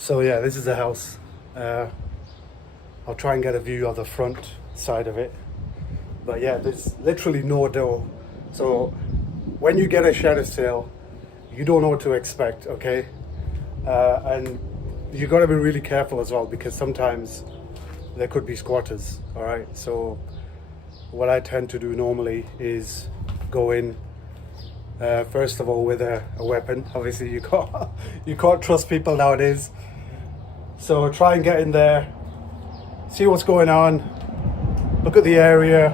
So yeah, this is the house. I'll try and get a view of the front side of it. But yeah, there's literally no door. So when you get a shed sale, you don't know what to expect, okay? And you got to be really careful as well, because sometimes there could be squatters, all right? So what I tend to do normally is go in, first of all, with a weapon. Obviously, you can't trust people nowadays. So try and get in there, see what's going on, look at the area,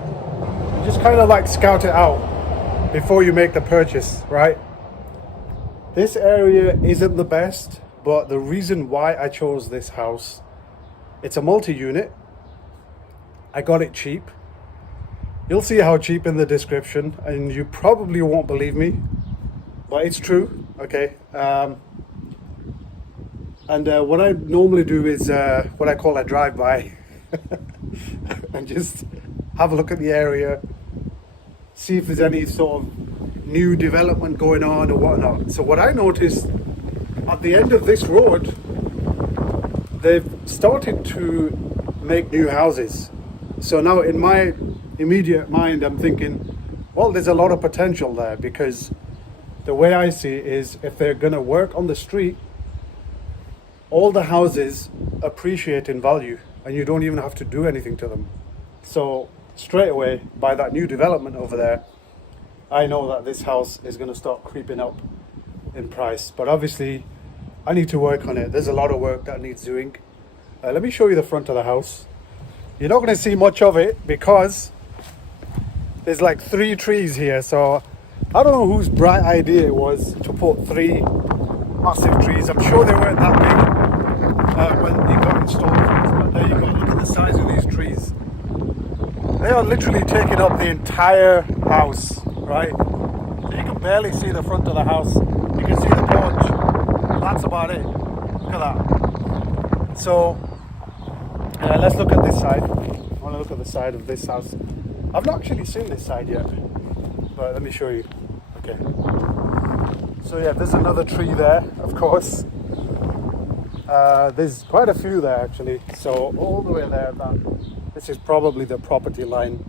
just kind of like scout it out before you make the purchase, right? This area isn't the best, but the reason why I chose this house, it's a multi-unit. I got it cheap. You'll see how cheap in the description, and you probably won't believe me, but it's true, okay? And what I normally do is what I call a drive-by and just have a look at the area, see if there's any sort of new development going on or whatnot. So what I noticed at the end of this road, they've started to make new houses. So now in my immediate mind, I'm thinking, well, there's a lot of potential there, because the way I see it is, if they're going to work on the street, all the houses appreciate in value and you don't even have to do anything to them. So straight away, by that new development over there, I know that this house is going to start creeping up in price. But obviously, I need to work on it. There's a lot of work that needs doing. Let me show you the front of the house. You're not going to see much of it because there's like 3 trees here. So I don't know whose bright idea it was to put 3 massive trees. I'm sure they weren't that big when they got installed. But there you go. Look at the size of these trees. They are literally taking up the entire house, right? So you can barely see the front of the house. You can see the porch. That's about it. Look at that. So let's look at this side. I want to look at the side of this house. I've not actually seen this side yet, but let me show you. Okay. So yeah, there's another tree there, of course. There's quite a few there actually. So all the way there, this is probably the property line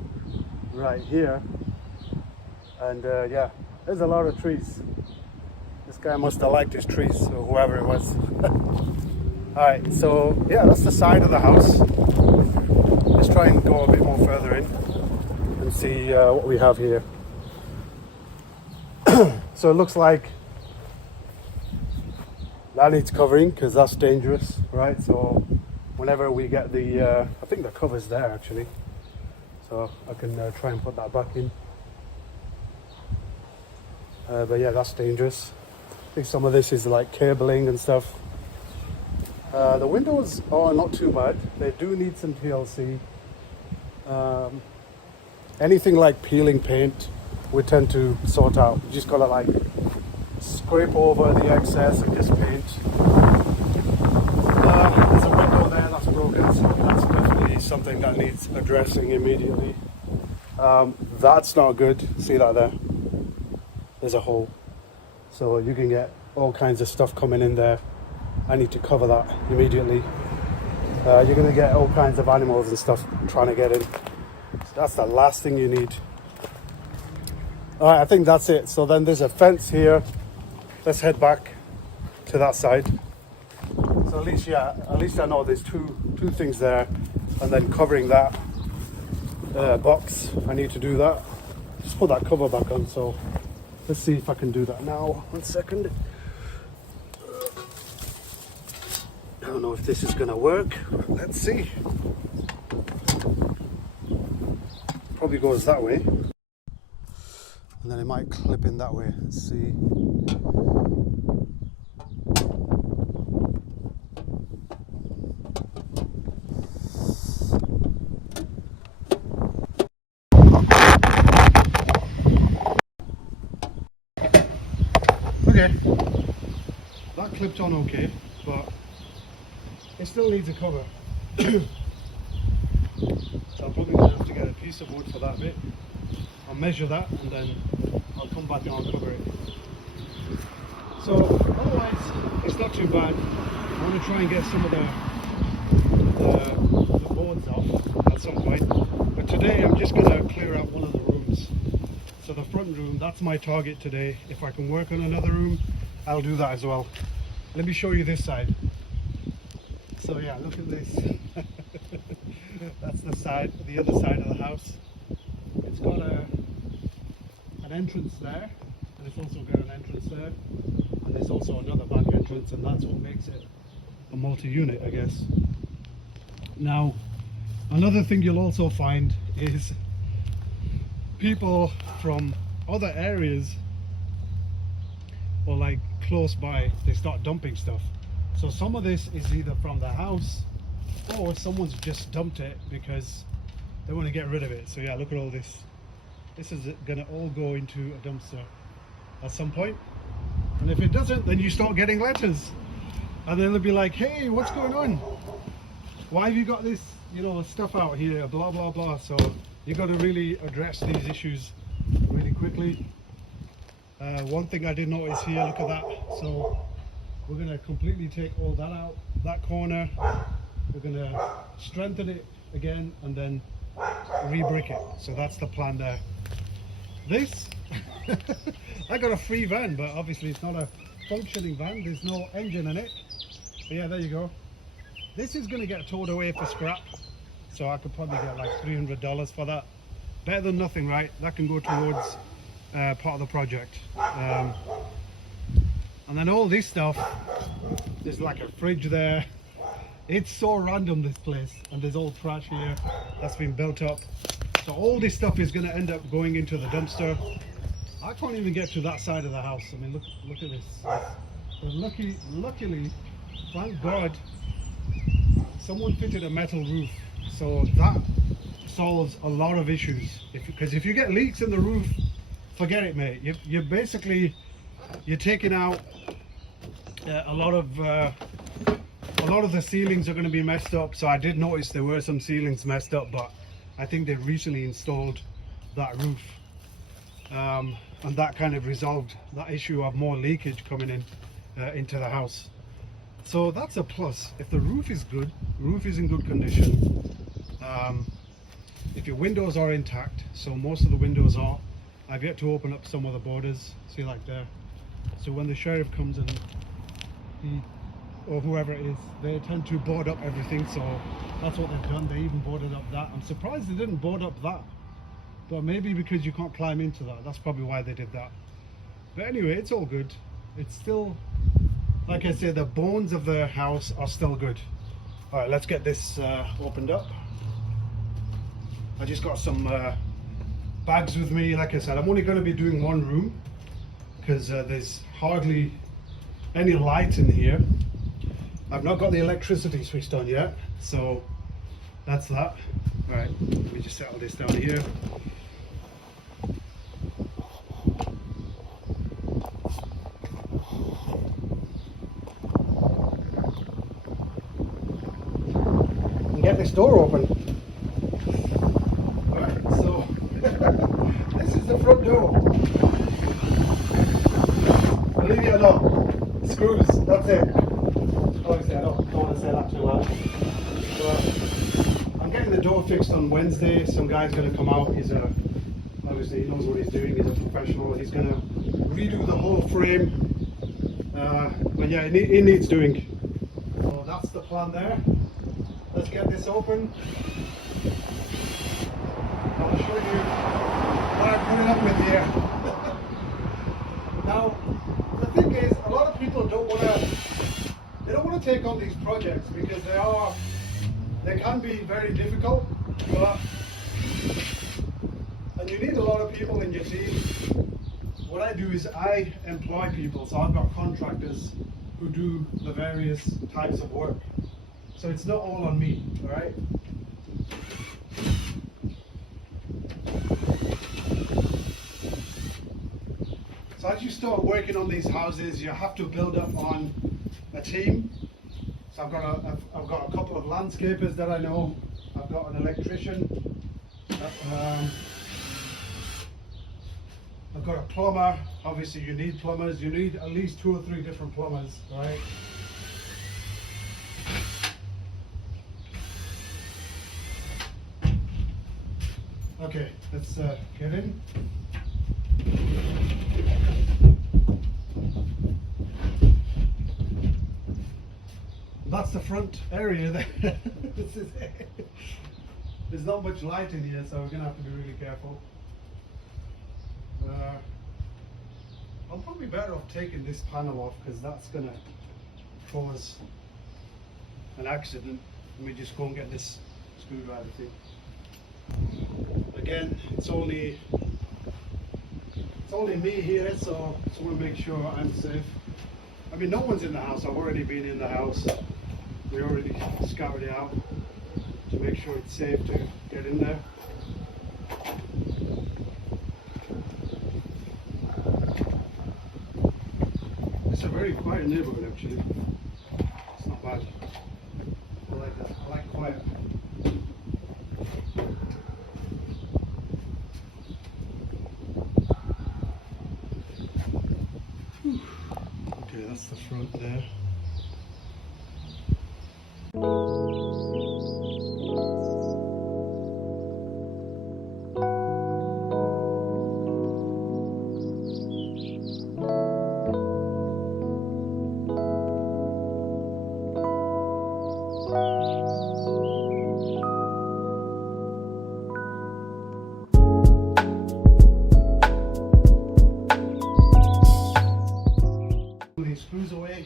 right here. And yeah, there's a lot of trees. This guy must have liked his trees, or whoever it was. Alright, so yeah, that's the side of the house. Let's try and go a bit more further in and see what we have here. So it looks like that needs covering, because that's dangerous, right? So whenever we get the, I think the cover's there actually, so I can try and put that back in. But yeah, that's dangerous. I think some of this is like cabling and stuff. The windows are not too bad. They do need some TLC. Anything like peeling paint, we tend to sort out. You just gotta like scrape over the excess and just paint. There's a window there that's broken, so that's definitely something that needs addressing immediately. That's not good. See that there? There's a hole. So you can get all kinds of stuff coming in there. I need to cover that immediately. You're going to get all kinds of animals and stuff trying to get in. So that's the last thing you need. All right, I think that's it. So then there's a fence here. Let's head back to that side. So at least I know there's two things there, and then covering that box. I need to do that. Just put that cover back on. So let's see if I can do that now. 1 second. I don't know if this is going to work. Let's see. Probably goes that way. And then it might clip in that way. Let's see. Okay. That clipped on okay, but it still needs a cover. So I'm probably going to have to get a piece of wood for that bit. I'll measure that and then I'll come back and I'll cover it. So otherwise it's not too bad. I want to try and get some of the boards off at some point. But today I'm just going to clear out one of the rooms. So the front room, that's my target today. If I can work on another room, I'll do that as well. Let me show you this side. So yeah, look at this. That's the other side of the house. It's got an entrance there, and it's also got an entrance there, and there's also another back entrance, and that's what makes it a multi-unit, I guess. Now, another thing you'll also find is people from other areas or like close by, they start dumping stuff. So some of this is either from the house or someone's just dumped it because they want to get rid of it. So yeah, look at all this. This is gonna all go into a dumpster at some point. And if it doesn't, then you start getting letters. And then they'll be like, hey, what's going on? Why have you got this, stuff out here, blah, blah, blah. So you got to really address these issues really quickly. One thing I did notice here, look at that. So we're going to completely take all that out, that corner. We're going to strengthen it again and then re-brick it. So that's the plan there. This, I got a free van, but obviously it's not a functioning van. There's no engine in it. But yeah, there you go. This is going to get towed away for scrap. So I could probably get like $300 for that. Better than nothing, right? That can go towards part of the project. And then all this stuff, there's like a fridge there. It's so random, this place. And there's all trash here that's been built up. So all this stuff is going to end up going into the dumpster. I can't even get to that side of the house. I mean, look at this. But luckily, thank God, someone fitted a metal roof. So that solves a lot of issues. Because if you get leaks in the roof, forget it, mate. You're basically, you're taking out a lot of the ceilings are going to be messed up. So I did notice there were some ceilings messed up, but I think they recently installed that roof, and that kind of resolved that issue of more leakage coming in into the house. So that's a plus. If the roof is good, roof is in good condition, if your windows are intact, so most of the windows are, I've yet to open up some of the borders, see like there. So when the sheriff comes and or whoever it is, they tend to board up everything, so that's what they've done. They even boarded up that. I'm surprised they didn't board up that, but maybe because you can't climb into that, that's probably why they did that. But anyway, it's all good. It's still, like I said, the bones of the house are still good. All right, let's get this opened up. I just got some bags with me. Like I said, I'm only going to be doing one room because there's hardly any light in here. I've not got the electricity switched on yet, so that's that. All right, let me just settle this down here. And get this door open. All right, so this is the front door. Believe it or not, screws, that's it. Obviously I don't want to say that too loud, but I'm getting the door fixed on Wednesday. Some guy's going to come out. Obviously he knows what he's doing. He's a professional. He's going to redo the whole frame, but yeah, it needs doing. So that's the plan there. Let's get this open. I'll show you what I'm putting up with here. Now the thing is, a lot of people don't want to take on these projects because they can be very difficult, and you need a lot of people in your team. What I do is I employ people, so I've got contractors who do the various types of work. So it's not all on me, all right? So as you start working on these houses, you have to build up on a team. So I've got a couple of landscapers that I know. I've got an electrician. I've got a plumber. Obviously you need plumbers. You need at least 2 or 3 different plumbers, right? Okay, let's get in. That's the front area there. This is it. There's not much light in here, so we're gonna have to be really careful. I'm probably better off taking this panel off because that's gonna cause an accident. Let me just go and get this screwdriver thing. Again, it's only me here, so I just want to make sure I'm safe. I mean, no one's in the house. I've already been in the house. We already scoured it out to make sure it's safe to get in there. It's a very quiet neighborhood, actually. It's not bad. I like that. I like quiet. Okay, that's the front there. These screws away.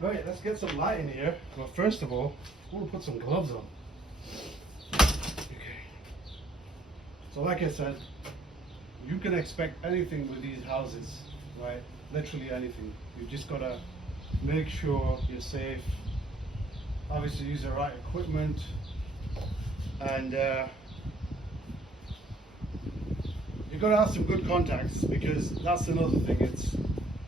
Right, let's get some light in here. But first of all, I want to put some gloves on. Okay. So like I said, you can expect anything with these houses, right? Literally anything. You just gotta make sure you're safe. Obviously use the right equipment, and you've got to have some good contacts, because that's another thing.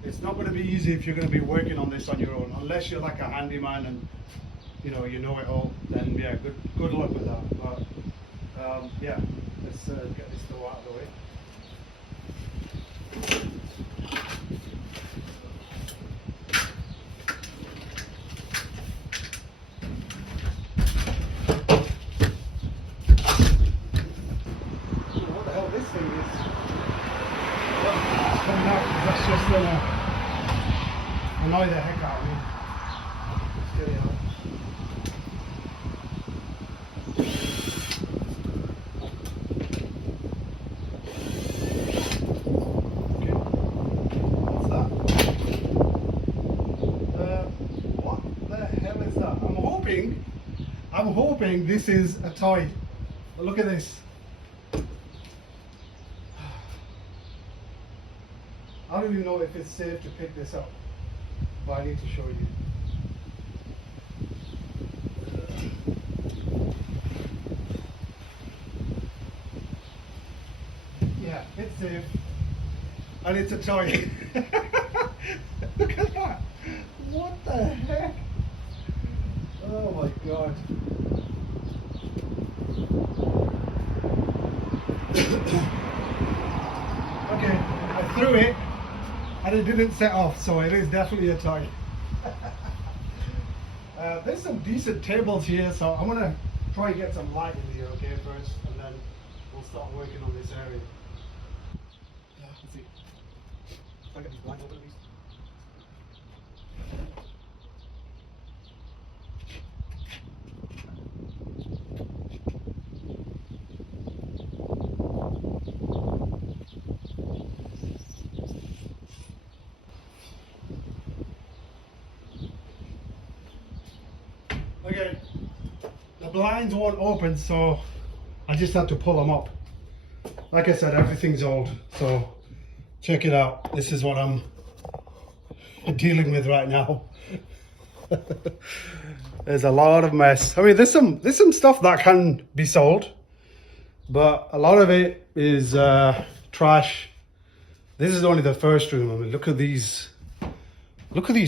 It's not going to be easy if you're going to be working on this on your own, unless you're like a handyman and you know it all. Then yeah, good luck with that. But yeah, let's get this door out of the way. What the hell this thing is? It's coming out. That's just gonna annoy the heck out of me. Let's get it out. Okay. What's that? What the hell is that? I'm hoping this is a toy. But look at this. I don't even know if it's safe to pick this up, but I need to show you. Yeah, it's safe. And it's a toy. Look at that. What the heck? Oh my god. Okay, I threw it. And it didn't set off, so it is definitely a toy. There's some decent tables here, so I'm gonna try and get some light in here, okay, first, and then we'll start working on this area. Let's see. If I get these blinds open at least. Okay, the blinds won't open, so I just have to pull them up. Like I said, everything's old, so check it out. This is what I'm dealing with right now. There's a lot of mess. I mean, there's some stuff that can be sold, but a lot of it is trash. This is only the first room. I mean, look at these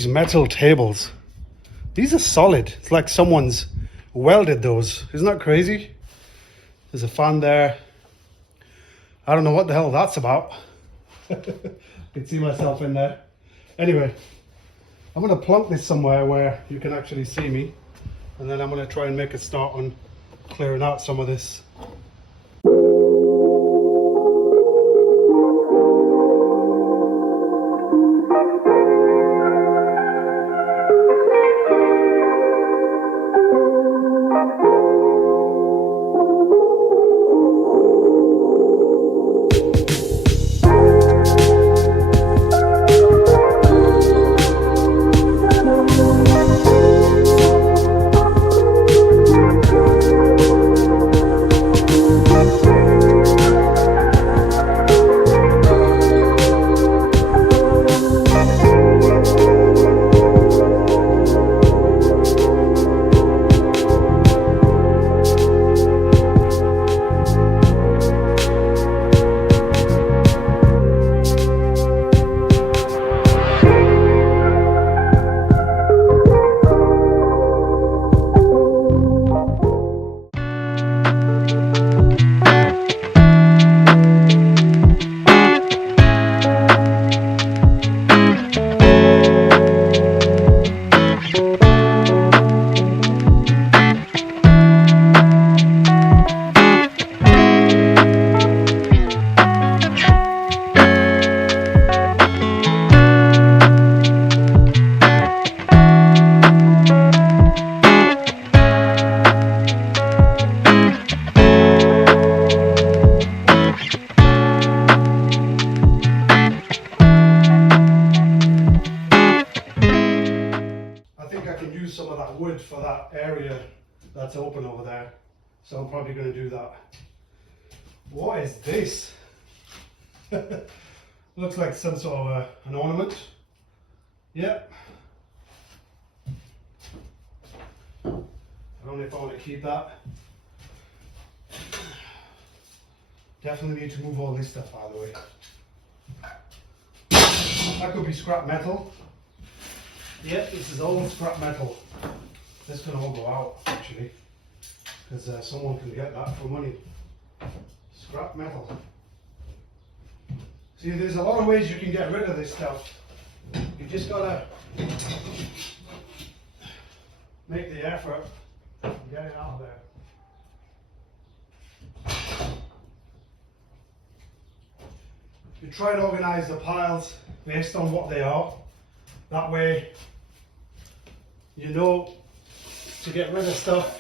metal tables. These are solid. It's like someone's welded those. Isn't that crazy? There's a fan there. I don't know what the hell that's about. can see myself in there. Anyway, I'm going to plonk this somewhere where you can actually see me, and then I'm going to try and make a start on clearing out some of this. Some of that wood for that area that's open over there, so I'm probably going to do that. What is this? Looks like some sort of an ornament. Yep. I don't know if I want to keep that. Definitely need to move all this stuff out of the way. That could be scrap metal. Yeah, this is old scrap metal. This can all go out actually, because someone can get that for money. Scrap metal. See, there's a lot of ways you can get rid of this stuff. You just gotta make the effort and get it out of there. You try to organize the piles based on what they are. That way, you know to get rid of stuff.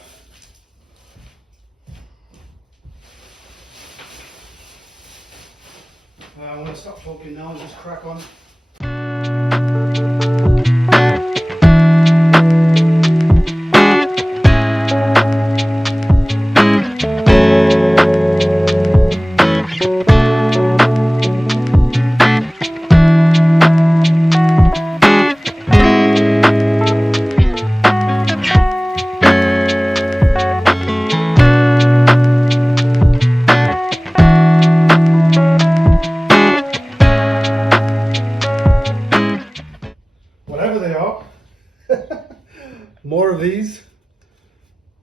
I'm going to stop talking now and just crack on. More of these.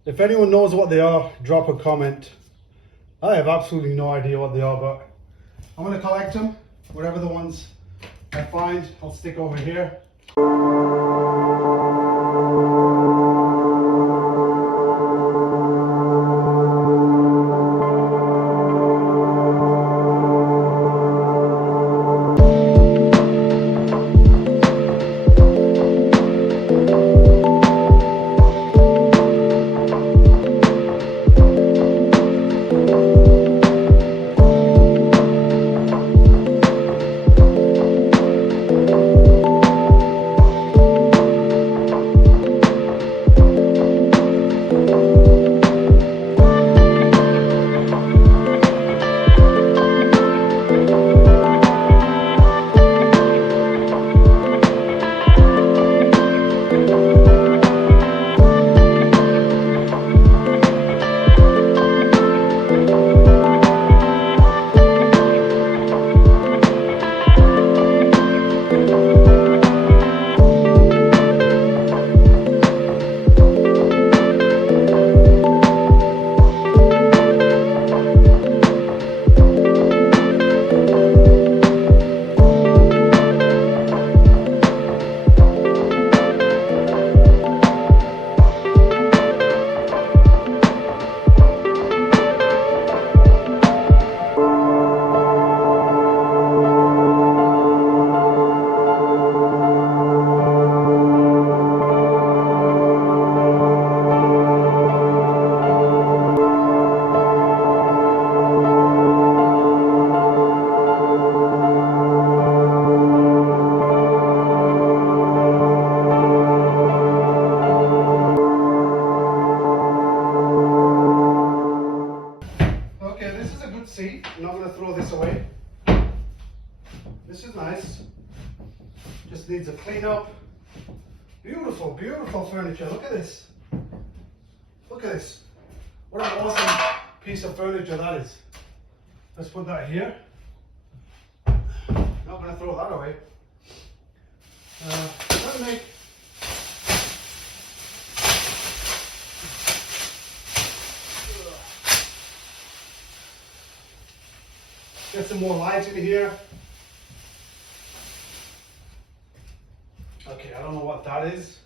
If anyone knows what they are, drop a comment. I have absolutely no idea what they are, but I'm going to collect them. Whatever the ones I find, I'll stick over here. This is nice. Just needs a clean up. Beautiful, beautiful furniture. Look at this. Look at this. What an awesome piece of furniture that is. Let's put that here. Not going to throw that away. Let's make get some more lights in here. Okay, I don't know what that is.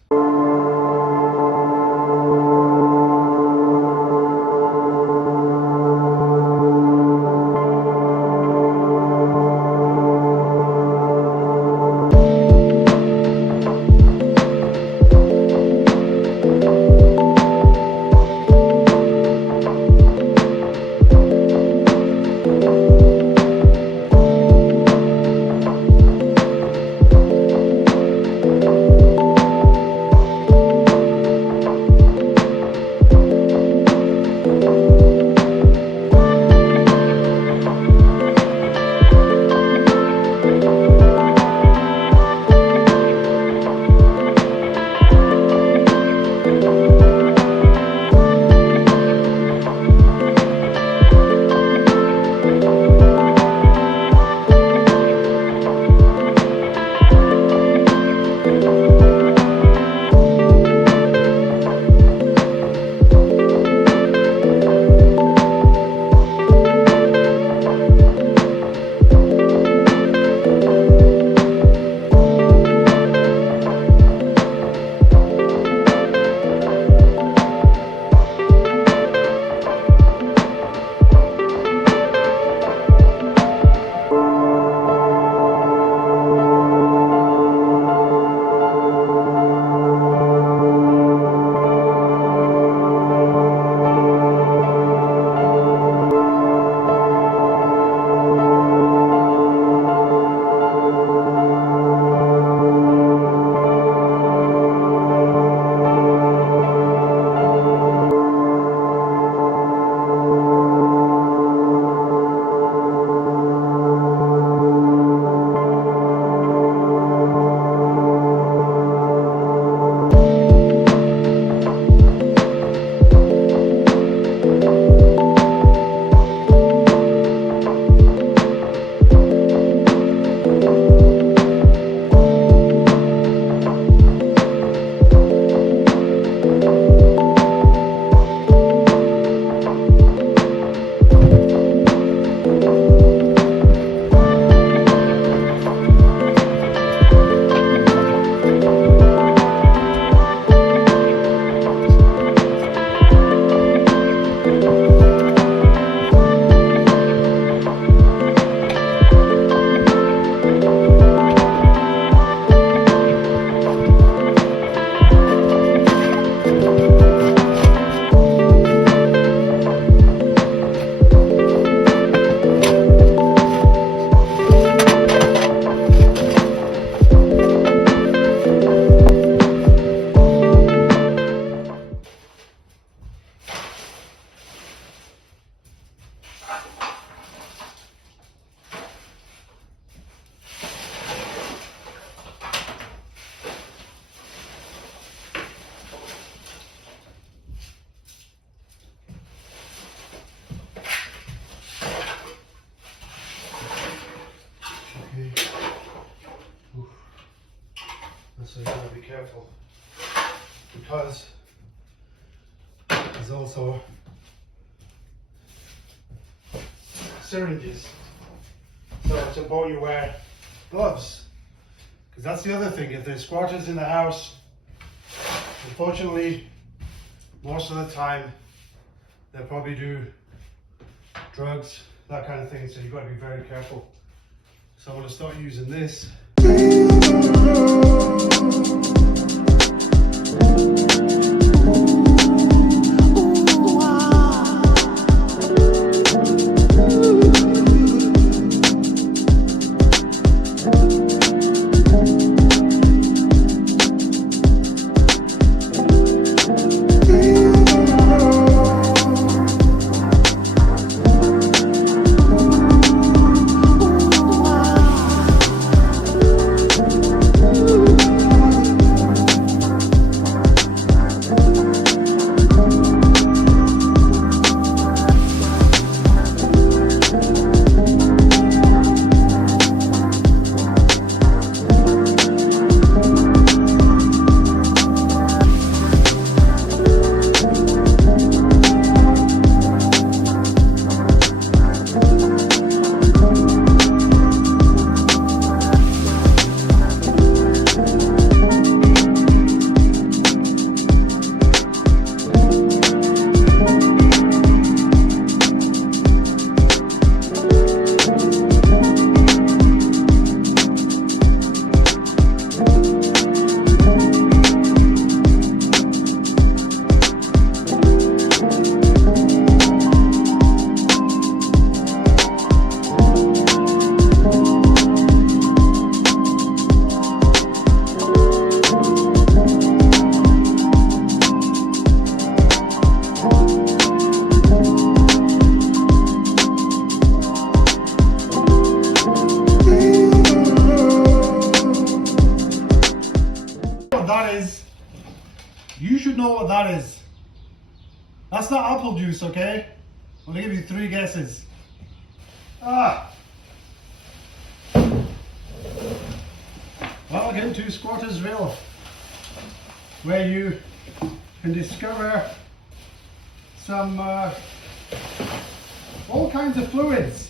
So you gotta be careful because there's also syringes. So it's important you wear gloves, because that's the other thing. If there's squatters in the house, unfortunately, most of the time they'll probably do drugs, that kind of thing. So you've got to be very careful. So I'm going to start using this. should know what that is. That's not apple juice, okay? I'm gonna give you 3 guesses. Well, again, to Squattersville, where you can discover some all kinds of fluids.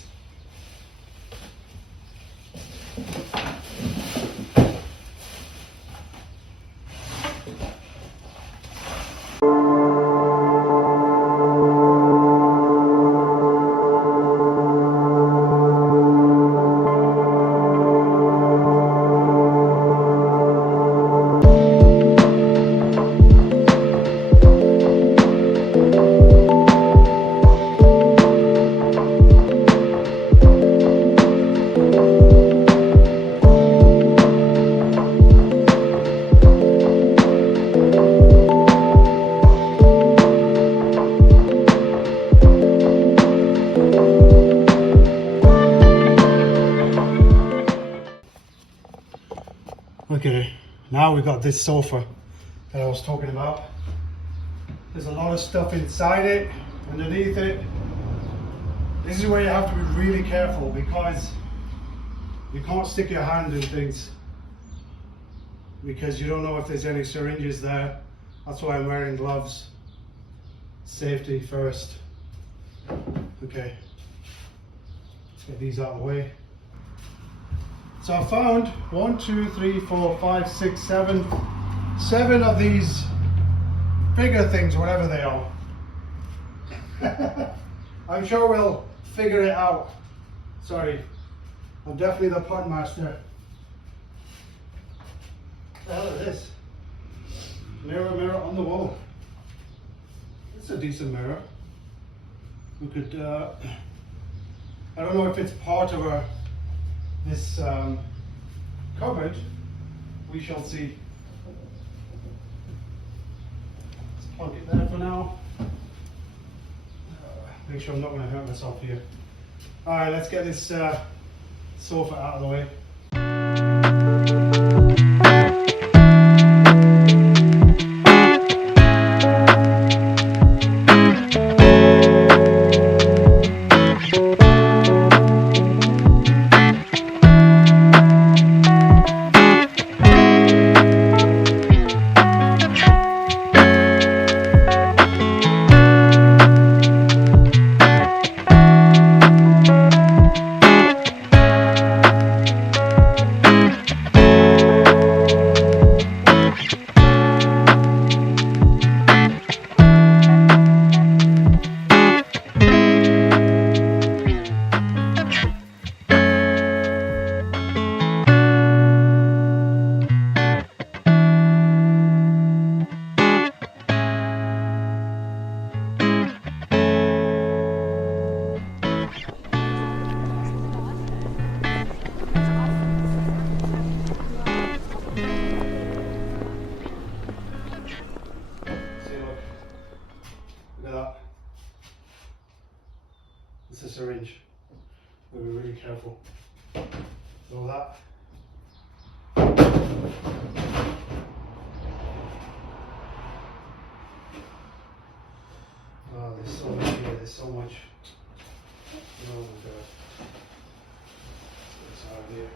Okay, now we've got this sofa that I was talking about. There's a lot of stuff inside it, underneath it. This is where you have to be really careful because you can't stick your hand in things because you don't know if there's any syringes there. That's why I'm wearing gloves. Safety first. Okay, let's get these out of the way. So I found 1, 2, 3, 4, 5, 6, 7 of these bigger things, whatever they are. I'm sure we'll figure it out. Sorry, I'm definitely the pun master. What the hell is this? Mirror on the wall. It's a decent mirror. We could, I don't know if it's part of this cupboard. We shall see. Let's plug it there for now. Make sure I'm not going to hurt myself here. Alright, let's get this sofa out of the way. It's a syringe. We'll be really careful. All that. Oh, there's so much here. There's so much. Oh my god. It's out of here.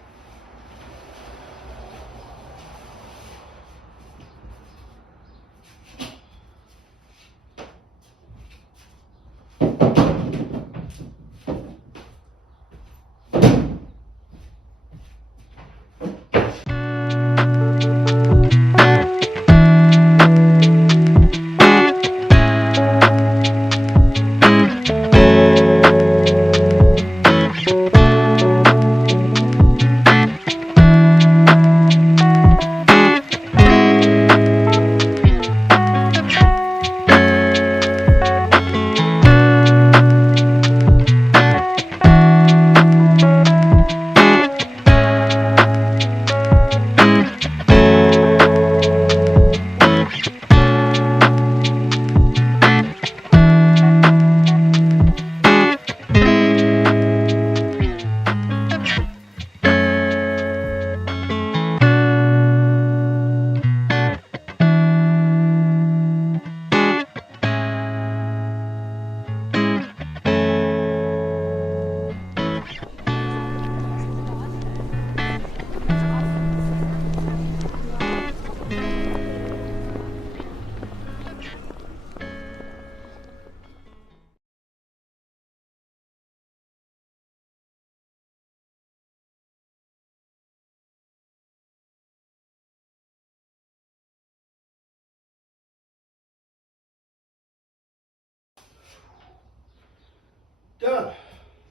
done.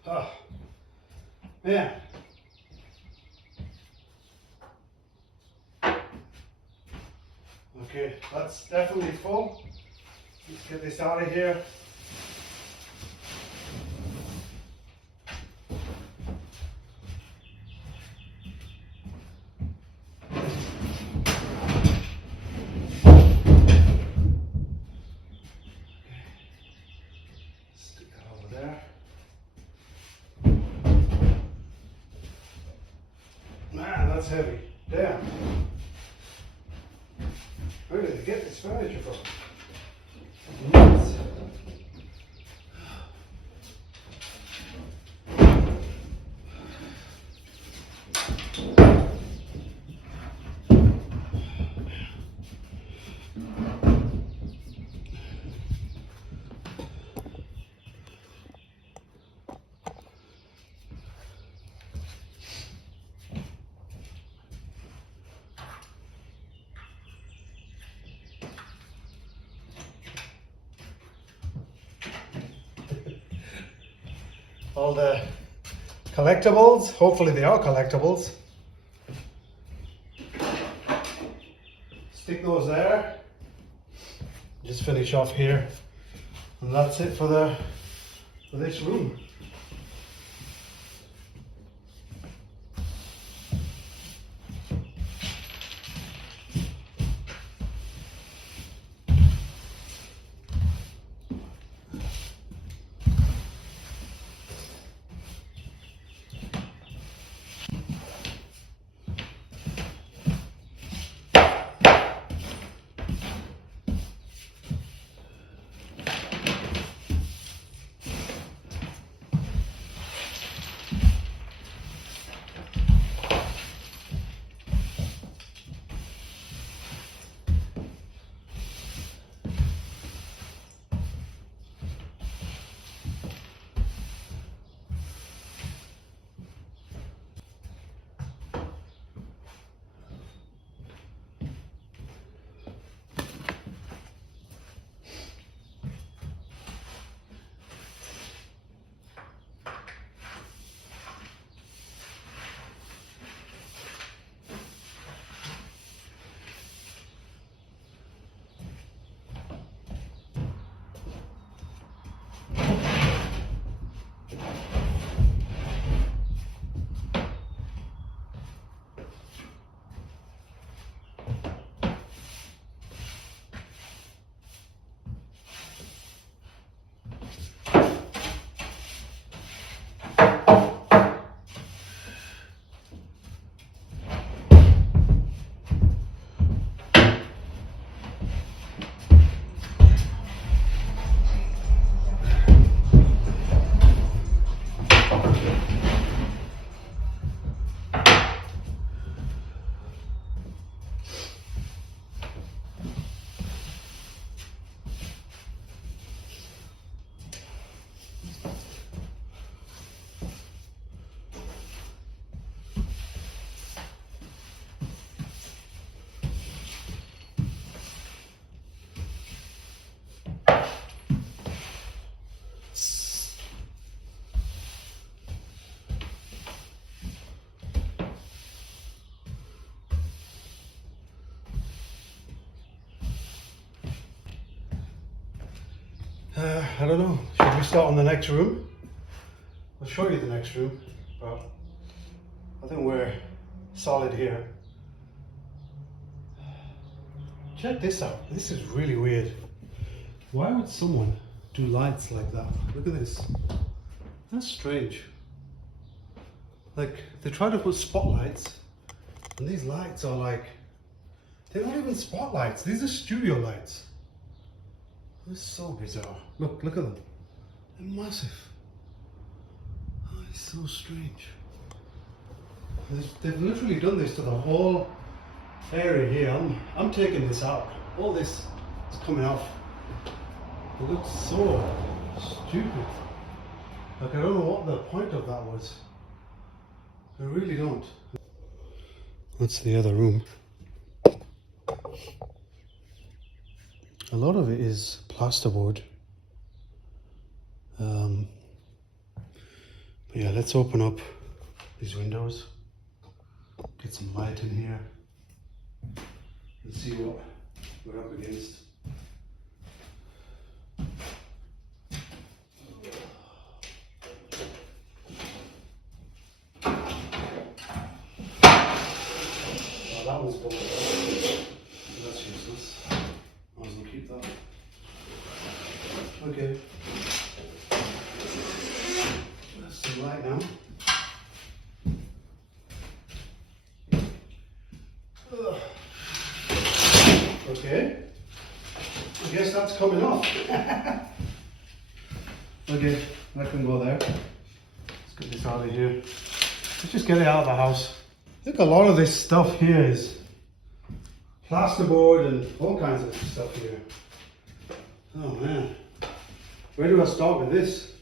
Oh, man. Okay, that's definitely full. Let's get this out of here. Stick that over there. Man, that's heavy. Damn. Where did they get this furniture from? Nuts. All the collectibles, hopefully they are collectibles. Stick those there. Just finish off here. And that's it for this room. I don't know. Should we start on the next room? I'll show you the next room, but I think we're solid here. Check this out. This is really weird. Why would someone do lights like that? Look at this. That's strange. Like, they try to put spotlights, and these lights are like, they're not even spotlights. These are studio lights. This is so bizarre. Look at them. They're massive. Oh, it's so strange. They've literally done this to the whole area here. I'm taking this out. All this is coming off. It looks so stupid. Like, I don't know what the point of that was. I really don't. That's the other room. A lot of it is plasterboard. But yeah, let's open up these windows, get some light in here, and see what we're up against. Oh, that one's bolted up. That's useless. Might as well keep that. Okay. That's some light now. Okay. I guess that's coming off. Okay, that can go there. Let's get this out of here. Let's just get it out of the house. I think a lot of this stuff here is plasterboard and all kinds of stuff here. Oh man, where do I start with this?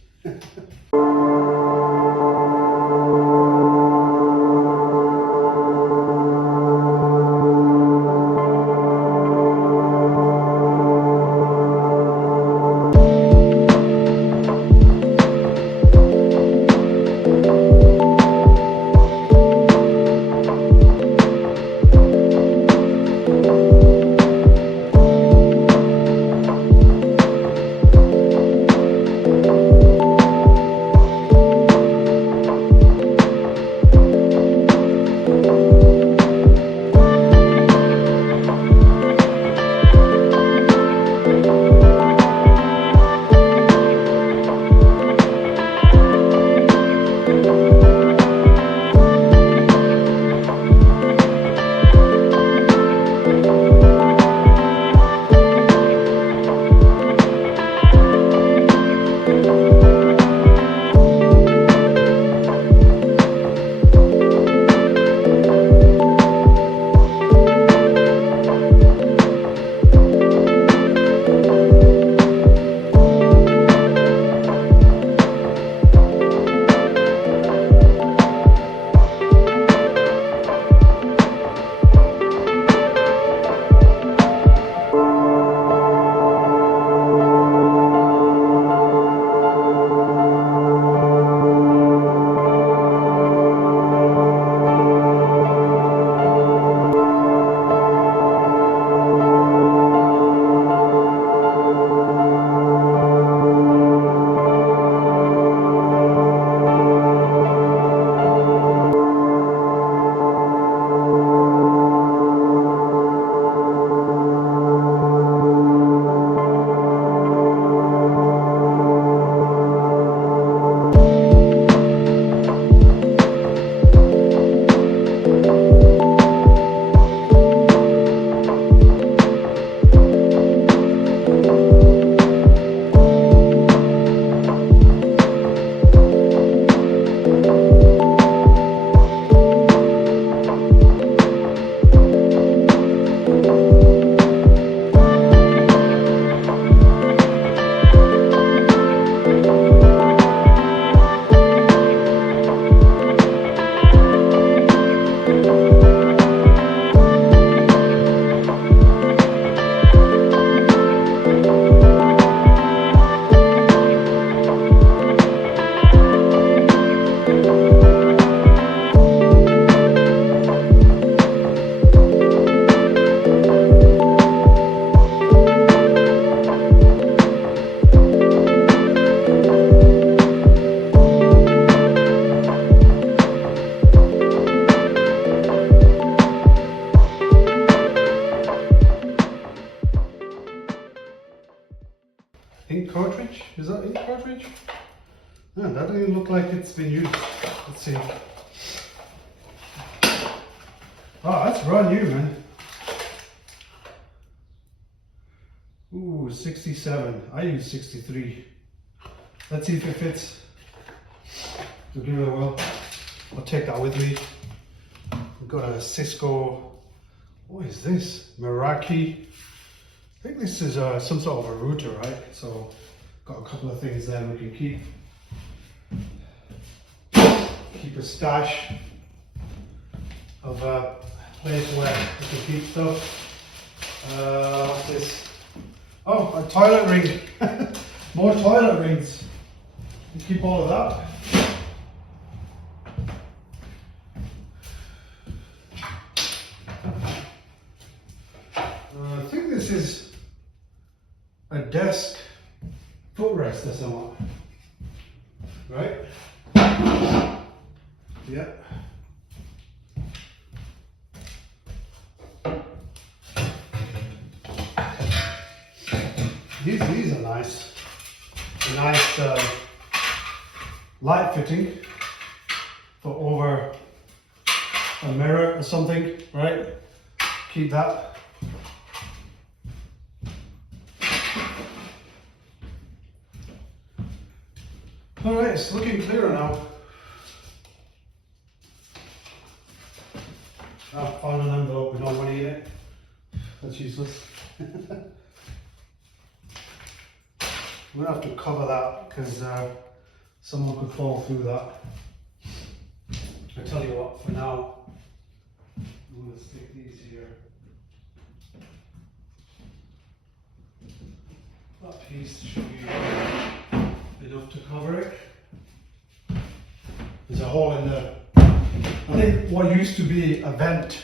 Ink cartridge? Is that ink cartridge? No, that doesn't even look like it's been used. Let's see. Oh, that's brand new, man. Ooh, 67. I use 63. Let's see if it fits. So give it a whirl. I'll take that with me. We've got a Cisco. What is this? Meraki. I think this is some sort of a router, right? So got a couple of things there we can keep a stash of a place where we can keep stuff. What's this? Oh, a toilet ring. More toilet rings. You keep all of that. this is a desk footrest or something, right? Yeah. These are nice. A nice light fitting for over a mirror or something, right? Keep that. All right, it's looking clearer now. I found an envelope with no money in it. That's useless. I'm gonna have to cover that because someone could fall through that. I tell you what, for now, I'm gonna stick these here. That piece should be enough to cover it. There's a hole in the, I think what used to be a vent.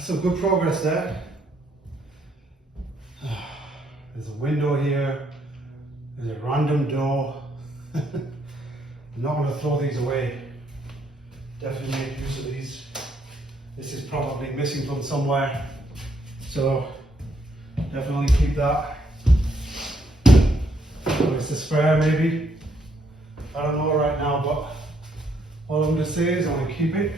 Some good progress there. There's a window here. There's a random door. I'm not going to throw these away. Definitely make use of these. This is probably missing from somewhere, so definitely keep that. So it's a spare maybe. I don't know right now, but all I'm going to say is I'm going to keep it.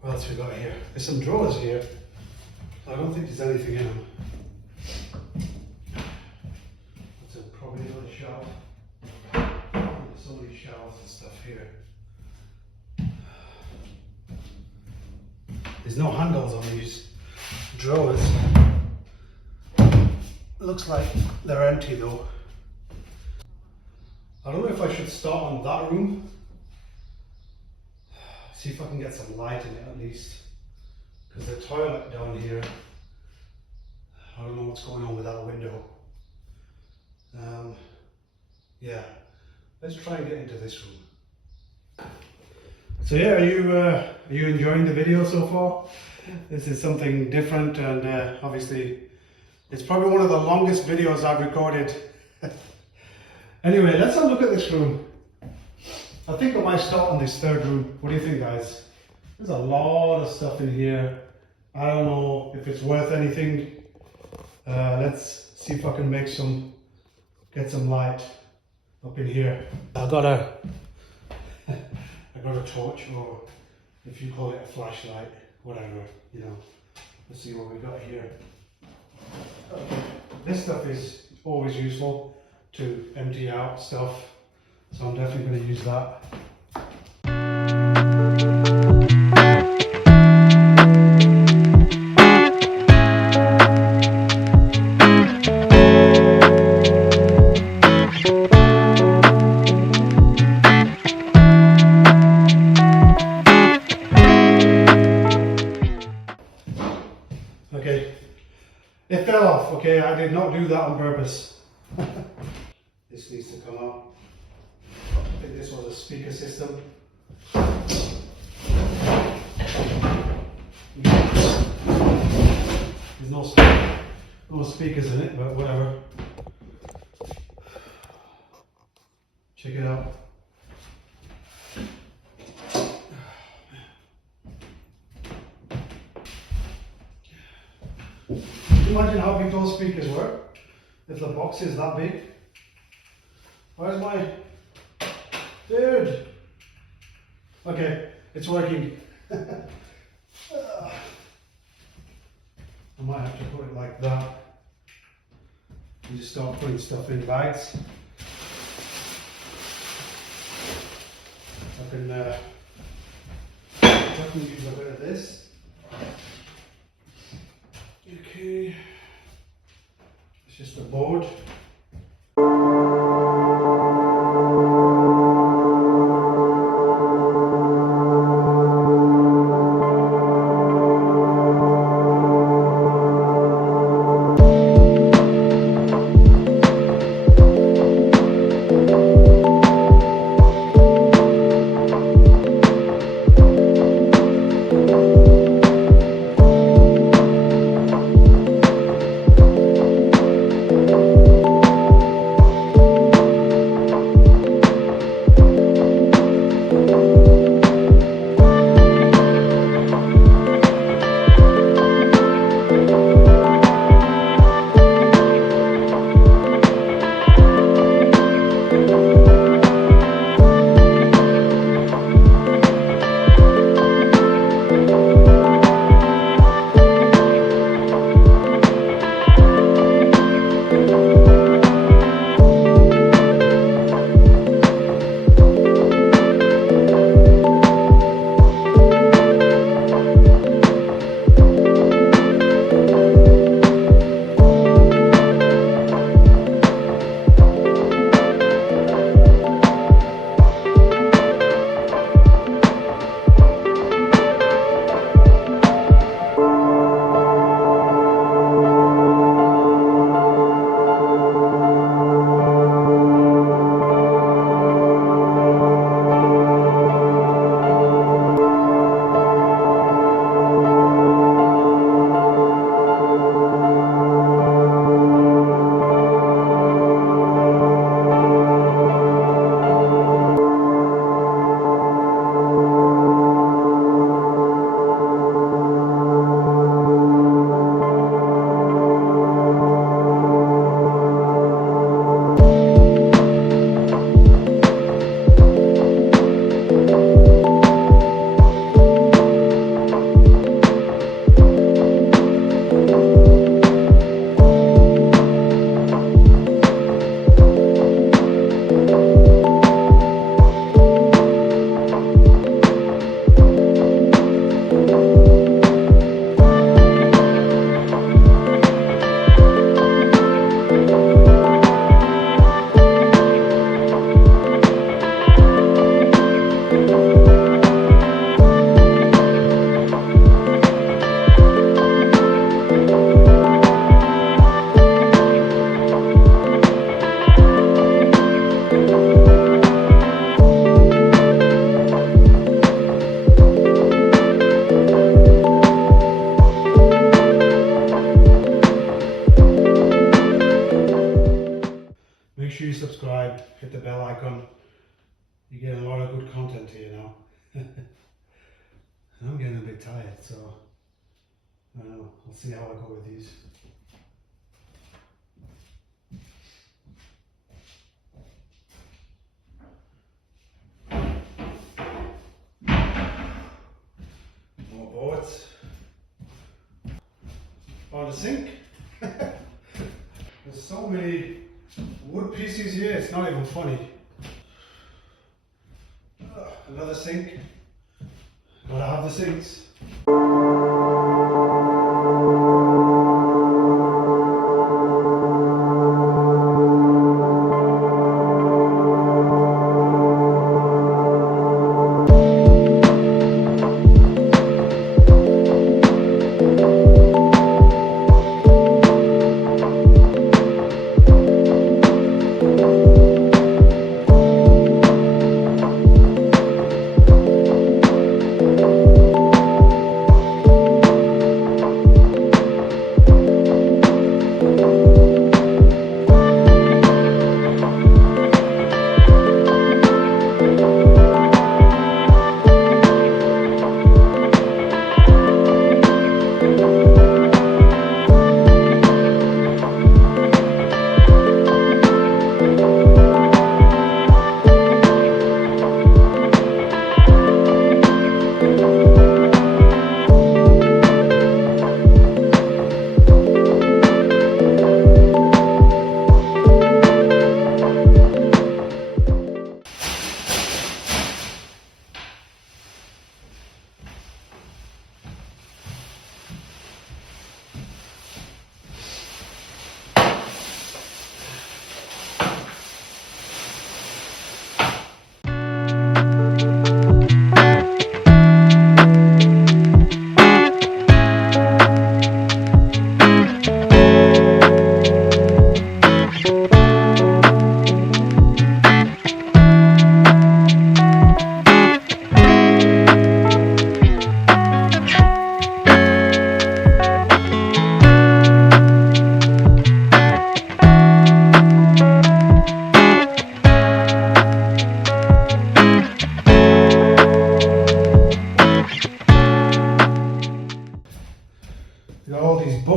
What else we got here? There's some drawers here. I don't think there's anything in them. That's probably another shelf. There's so many shelves and stuff here. There's no handles on these drawers. Looks like they're empty though. I don't know if I should start on that room. See if I can get some light in it at least, because the toilet down here, I don't know what's going on with that window. Yeah, let's try and get into this room. So yeah, are you enjoying the video so far? This is something different, and obviously it's probably one of the longest videos I've recorded. Anyway, let's have a look at this room. I think I might start on this third room. What do you think, guys? There's a lot of stuff in here. I don't know if it's worth anything. Let's see if I can get some light up in here. I got a torch, or if you call it a flashlight, whatever, you know. Let's see what we got here. Okay. This stuff is always useful to empty out stuff. So I'm definitely going to use that. It fell off, okay? I did not do that on purpose. This needs to come out. I think this was a speaker system. There's no speakers in it, but whatever. Check it out. Can you imagine how big those speakers were? If the box is that big? Where's my... Dude! Okay, it's working. I might have to put it like that. And just start putting stuff in bags. I can definitely use a bit of this. Okay, it's just a board. Subscribe, hit the bell icon. You get a lot of good content here now. I'm getting a bit tired, so I don't know. I'll see how I go with these. More boards. Oh, the sink. There's so many wood pieces here, it's not even funny. Another sink. Gotta have the sinks.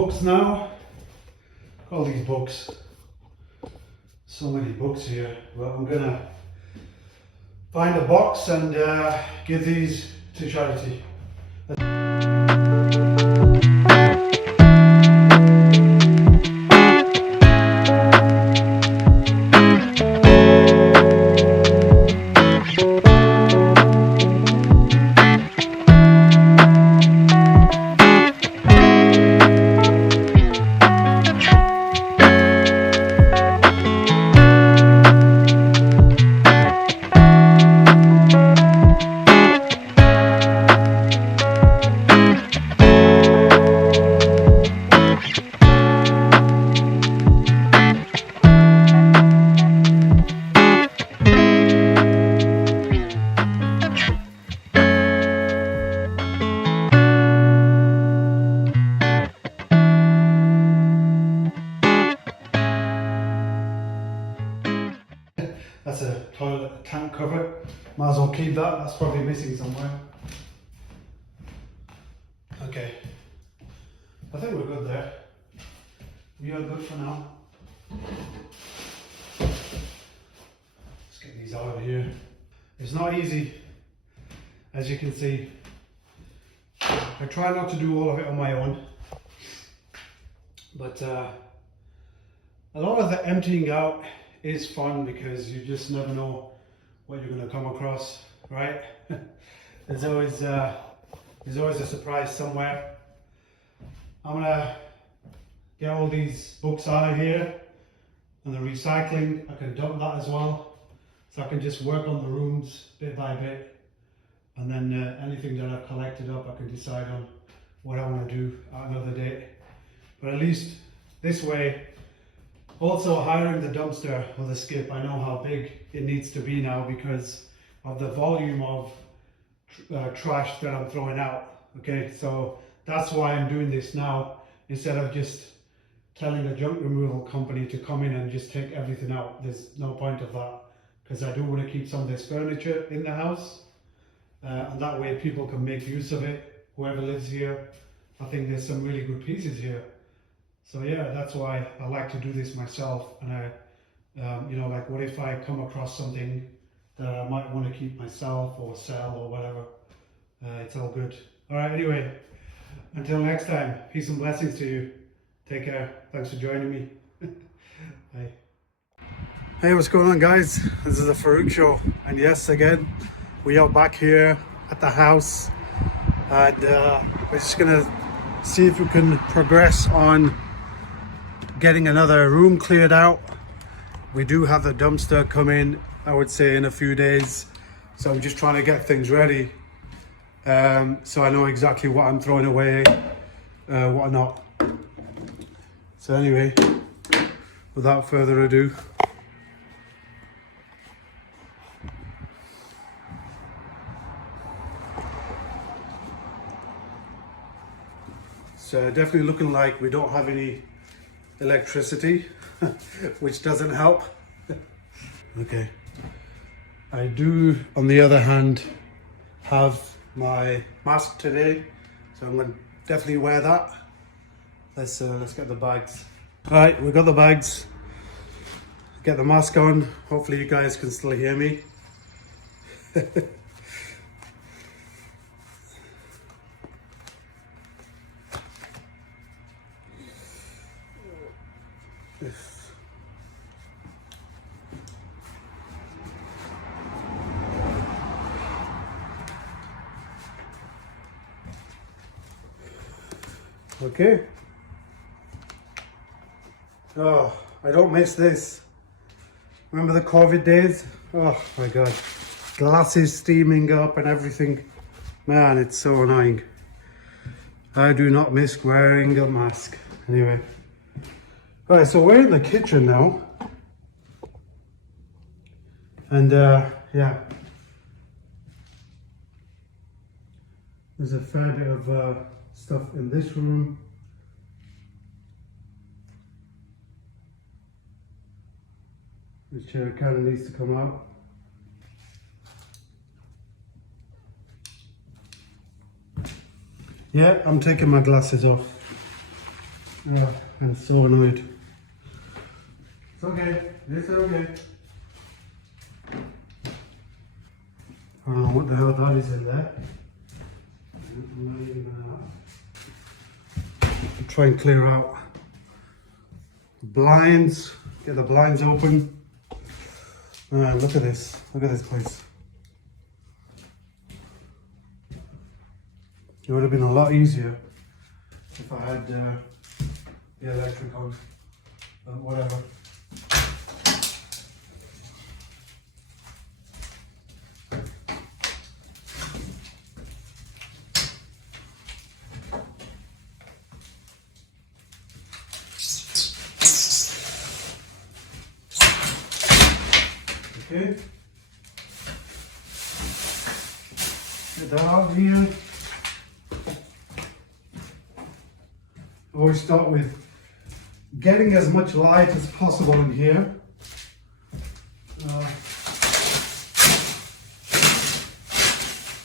books now. All these books. So many books here. Well, I'm gonna find a box and give these to charity. That's a toilet tank cover. Might as well keep that. That's probably missing somewhere. Okay. I think we're good there. We are good for now. Let's get these out of here. It's not easy, as you can see. I try not to do all of it on my own. But a lot of the emptying out is fun because you just never know what you're going to come across, right? There's always a surprise somewhere. I'm gonna get all these books out of here, and the recycling I can dump that as well, so I can just work on the rooms bit by bit, and then anything that I've collected up I can decide on what I want to do at another date. But at least this way, also hiring the dumpster or the skip, I know how big it needs to be now because of the volume of trash that I'm throwing out. Okay, so that's why I'm doing this now instead of just telling a junk removal company to come in and just take everything out. There's no point of that because I do want to keep some of this furniture in the house, and that way people can make use of it. Whoever lives here, I think there's some really good pieces here. So yeah, that's why I like to do this myself. And I, you know, like what if I come across something that I might want to keep myself or sell or whatever. It's all good. All right, anyway, until next time, peace and blessings to you. Take care. Thanks for joining me. Bye. Hey, what's going on, guys? This is the Farooq Show. And yes, again, we are back here at the house. And we're just going to see if we can progress on getting another room cleared out. We do have the dumpster coming, I would say, in a few days. So I'm just trying to get things ready. So I know exactly what I'm throwing away, what not. So anyway, without further ado, so definitely looking like we don't have any electricity, which doesn't help. Okay, I do, on the other hand, have my mask today, so I'm going to definitely wear that. Let's get the bags. All right, we've got the bags. Get the mask on. Hopefully you guys can still hear me. Okay. Oh, I don't miss this. Remember the COVID days? Oh my God. Glasses steaming up and everything. Man, it's so annoying. I do not miss wearing a mask. Anyway. Alright, so we're in the kitchen now. And yeah. There's a fair bit of stuff in this room. This chair kind of needs to come out. Yeah, I'm taking my glasses off. I'm so annoyed. It's okay. It's okay. I don't know what the hell that is in there. I'm not even gonna try and clear out blinds. Get the blinds open. Look at this. Look at this place. It would have been a lot easier if I had the electric on, but whatever. Okay. Get that out here. Always start with getting as much light as possible in here.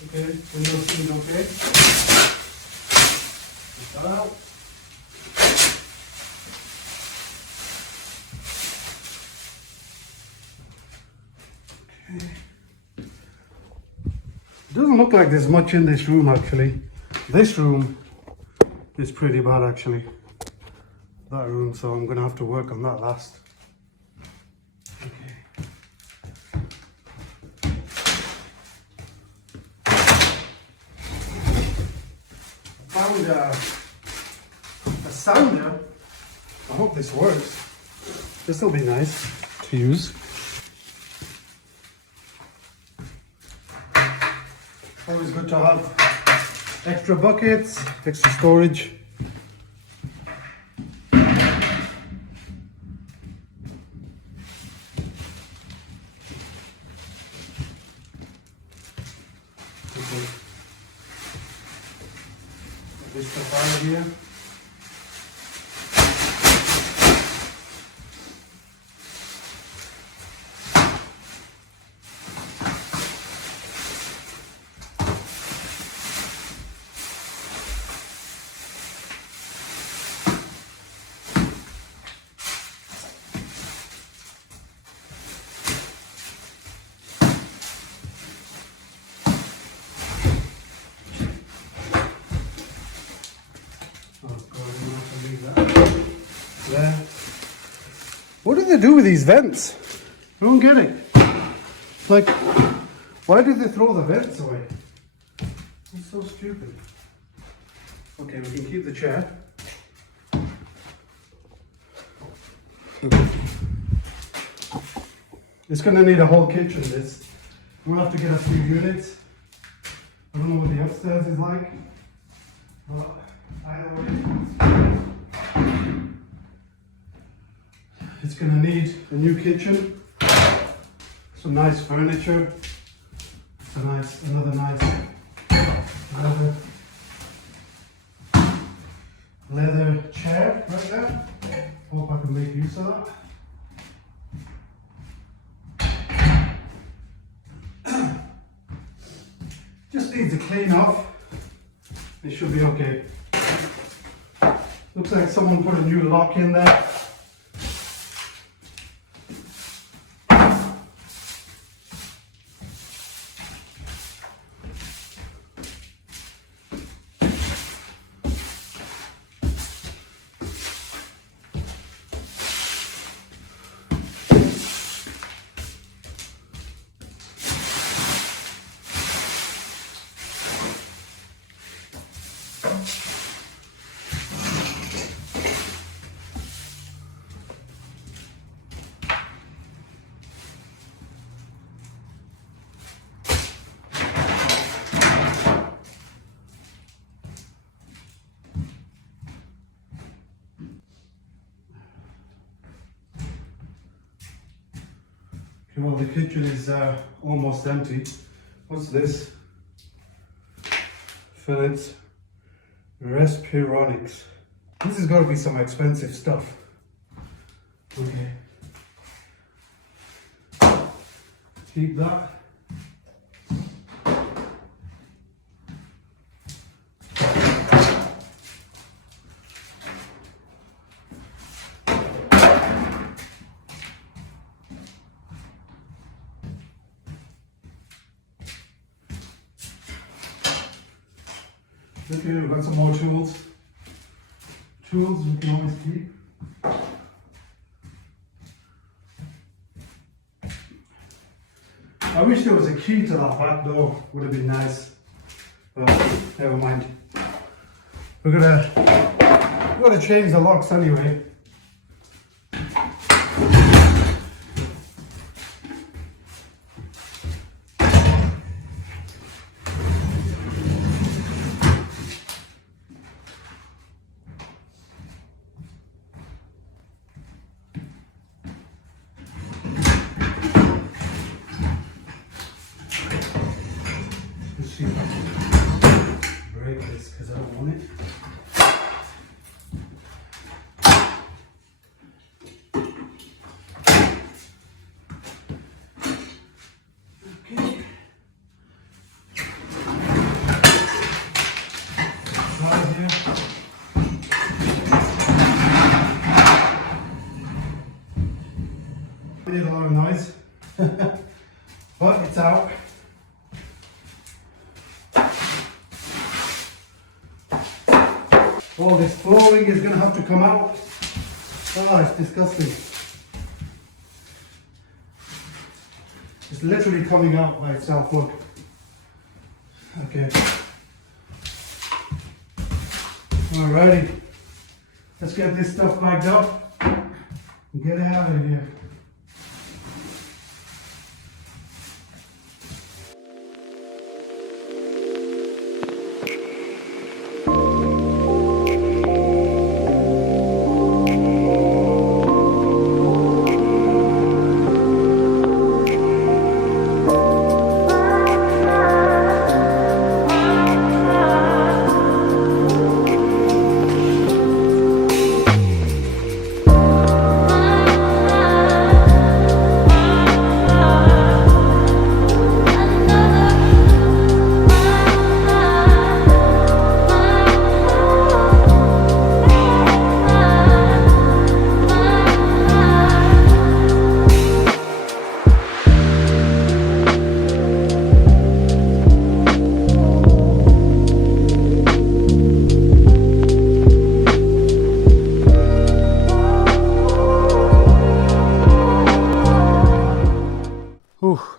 Okay, window seat okay. Get that out. Okay. It doesn't look like there's much in this room actually. This room is pretty bad actually. That room, so I'm gonna have to work on that last. Okay. Found a sounder. I hope this works. This will be nice to use. Always good to have extra buckets, extra storage. Okay. This stuff out of here. There. What do they do with these vents? I don't get it. Like, why do they throw the vents away? It's so stupid. Okay, we can keep the chair. It's gonna need a whole kitchen, this. We'll have to get a few units. I don't know what the upstairs is like. But either way, it's gonna need a new kitchen, some nice furniture, another nice leather chair right there. Hope I can make use of that. Just needs a clean off. It should be okay. Looks like someone put a new lock in there. Well, the kitchen is almost empty. What's this? Philips Respironics. This has got to be some expensive stuff. Okay. Keep that. Okay, we've got some more tools. Tools we can always keep. I wish there was a key to that back door, would have been nice. But never mind. We're gonna change the locks anyway. Let's see if I can break this because I don't want it. It did a lot of noise, but it's out. All this flooring is going to have to come out. Oh, it's disgusting. It's literally coming out by itself, look. Okay. Alrighty. Let's get this stuff backed up and get out of here.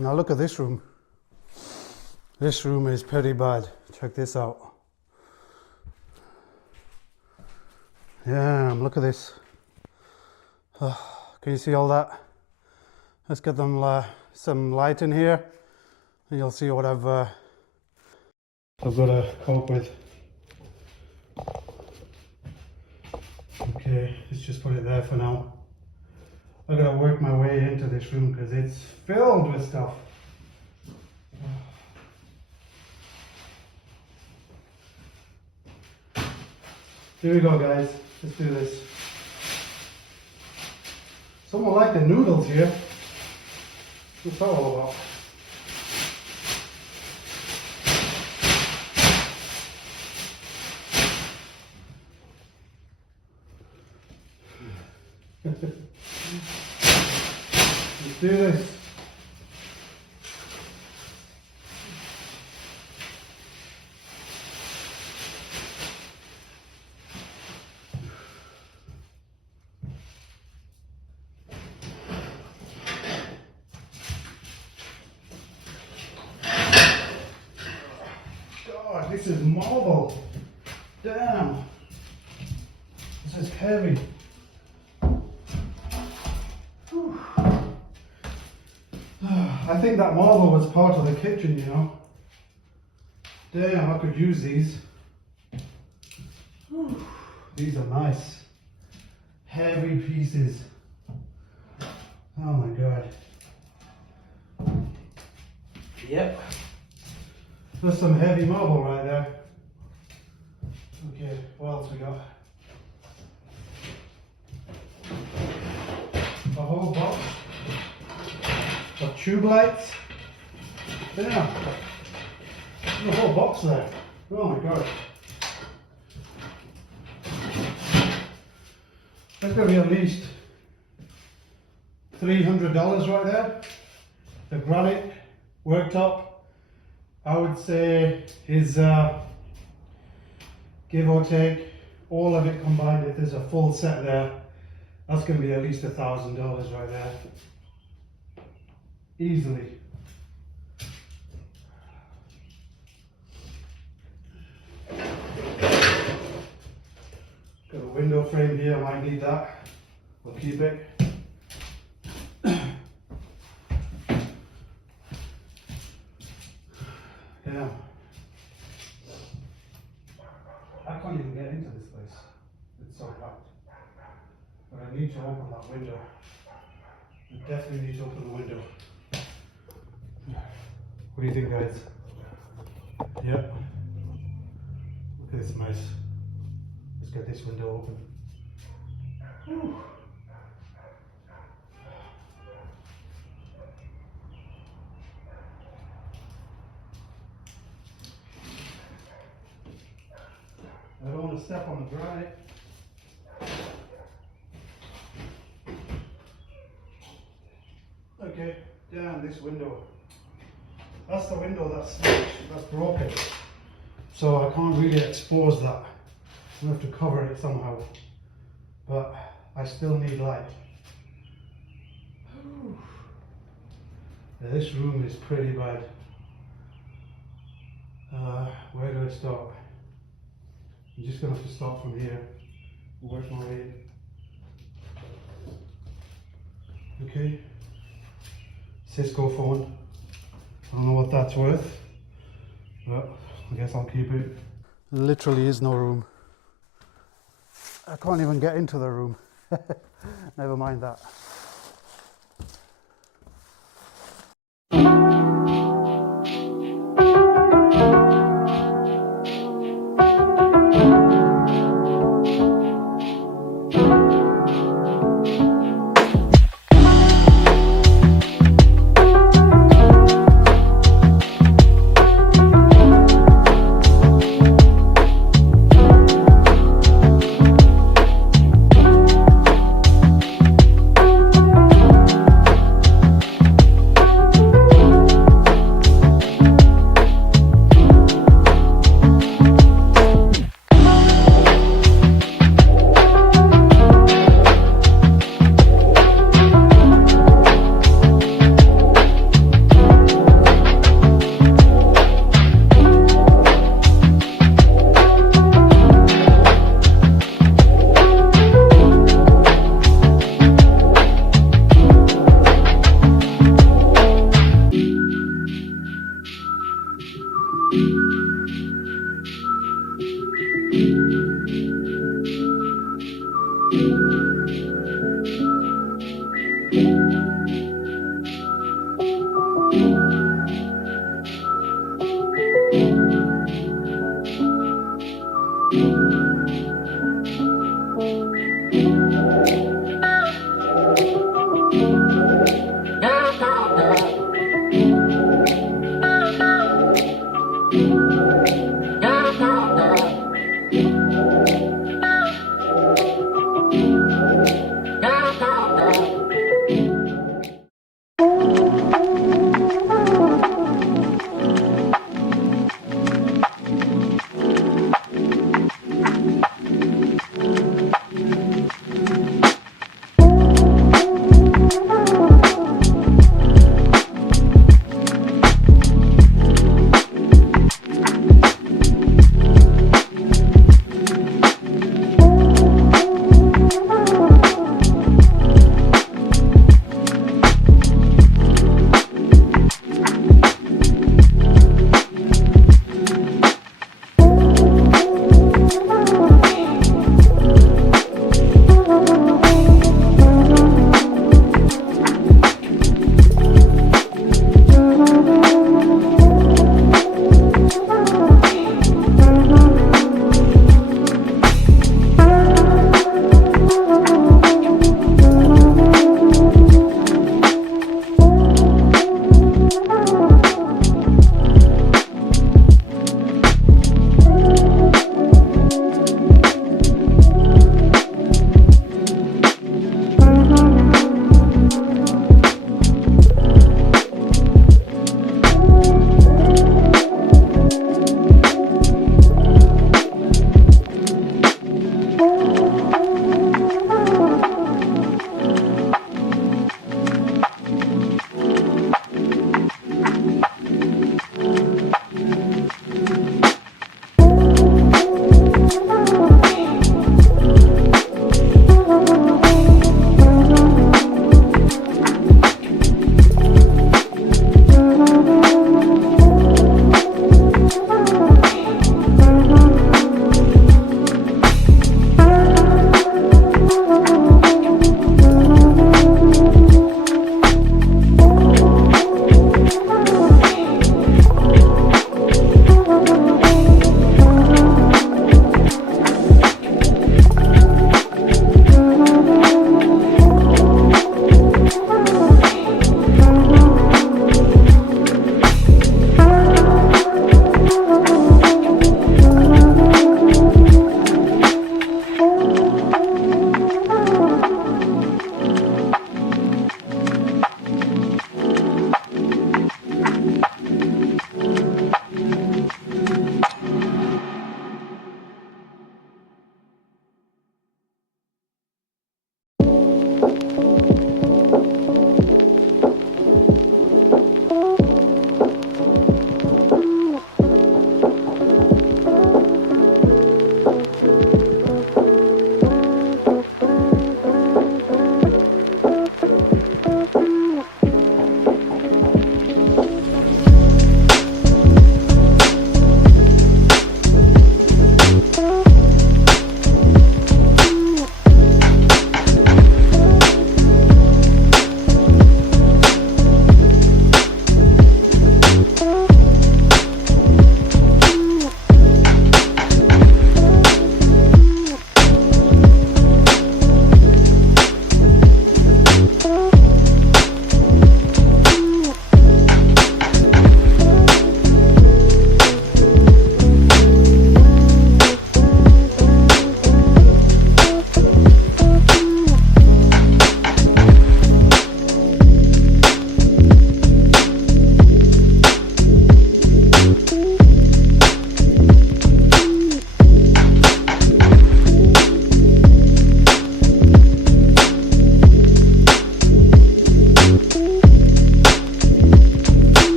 Now look at this room. This room is pretty bad. Check this out. Yeah, look at this. Can you see all that? Let's get them some light in here, and you'll see what I've got to cope with. Okay, let's just put it there for now. I gotta work my way into this room because it's filled with stuff. Here we go, guys. Let's do this. Someone liked the noodles here. What's that all about? Let's do this. God, this is marble. Damn. This is heavy. I think that marble was part of the kitchen, you know. Damn, I could use these. Whew. These are nice. Heavy pieces. Oh my God. Yep. There's some heavy marble right there. Okay, what else we got? A whole box of tube lights. Damn. There's a whole box there. Oh my God. That's going to be at least $300 right there. The granite worktop, I would say, is give or take, all of it combined, if there's a full set there, that's going to be at least $1,000 right there. Easily. Got a window frame here, I might need that. We'll keep it. Yeah. I can't even get into this place. It's so packed. But I need to open that window. I definitely need to open the window. What do you think, guys? Yep. Look at this mess. Let's get this window open. Whew. I don't want to step on the granite. Okay, down this window. That's the window that's smashed, that's broken. So I can't really expose that. I have to cover it somehow. But I still need light. Whew. This room is pretty bad. Where do I start? I'm just gonna have to start from here. Work my way in. Okay. Cisco phone. I don't know what that's worth, but I guess I'll keep it. There literally is no room. I can't even get into the room. Never mind that.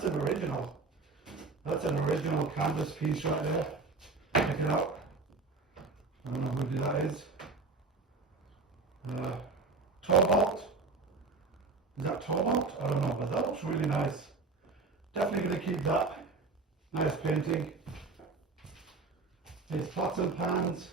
That's an original. That's an original canvas piece right there. Check it out. I don't know who that is. 12 volt. Is that 12 volt? I don't know, but that looks really nice. Definitely going to keep that. Nice painting. It's pots and pans.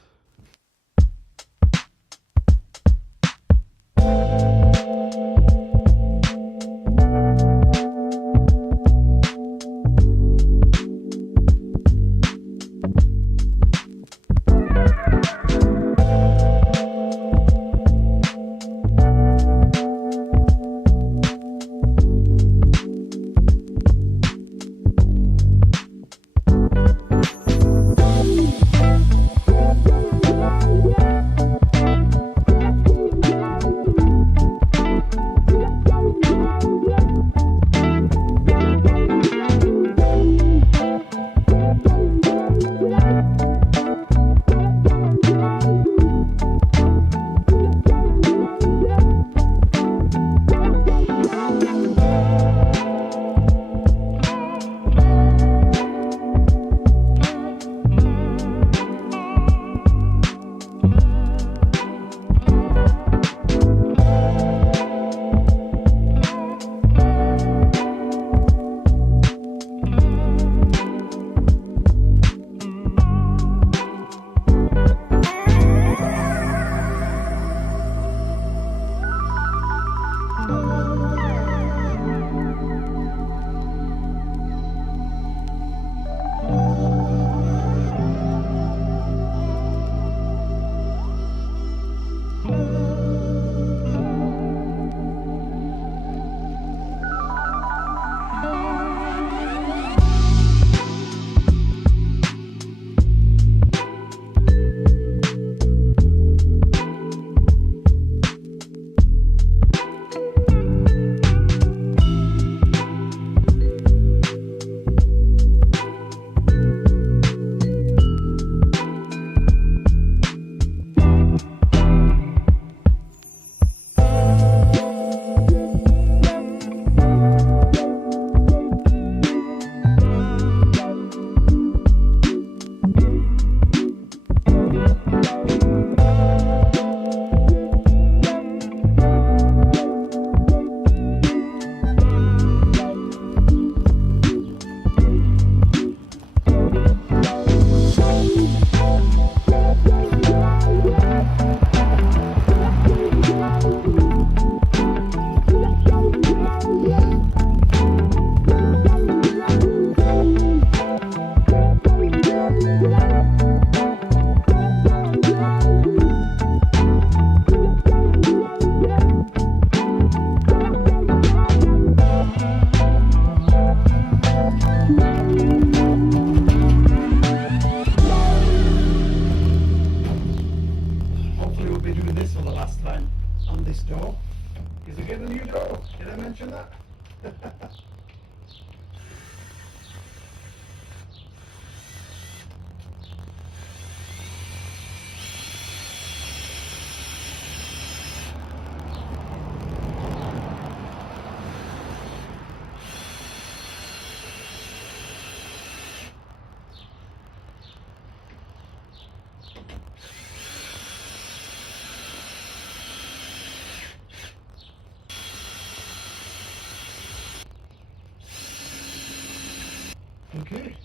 Okay.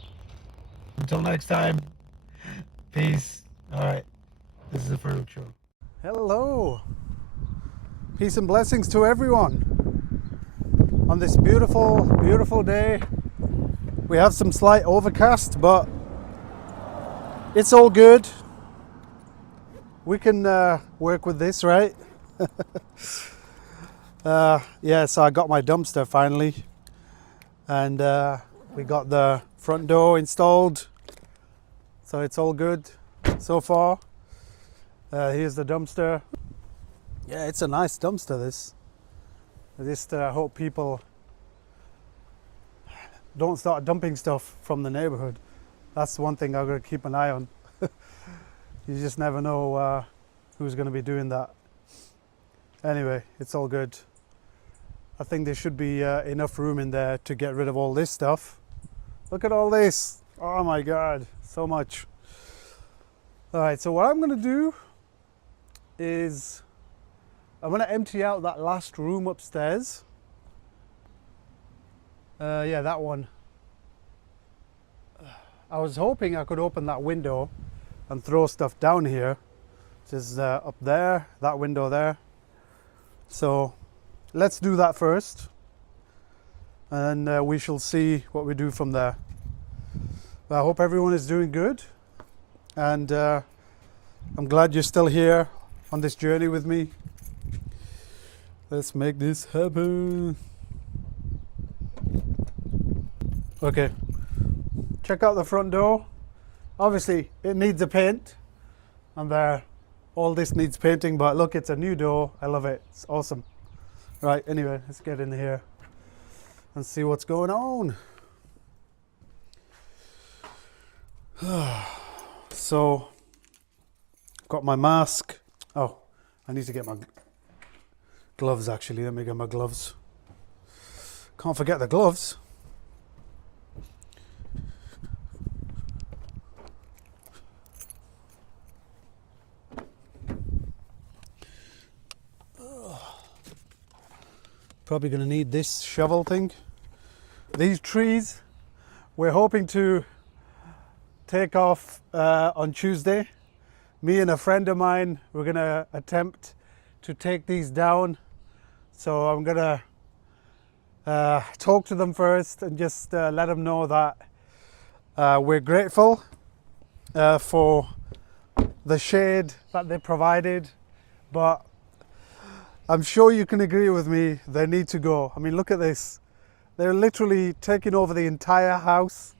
Until next time. Peace. All right. This is the Farooq Show. Hello. Peace and blessings to everyone. On this beautiful, beautiful day. We have some slight overcast, but it's all good. We can work with this, right? Yeah, so I got my dumpster finally. And we got the front door installed. So it's all good so far. Here's the dumpster. Yeah, it's a nice dumpster, this. I just hope people don't start dumping stuff from the neighborhood. That's one thing I've got to keep an eye on. You just never know who's going to be doing that. Anyway, it's all good. I think there should be enough room in there to get rid of all this stuff. Look at all this. Oh my God, so much. All right, so what I'm going to do is I'm going to empty out that last room upstairs. Yeah, that one. I was hoping I could open that window and throw stuff down here. Just up there, that window there. So let's do that first. And then we shall see what we do from there. But I hope everyone is doing good. And I'm glad you're still here on this journey with me. Let's make this happen. Okay, check out the front door. Obviously it needs a paint, and there, all this needs painting, but look, it's a new door. I love it, it's awesome. Right, anyway, let's get in here and see what's going on. So, got my mask. Oh, I need to get my gloves actually. Let me get my gloves. Can't forget the gloves. Probably going to need this shovel thing. These trees, we're hoping to take off on Tuesday. Me and a friend of mine, we're going to attempt to take these down. So I'm going to talk to them first and just let them know that we're grateful for the shade that they provided, but I'm sure you can agree with me, they need to go. I mean, look at this. They're literally taking over the entire house.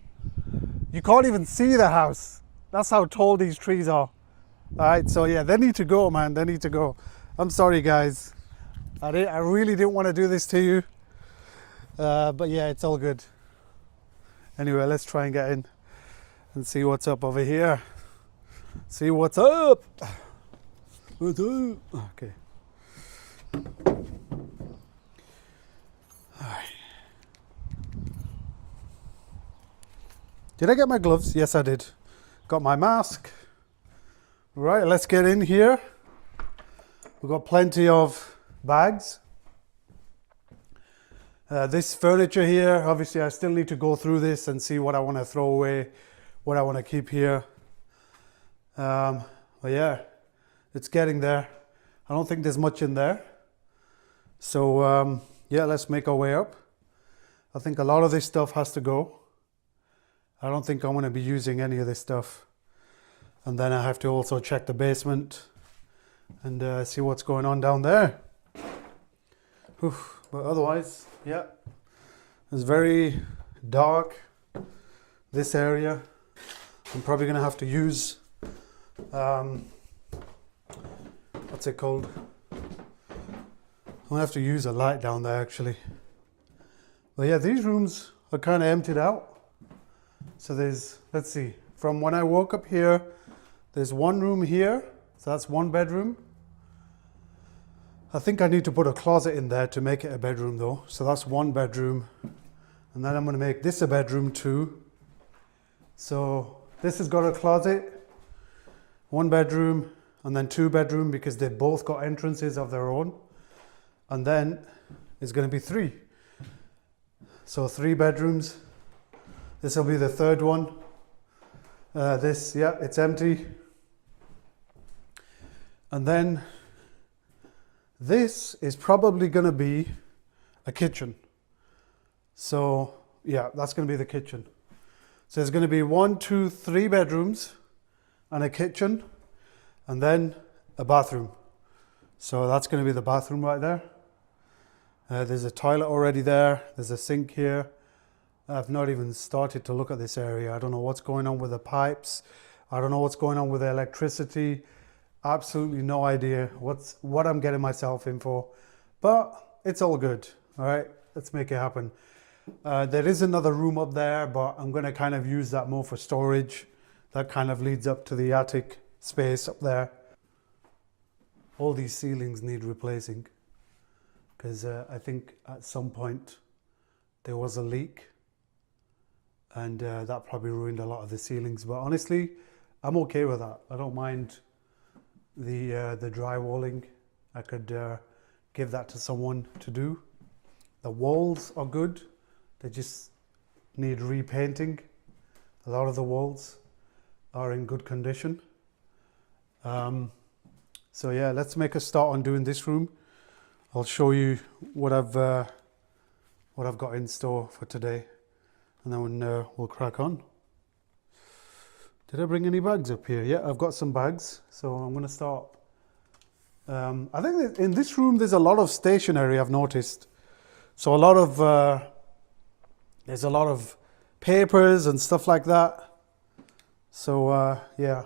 You can't even see the house. That's how tall these trees are. All right, so yeah, they need to go, man. They need to go. I'm sorry, guys. I really didn't want to do this to you. But yeah, it's all good. Anyway, let's try and get in and see what's up over here. See what's up. What's up? Okay. All right. Did I get my gloves? Yes, I did. Got my mask. Right, let's get in here. We've got plenty of bags. This furniture here, obviously I still need to go through this and see what I want to throw away, what I want to keep here. But yeah, it's getting there. I don't think there's much in there. So yeah, let's make our way up. I think a lot of this stuff has to go. I don't think I'm going to be using any of this stuff. And then I have to also check the basement and see what's going on down there. Oof. But otherwise, yeah, it's very dark, this area. I'm probably going to have to use, what's it called? I'm going to have to use a light down there actually. But yeah, these rooms are kind of emptied out. So there's, let's see, from when I woke up here, there's one room here. So that's one bedroom. I think I need to put a closet in there to make it a bedroom though. So that's one bedroom. And then I'm going to make this a bedroom too. So this has got a closet, one bedroom, and then two bedroom because they've both got entrances of their own. And then it's going to be three. So three bedrooms. This will be the third one. This, yeah, it's empty. And then this is probably going to be a kitchen. So yeah, that's going to be the kitchen. So there's going to be 1, 2, 3 bedrooms and a kitchen, and then a bathroom. So that's going to be the bathroom right there. There's a toilet already there. There's a sink here. I've not even started to look at this area. I don't know what's going on with the pipes. I don't know what's going on with the electricity. Absolutely no idea what I'm getting myself in for. But it's all good. All right, let's make it happen. There is another room up there, but I'm going to kind of use that more for storage. That kind of leads up to the attic space up there. All these ceilings need replacing because I think at some point there was a leak, and that probably ruined a lot of the ceilings. But honestly, I'm okay with that. I don't mind the drywalling. I could give that to someone to do. The walls are good. They just need repainting. A lot of the walls are in good condition. So yeah, let's make a start on doing this room. I'll show you what I've got in store for today, and then we'll crack on. Did I bring any bags up here? Yeah, I've got some bags, so I'm going to start. I think that in this room there's a lot of stationery, I've noticed. So there's a lot of papers and stuff like that. So yeah,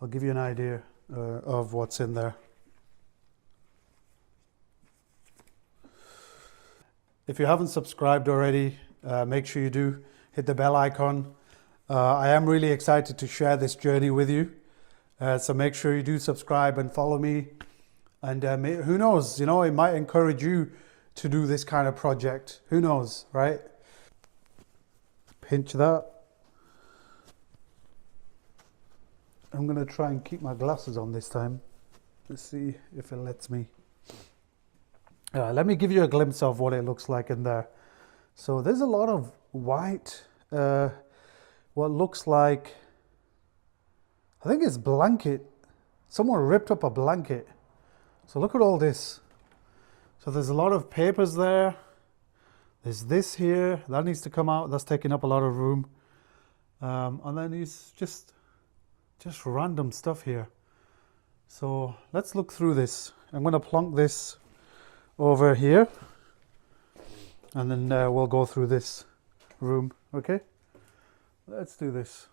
I'll give you an idea of what's in there. If you haven't subscribed already, make sure you do. Hit the bell icon. I am really excited to share this journey with you. So make sure you do subscribe and follow me. And who knows, you know, it might encourage you to do this kind of project. Who knows, right? Pinch that. I'm going to try and keep my glasses on this time. Let's see if it lets me. Let me give you a glimpse of what it looks like in there. So there's a lot of white, what looks like, I think it's blanket. Someone ripped up a blanket. So look at all this. So there's a lot of papers there. There's this here. That needs to come out. That's taking up a lot of room. And then it's just random stuff here. So let's look through this. I'm going to plonk this over here, and then we'll go through this room. Okay, let's do this.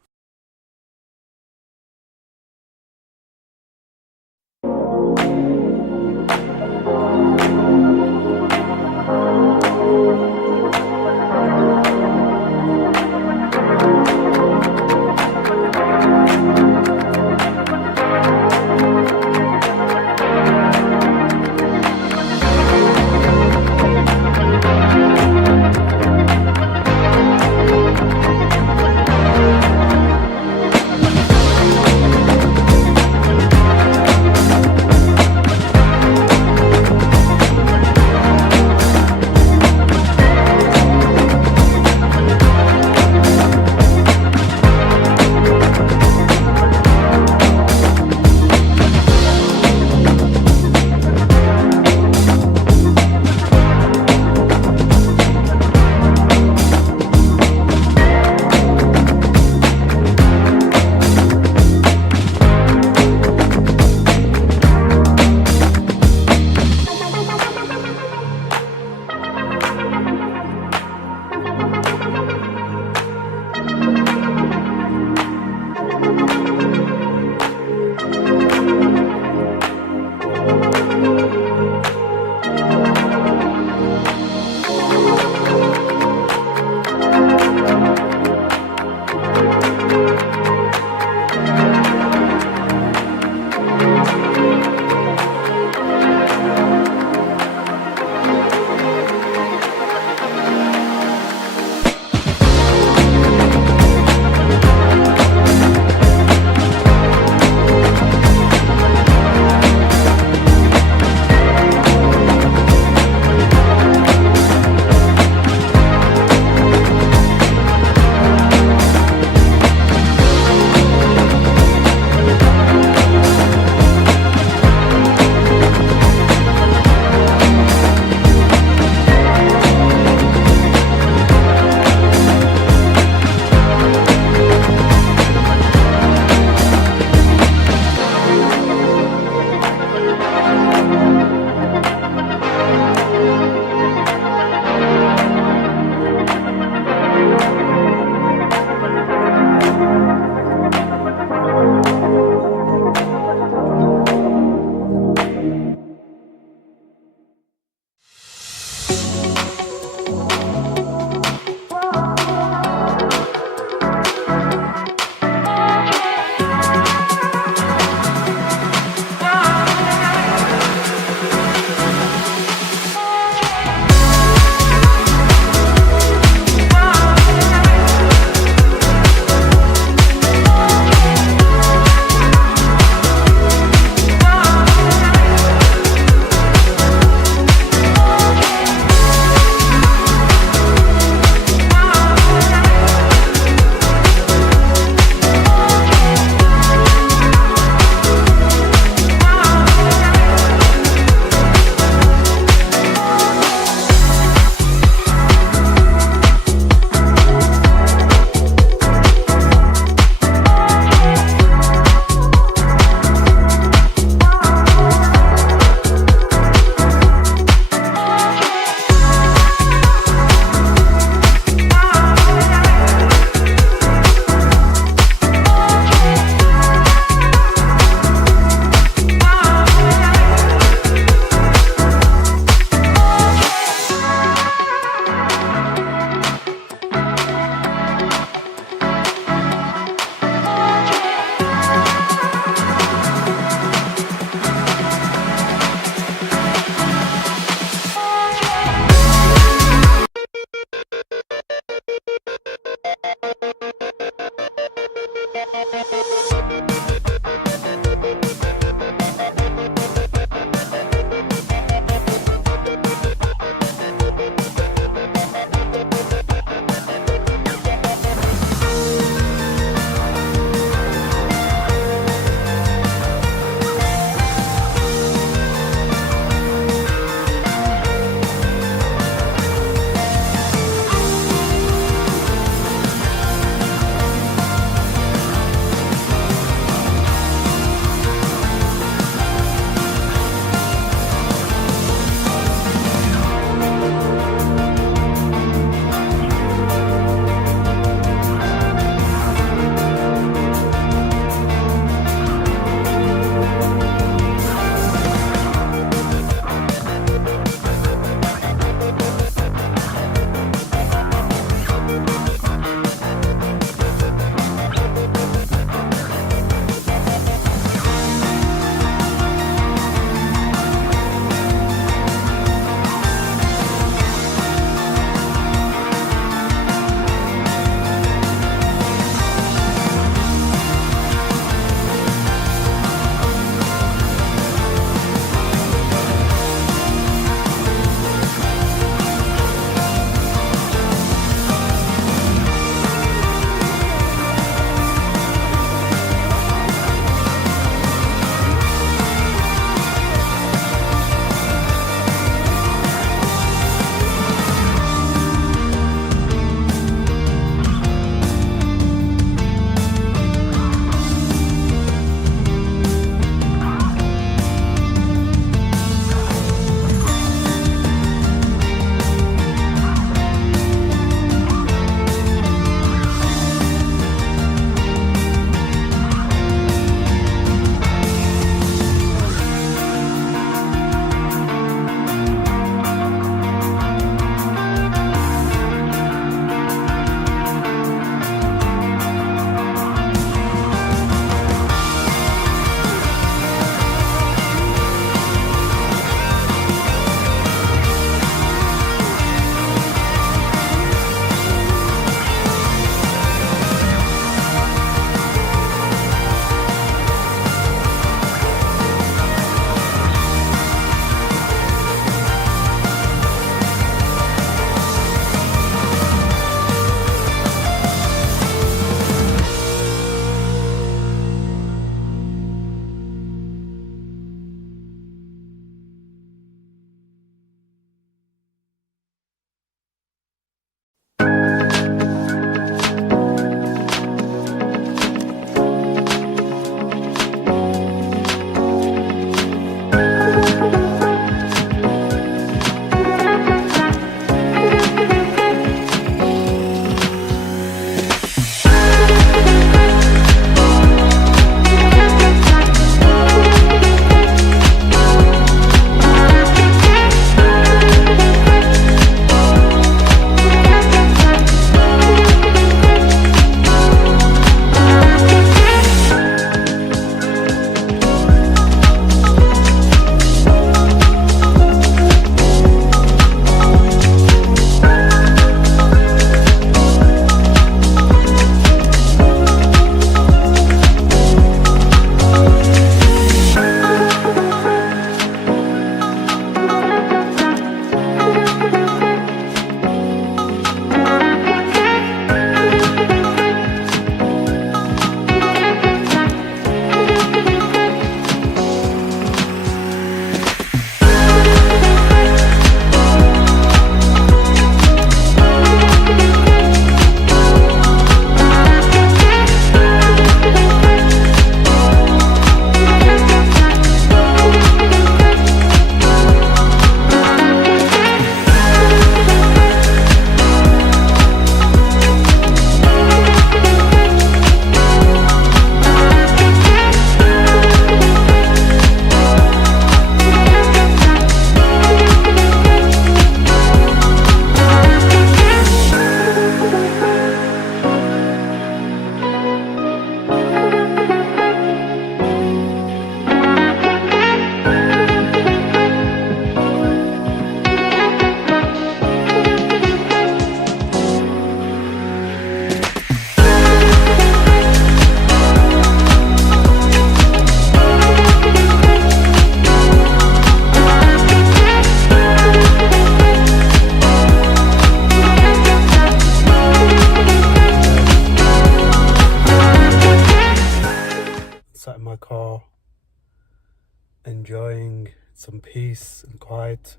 some peace and quiet.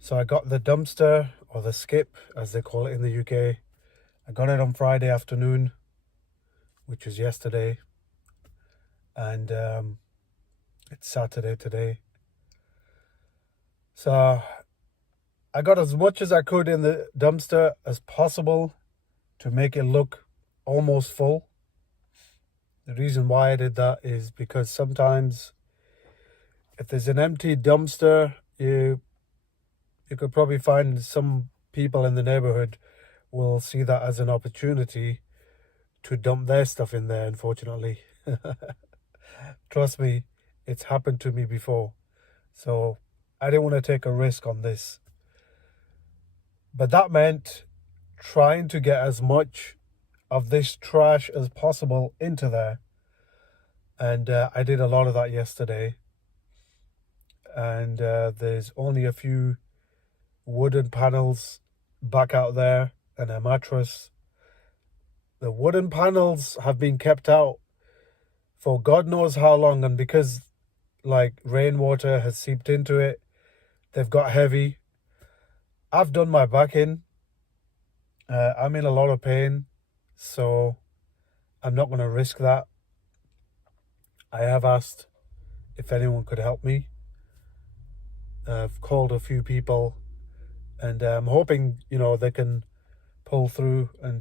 So I got the dumpster, or the skip as they call it in the UK. I got it on Friday afternoon, which was yesterday, and it's Saturday today. So I got as much as I could in the dumpster as possible to make it look almost full. The reason why I did that is because sometimes if there's an empty dumpster, you could probably find some people in the neighborhood will see that as an opportunity to dump their stuff in there, unfortunately. Trust me, it's happened to me before. So I didn't want to take a risk on this. But that meant trying to get as much of this trash as possible into there. And I did a lot of that yesterday. And there's only a few wooden panels back out there and a mattress. The wooden panels have been kept out for God knows how long, and because like rainwater has seeped into it, they've got heavy. I've done my back in. I'm in a lot of pain, so I'm not going to risk that. I have asked if anyone could help me. I've called a few people, and I'm hoping, they can pull through and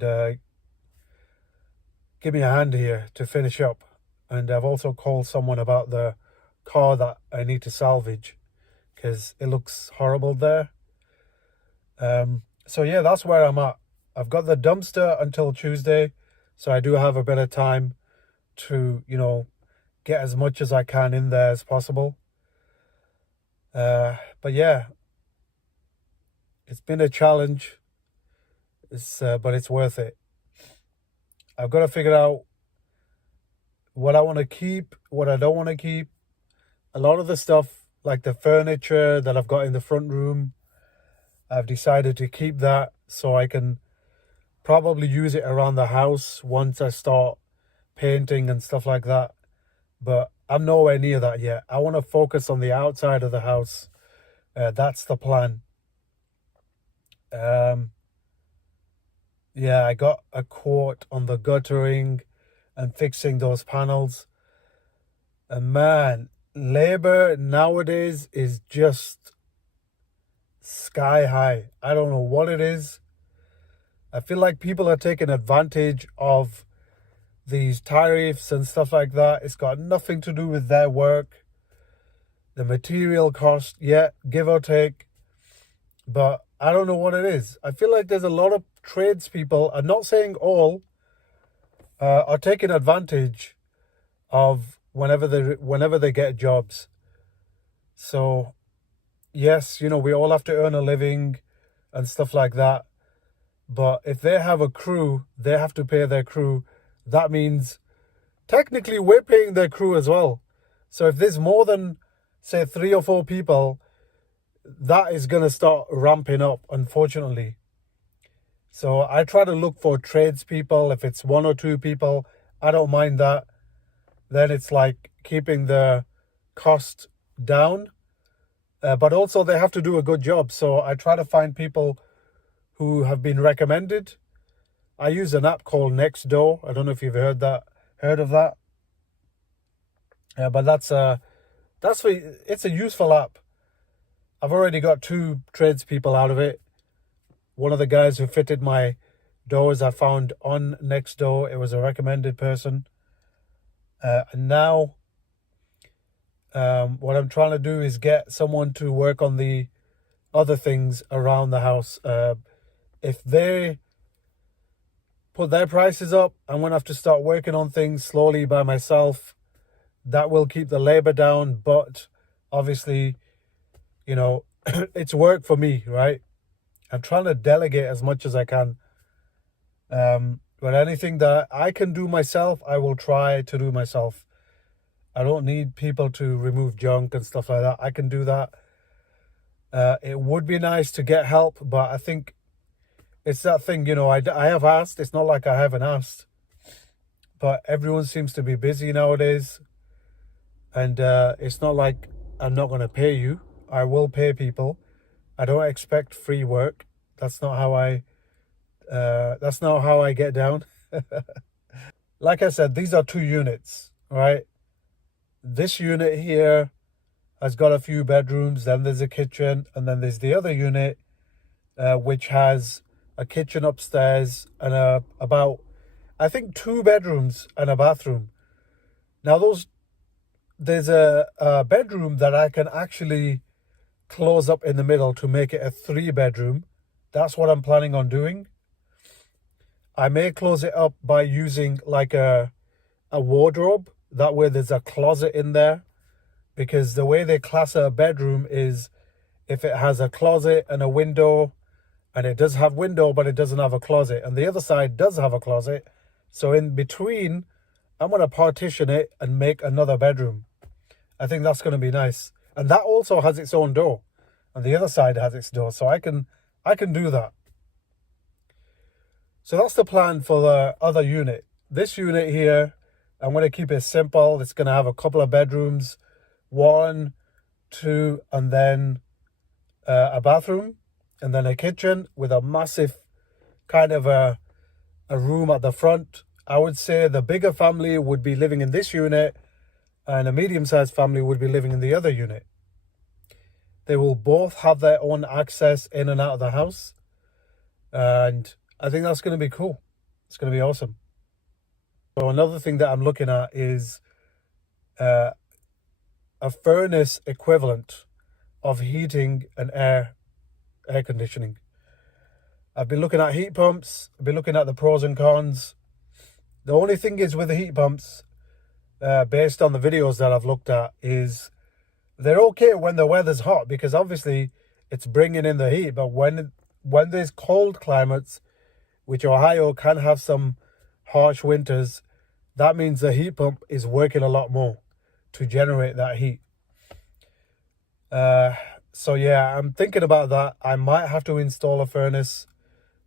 give me a hand here to finish up. And I've also called someone about the car that I need to salvage because it looks horrible there. So yeah, that's where I'm at. I've got the dumpster until Tuesday, so I do have a bit of time to, get as much as I can in there as possible. But yeah, it's been a challenge. But it's worth it. I've got to figure out what I want to keep, what I don't want to keep. A lot of the stuff, like the furniture that I've got in the front room, I've decided to keep that so I can probably use it around the house once I start painting and stuff like that. But I'm nowhere near that yet. I want to focus on the outside of the house. That's the plan. Yeah, I got a quote on the guttering and fixing those panels. And man, labor nowadays is just sky high. I don't know what it is. I feel like people are taking advantage of these tariffs and stuff like that. It's got nothing to do with their work. The material cost, yeah, give or take. But I don't know what it is. I feel like there's a lot of tradespeople, I'm not saying all, are taking advantage of whenever they get jobs. So yes, we all have to earn a living and stuff like that. But if they have a crew, they have to pay their crew. That means technically we're paying their crew as well. So if there's more than, say, 3 or 4 people, that is going to start ramping up, unfortunately. So I try to look for tradespeople. If it's 1 or 2 people, I don't mind that. Then it's like keeping the cost down. But also they have to do a good job. So I try to find people who have been recommended. I use an app called Nextdoor. I don't know if you've heard of that. But it's a useful app. I've already got 2 tradespeople out of it. One of the guys who fitted my doors I found on Nextdoor. It was a recommended person. And now what I'm trying to do is get someone to work on the other things around the house. If they put their prices up, I'm going to have to start working on things slowly by myself. That will keep the labor down, but obviously, it's work for me, right? I'm trying to delegate as much as I can. But anything that I can do myself, I will try to do myself. I don't need people to remove junk and stuff like that. I can do that. It would be nice to get help, but I think it's that thing, I have asked. It's not like I haven't asked. But everyone seems to be busy nowadays. And it's not like I'm not going to pay you. I will pay people. I don't expect free work. That's not how I get down. Like I said, these are 2 units, right? This unit here has got a few bedrooms, then there's a kitchen, and then there's the other unit, which has a kitchen upstairs and about, I think, 2 bedrooms and a bathroom. Now there's a bedroom that I can actually close up in the middle to make it a 3 bedroom. That's what I'm planning on doing. I may close it up by using like a wardrobe. That way there's a closet in there, because the way they class a bedroom is if it has a closet and a window, and it does have window but it doesn't have a closet, and the other side does have a closet. So in between, I'm going to partition it and make another bedroom. I think that's going to be nice. And that also has its own door, and the other side has its door, so I can do that. So that's the plan for the other unit. This unit here, I'm going to keep it simple. It's going to have a couple of bedrooms, 1, 2, and then a bathroom, and then a kitchen with a massive kind of a room at the front. I would say the bigger family would be living in this unit, and a medium-sized family would be living in the other unit. They will both have their own access in and out of the house, and I think that's going to be cool. It's going to be awesome. So another thing that I'm looking at is a furnace equivalent of heating and air conditioning. I've been looking at heat pumps. I've been looking at the pros and cons. The only thing is with the heat pumps, based on the videos that I've looked at, is they're okay when the weather's hot, because obviously it's bringing in the heat. But when there's cold climates, which Ohio can have some harsh winters, that means the heat pump is working a lot more to generate that heat. So yeah, I'm thinking about that. I might have to install a furnace,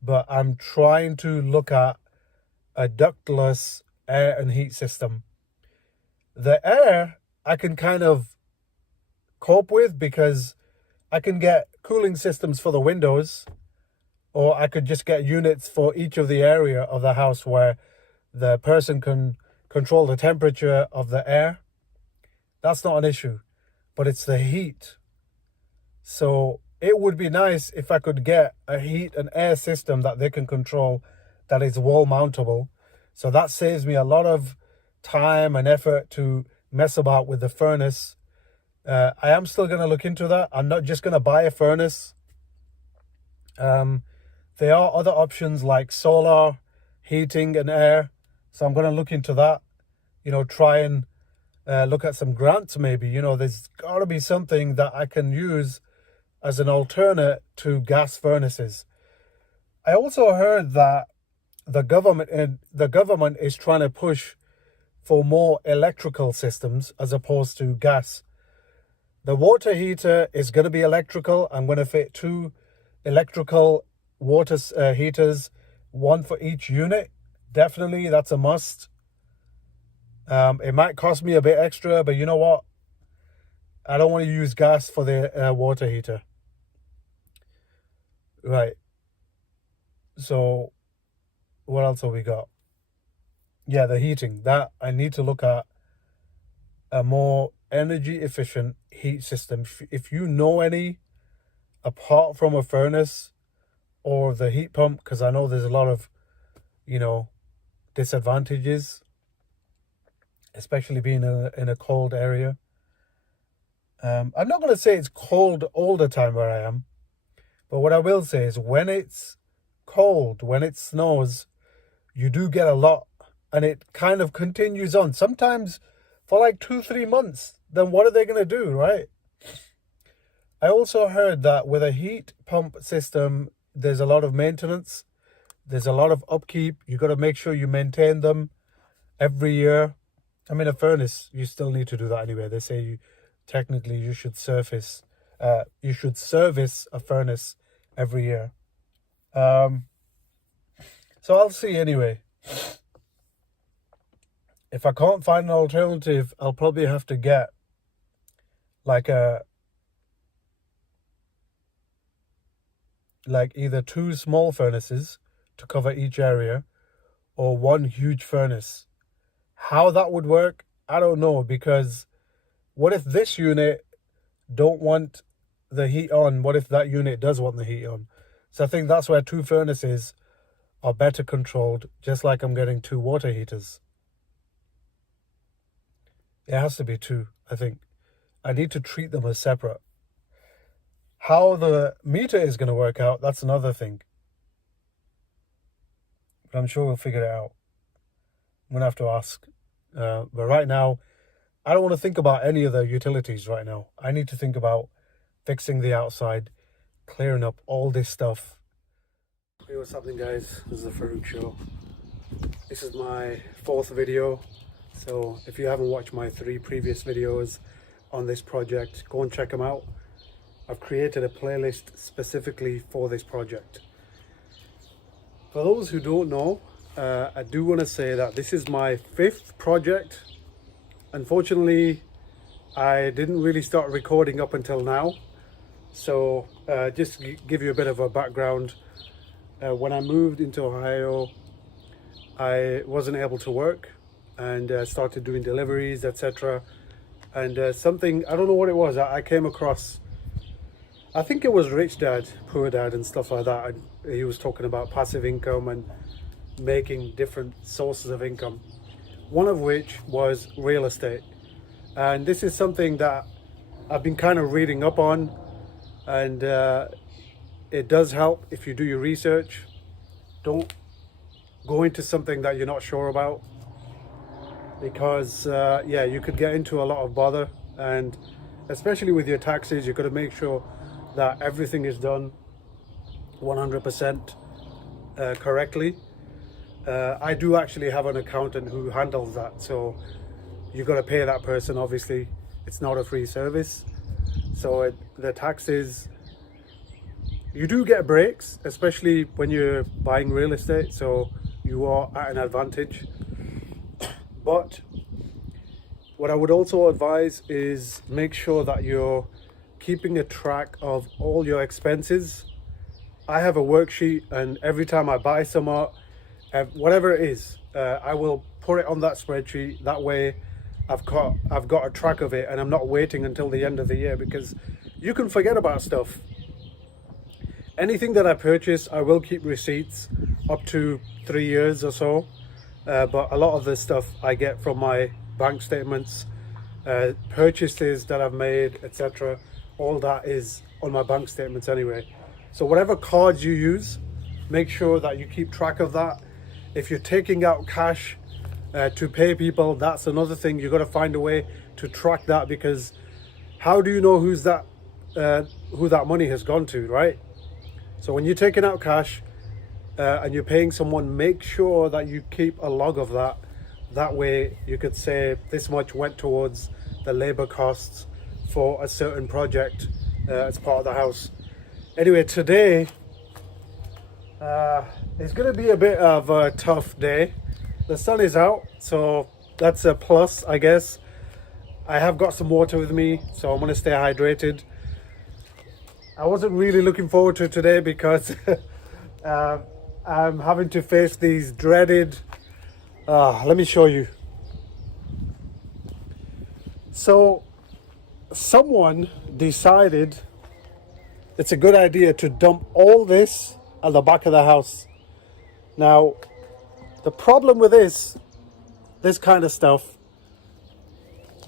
but I'm trying to look at a ductless air and heat system. The air I can kind of cope with, because I can get cooling systems for the windows, or I could just get units for each of the area of the house where the person can control the temperature of the air. That's not an issue, but it's the heat. So it would be nice if I could get a heat and air system that they can control, that is wall mountable. So that saves me a lot of time and effort to mess about with the furnace. I am still going to look into that. I'm not just going to buy a furnace. There are other options like solar, heating and air. So I'm going to look into that, try and look at some grants maybe. There's got to be something that I can use as an alternate to gas furnaces. I also heard that the government is trying to push for more electrical systems as opposed to gas. The water heater is going to be electrical. I'm going to fit 2 electrical water heaters, 1 for each unit. Definitely, that's a must. It might cost me a bit extra, but you know what? I don't want to use gas for the water heater. Right. So what else have we got? Yeah, the heating. That I need to look at a more energy efficient heat system. If you know any, apart from a furnace or the heat pump, because I know there's a lot of, disadvantages, especially being in a cold area. I'm not going to say it's cold all the time where I am, but what I will say is when it's cold, when it snows, you do get a lot, and it kind of continues on. Sometimes for like 2-3 months. Then what are they going to do, right? I also heard that with a heat pump system, there's a lot of maintenance. There's a lot of upkeep. You got to make sure you maintain them every year. I mean, a furnace, you still need to do that anyway. They say technically you should service a furnace every year. So I'll see anyway. if I can't find an alternative, I'll probably have to get like either 2 small furnaces to cover each area or 1 huge furnace. How that would work, I don't know, because what if this unit don't want the heat on? What if that unit does want the heat on? So I think that's where 2 furnaces are better controlled, just like I'm getting 2 water heaters. It has to be 2, I think. I need to treat them as separate. How the meter is going to work out, that's another thing. But I'm sure we'll figure it out. I'm going to have to ask. But right now, I don't want to think about any of the utilities right now. I need to think about fixing the outside, clearing up all this stuff. Hey, what's happening, guys? This is the Farooq Show. This is my 4th video. So if you haven't watched my 3 previous videos on this project, go and check them out. I've created a playlist specifically for this project. For those who don't know, I do want to say that this is my 5th project. Unfortunately, I didn't really start recording up until now. So just to give you a bit of a background, when I moved into Ohio, I wasn't able to work and started doing deliveries, etc. And something, I don't know what it was, I came across, I think it was Rich Dad, Poor Dad and stuff like that. And he was talking about passive income and making different sources of income, one of which was real estate. And this is something that I've been kind of reading up on, and it does help if you do your research. Don't go into something that you're not sure about, because yeah, you could get into a lot of bother, and especially with your taxes, you've got to make sure that everything is done 100% correctly. I do actually have an accountant who handles that, so you've got to pay that person. Obviously, it's not a free service. So the taxes, you do get breaks, especially when you're buying real estate, so you are at an advantage. But what I would also advise is make sure that you're keeping a track of all your expenses. I have a worksheet, and every time I buy some art, whatever it is, I will put it on that spreadsheet. That way I've got a track of it, and I'm not waiting until the end of the year, because you can forget about stuff. Anything that I purchase, I will keep receipts up to 3 years or so, but a lot of the stuff I get from my bank statements, purchases that I've made, etc. All that is on my bank statements anyway. So whatever cards you use, make sure that you keep track of that. If you're taking out cash to pay people, that's another thing. You've got to find a way to track that, because how do you know who that money has gone to, right? So when you're taking out cash and you're paying someone, make sure that you keep a log of that. That way you could say this much went towards the labor costs for a certain project as part of the house. Anyway, today it's going to be a bit of a tough day. The sun is out, so that's a plus, I guess. I have got some water with me, so I'm going to stay hydrated. I wasn't really looking forward to today because I'm having to face these dreaded... let me show you. So someone decided it's a good idea to dump all this at the back of the house. Now, the problem with this kind of stuff,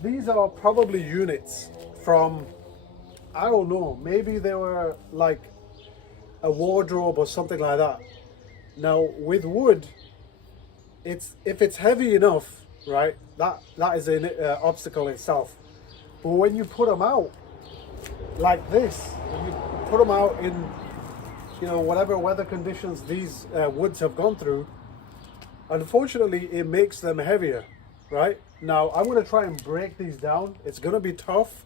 these are probably units from, I don't know, maybe they were like a wardrobe or something like that. Now, with wood, if it's heavy enough, right, that is an obstacle itself. But when you put them out like this, when you put them out in, whatever weather conditions these woods have gone through, unfortunately it makes them heavier, right? Now I'm going to try and break these down. It's going to be tough.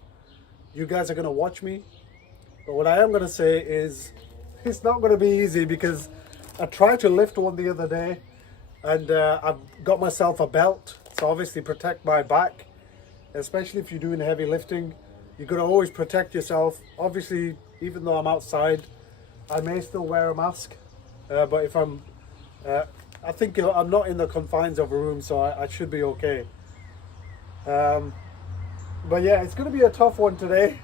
You guys are going to watch me, but what I am going to say is it's not going to be easy, because I tried to lift one the other day, and I've got myself a belt to obviously protect my back, especially if you're doing heavy lifting. You've got to always protect yourself. Obviously, even though I'm outside, I may still wear a mask. But if I think I'm not in the confines of a room, so I should be okay. But yeah, it's going to be a tough one today.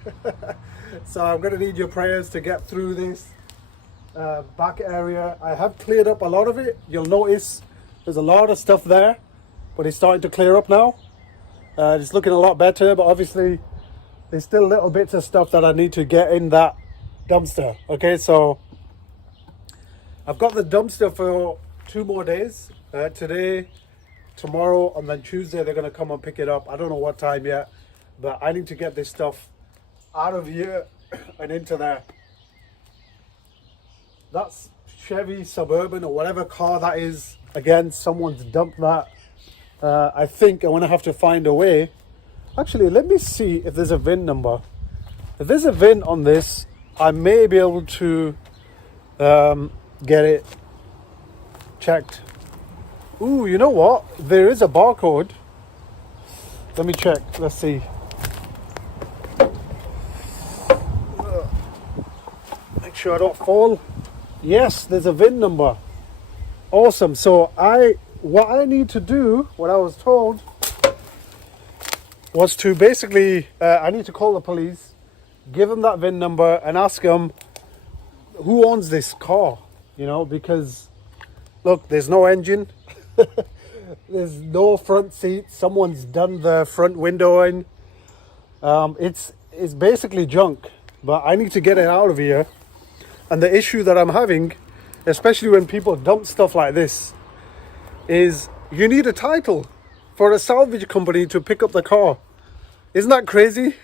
So I'm going to need your prayers to get through this back area. I have cleared up a lot of it. You'll notice there's a lot of stuff there, but it's starting to clear up now. It's looking a lot better, but obviously there's still little bits of stuff that I need to get in that dumpster. Okay, so I've got the dumpster for 2 more days. Today, tomorrow, and then Tuesday they're going to come and pick it up. I don't know what time yet, but I need to get this stuff out of here and into there. That's Chevy Suburban or whatever car that is. Again, someone's dumped that. I think I'm going to have to find a way. Actually, let me see if there's a VIN number. If there's a VIN on this, I may be able to get it checked. Ooh, you know what? There is a barcode. Let me check. Let's see. Make sure I don't fall. Yes, there's a VIN number. Awesome. So what I need to do, what I was told, was to basically, I need to call the police, give them that VIN number and ask them who owns this car, because look, there's no engine. There's no front seat. Someone's done the front window in. It's basically junk, but I need to get it out of here. And the issue that I'm having, especially when people dump stuff like this, is you need a title for a salvage company to pick up the car. Isn't that crazy?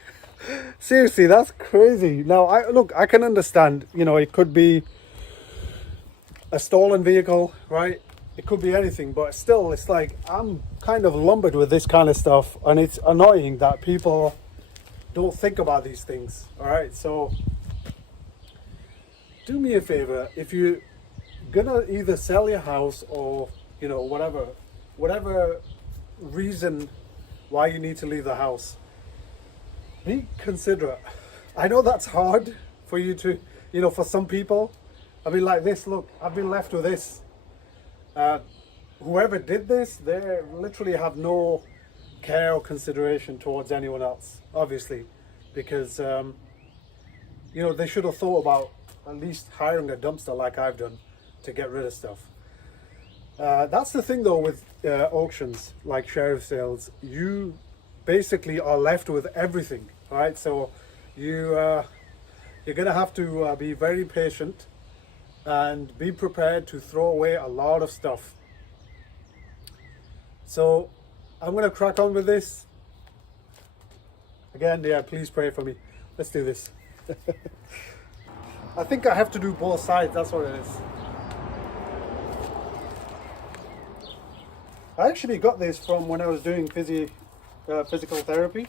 Seriously, that's crazy. Now, I can understand, it could be a stolen vehicle, right? It could be anything, but still, it's like I'm kind of lumbered with this kind of stuff, and it's annoying that people don't think about these things. All right, so do me a favor. If you're gonna either sell your house or whatever reason why you need to leave the house, be considerate. I know that's hard for you to, for some people. I mean, like this, look, I've been left with this. Whoever did this, they literally have no care or consideration towards anyone else, obviously, because, they should have thought about at least hiring a dumpster like I've done to get rid of stuff. That's the thing though with auctions like sheriff sales, you basically are left with everything, right? So you're gonna have to be very patient and be prepared to throw away a lot of stuff. So I'm gonna crack on with this. Again, yeah, please pray for me. Let's do this. I think I have to do both sides, that's what it is. I actually got this from when I was doing physical therapy.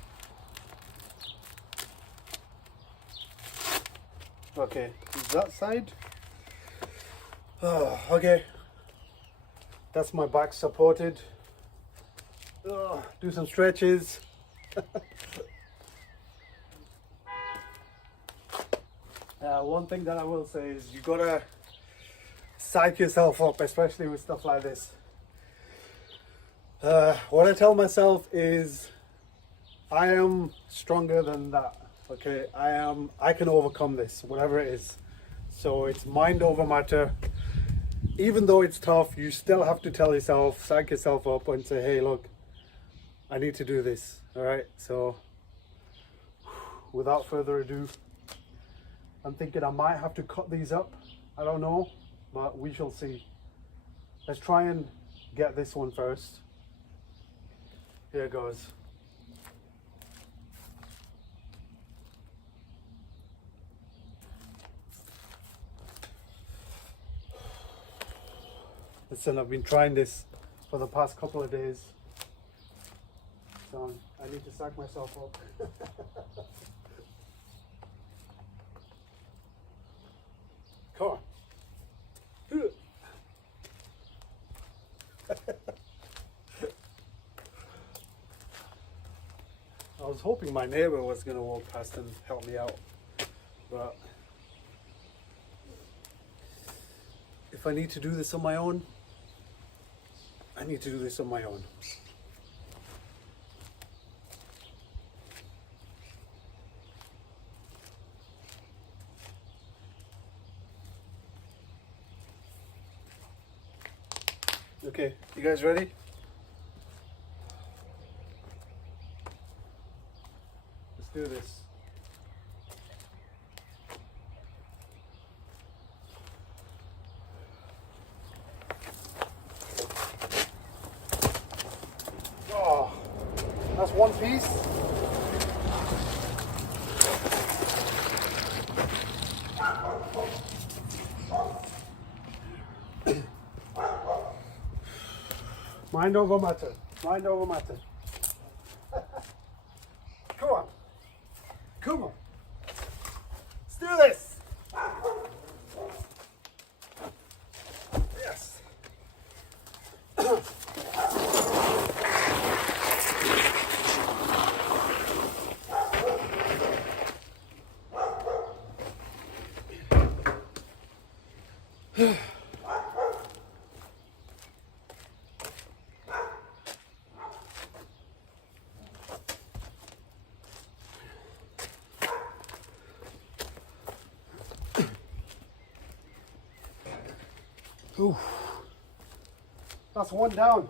Okay, is that side? Oh, okay. That's my back supported. Do some stretches. One thing that I will say is you gotta psych yourself up, especially with stuff like this. What I tell myself is I am stronger than that. Okay, I can overcome this, whatever it is. So it's mind over matter. Even though it's tough, you still have to tell yourself, psych yourself up and say, hey, look, I need to do this. All right, so without further ado, I'm thinking I might have to cut these up. I don't know, but we shall see. Let's try and get this one first. Here it goes. Listen, I've been trying this for the past couple of days. So I need to psych myself up. Come on. was hoping my neighbor was going to walk past and help me out, but if I need to do this on my own, I need to do this on my own. Okay, you guys ready? Let's do this. Oh, that's one piece. Mind over matter. Mind over matter. Come on. Come on. Let's do this. Yes. Ooh, that's one down.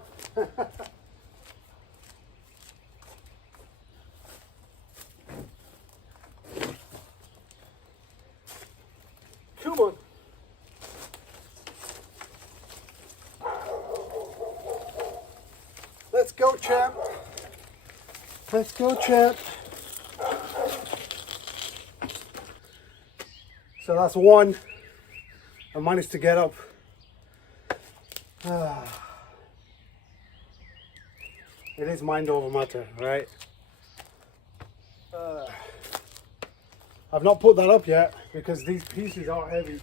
Come on. Let's go, champ. Let's go, champ. So that's one. I managed to get up. It is mind over matter, right? I've not put that up yet because these pieces are heavy.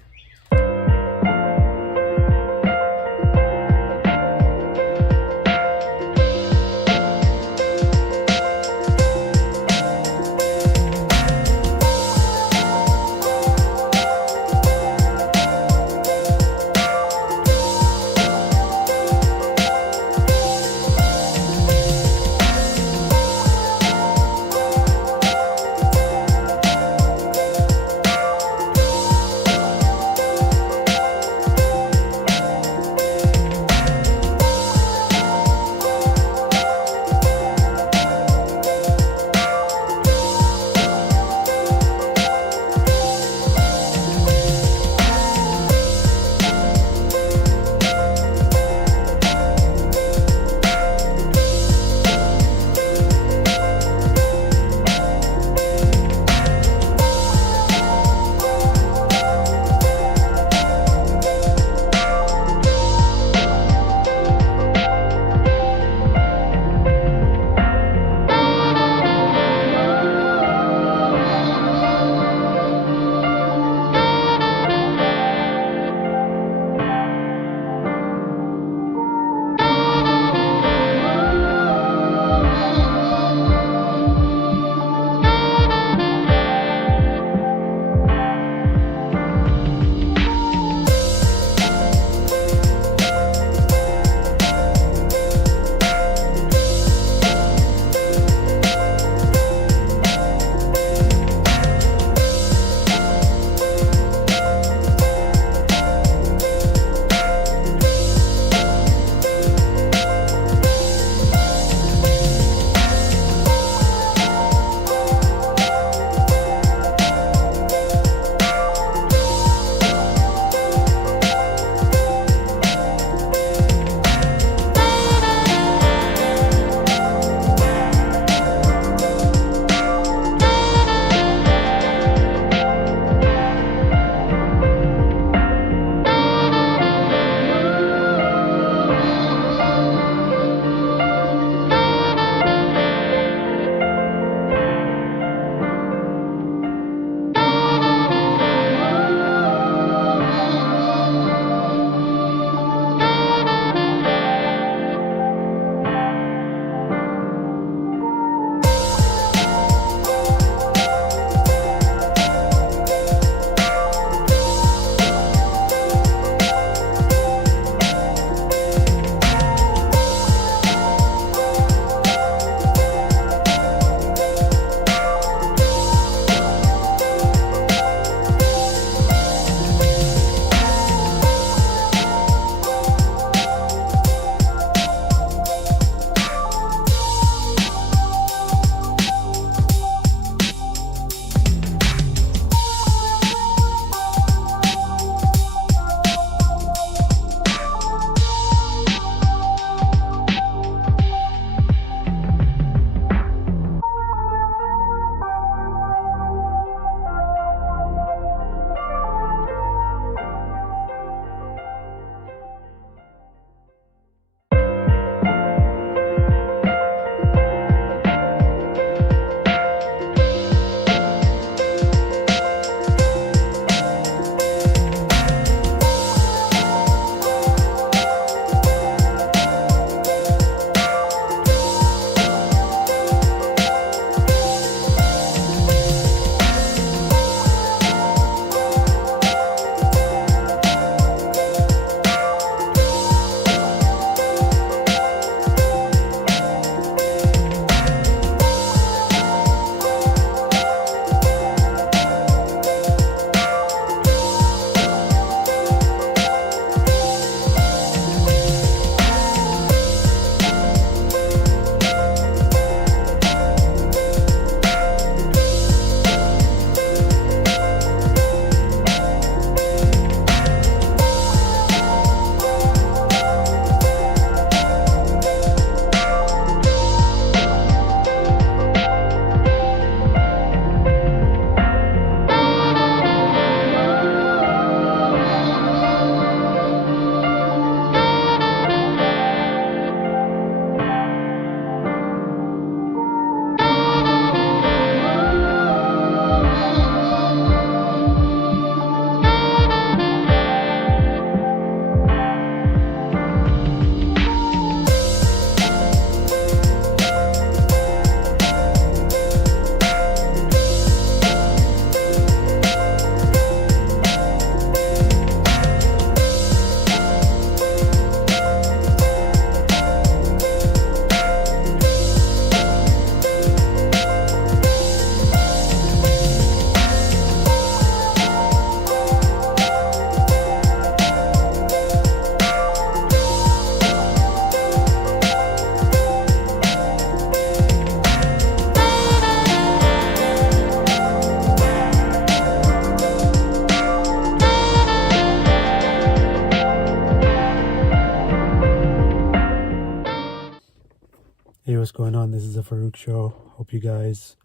what's going on? This is the Farooq Show. Hope you guys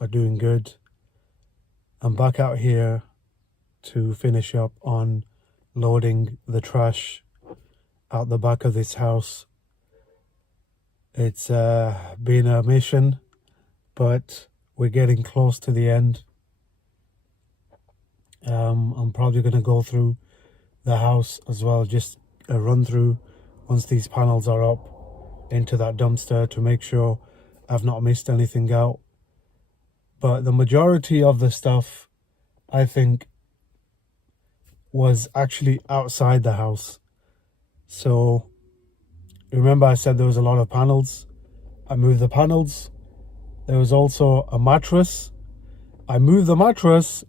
are doing good. I'm back out here to finish up on loading the trash out the back of this house. It's been a mission, but we're getting close to the end. I'm probably going to go through the house as well, just a run through once these panels are up into that dumpster to make sure I've not missed anything out. But the majority of the stuff, I think, was actually outside the house. So remember I said there was a lot of panels. I moved the panels. There was also a mattress. I moved the mattress,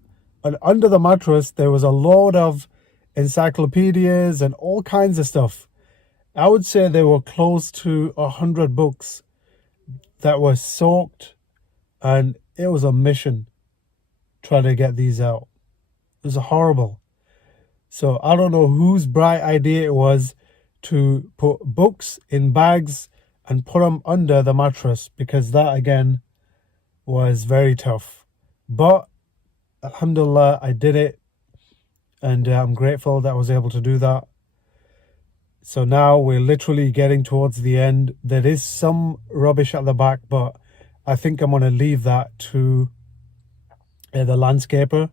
and under the mattress there was a load of encyclopedias and all kinds of stuff. I would say there were close to 100 books that were soaked, and it was a mission trying to get these out. It was horrible. So I don't know whose bright idea it was to put books in bags and put them under the mattress, because that again was very tough. But alhamdulillah, I did it, and I'm grateful that I was able to do that. So now we're literally getting towards the end. There is some rubbish at the back, but I think I'm going to leave that to the landscaper,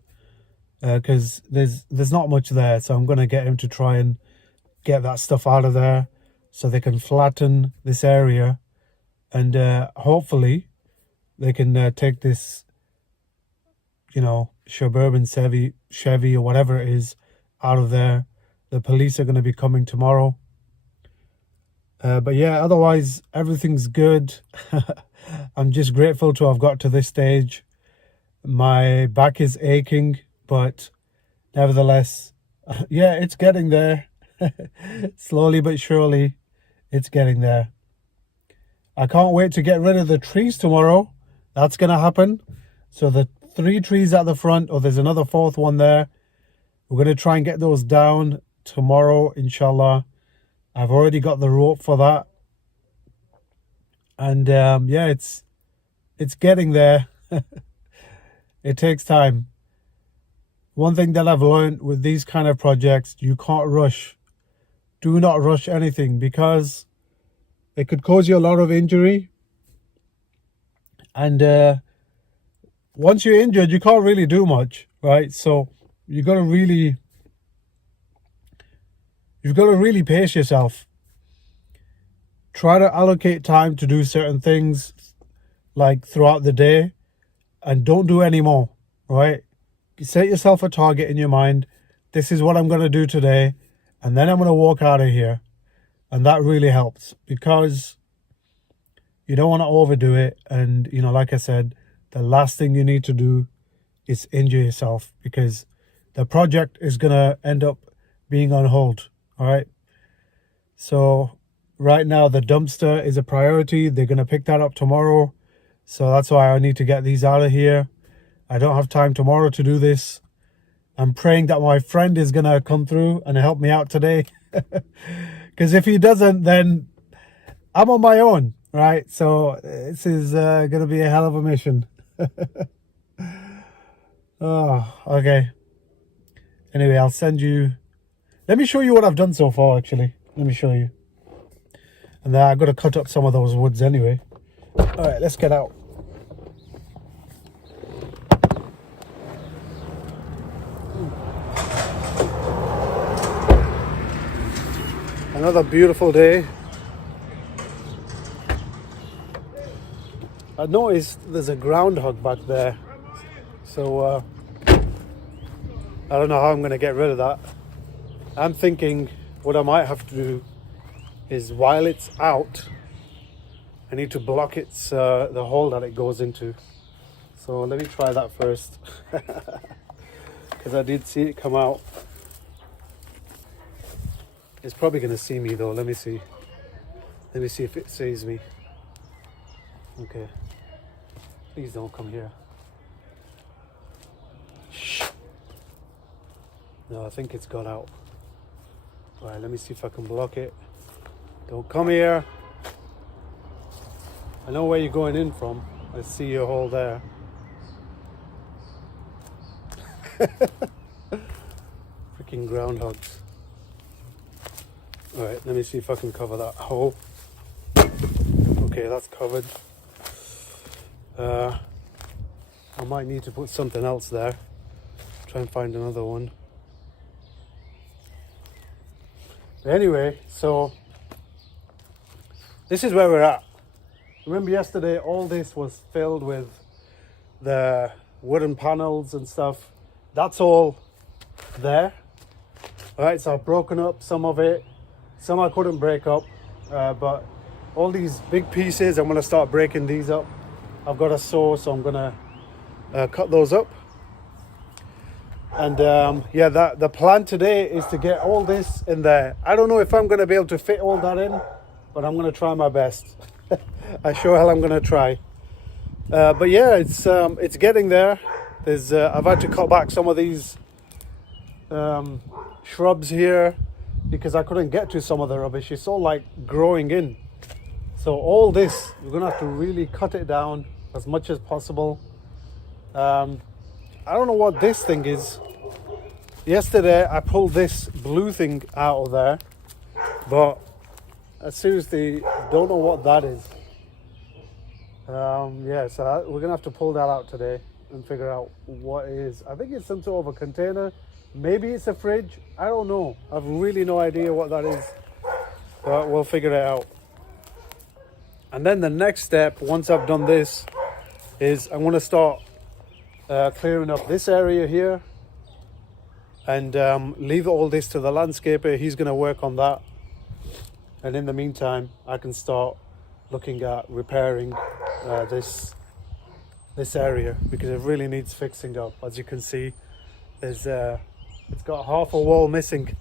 because there's not much there. So I'm going to get him to try and get that stuff out of there so they can flatten this area, and hopefully they can take this, suburban Chevy or whatever it is out of there. The police are going to be coming tomorrow. But yeah, otherwise everything's good. I'm just grateful to have got to this stage. My back is aching, but nevertheless, yeah, it's getting there. Slowly but surely, it's getting there. I can't wait to get rid of the trees tomorrow. That's going to happen. So the 3 trees at the front, or there's another 4th one there. We're going to try and get those down tomorrow, inshallah. I've already got the rope for that. And yeah, it's getting there. It takes time. One thing that I've learned with these kind of projects, you can't rush. Do not rush anything, because it could cause you a lot of injury. And once you're injured, you can't really do much, right? So you've got to really pace yourself. Try to allocate time to do certain things, like throughout the day, and don't do any more, right? Set yourself a target in your mind. This is what I'm going to do today, and then I'm going to walk out of here. And that really helps, because you don't want to overdo it. And, like I said, the last thing you need to do is injure yourself, because the project is going to end up being on hold. All right. So right now the dumpster is a priority. They're going to pick that up tomorrow. So that's why I need to get these out of here. I don't have time tomorrow to do this. I'm praying that my friend is going to come through and help me out today. Because if he doesn't, then I'm on my own. Right. So this is going to be a hell of a mission. Oh, okay. Anyway, I'll send you. Let me show you what I've done so far, actually. Let me show you. And then I've got to cut up some of those woods anyway. All right, let's get out. Another beautiful day. I noticed there's a groundhog back there. So I don't know how I'm going to get rid of that. I'm thinking what I might have to do is, while it's out, I need to block its the hole that it goes into. So let me try that first, because I did see it come out. It's probably going to see me though. Let me see if it sees me. Okay, please don't come here. Shh. No, I think it's got out. Alright, let me see if I can block it. Don't come here. I know where you're going in from. I see your hole there. Freaking groundhogs. Alright, let me see if I can cover that hole. Okay, that's covered. I might need to put something else there. Try and find another one. But anyway, so this is where we're at. Remember yesterday, all this was filled with the wooden panels and stuff. That's all there. Alright, so I've broken up some of it. Some I couldn't break up, but all these big pieces, I'm going to start breaking these up. I've got a saw, so I'm going to cut those up. And yeah, the plan today is to get all this in there. I don't know if I'm going to be able to fit all that in, but I'm going to try my best. I sure hell I'm going to try. But yeah, it's getting there. I've had to cut back some of these shrubs here because I couldn't get to some of the rubbish. It's all like growing in. So all this, we're going to have to really cut it down as much as possible. I don't know what this thing is. Yesterday I pulled this blue thing out of there, but I seriously don't know what that is. Yeah, so we're gonna have to pull that out today and figure out what it is. I think it's some sort of a container. Maybe it's a fridge. I don't know. I've really no idea what that is, but we'll figure it out. And then the next step, once I've done this, is I'm gonna start clearing up this area here and leave all this to the landscaper. He's going to work on that, and in the meantime I can start looking at repairing this area because it really needs fixing up. As you can see, it's got half a wall missing.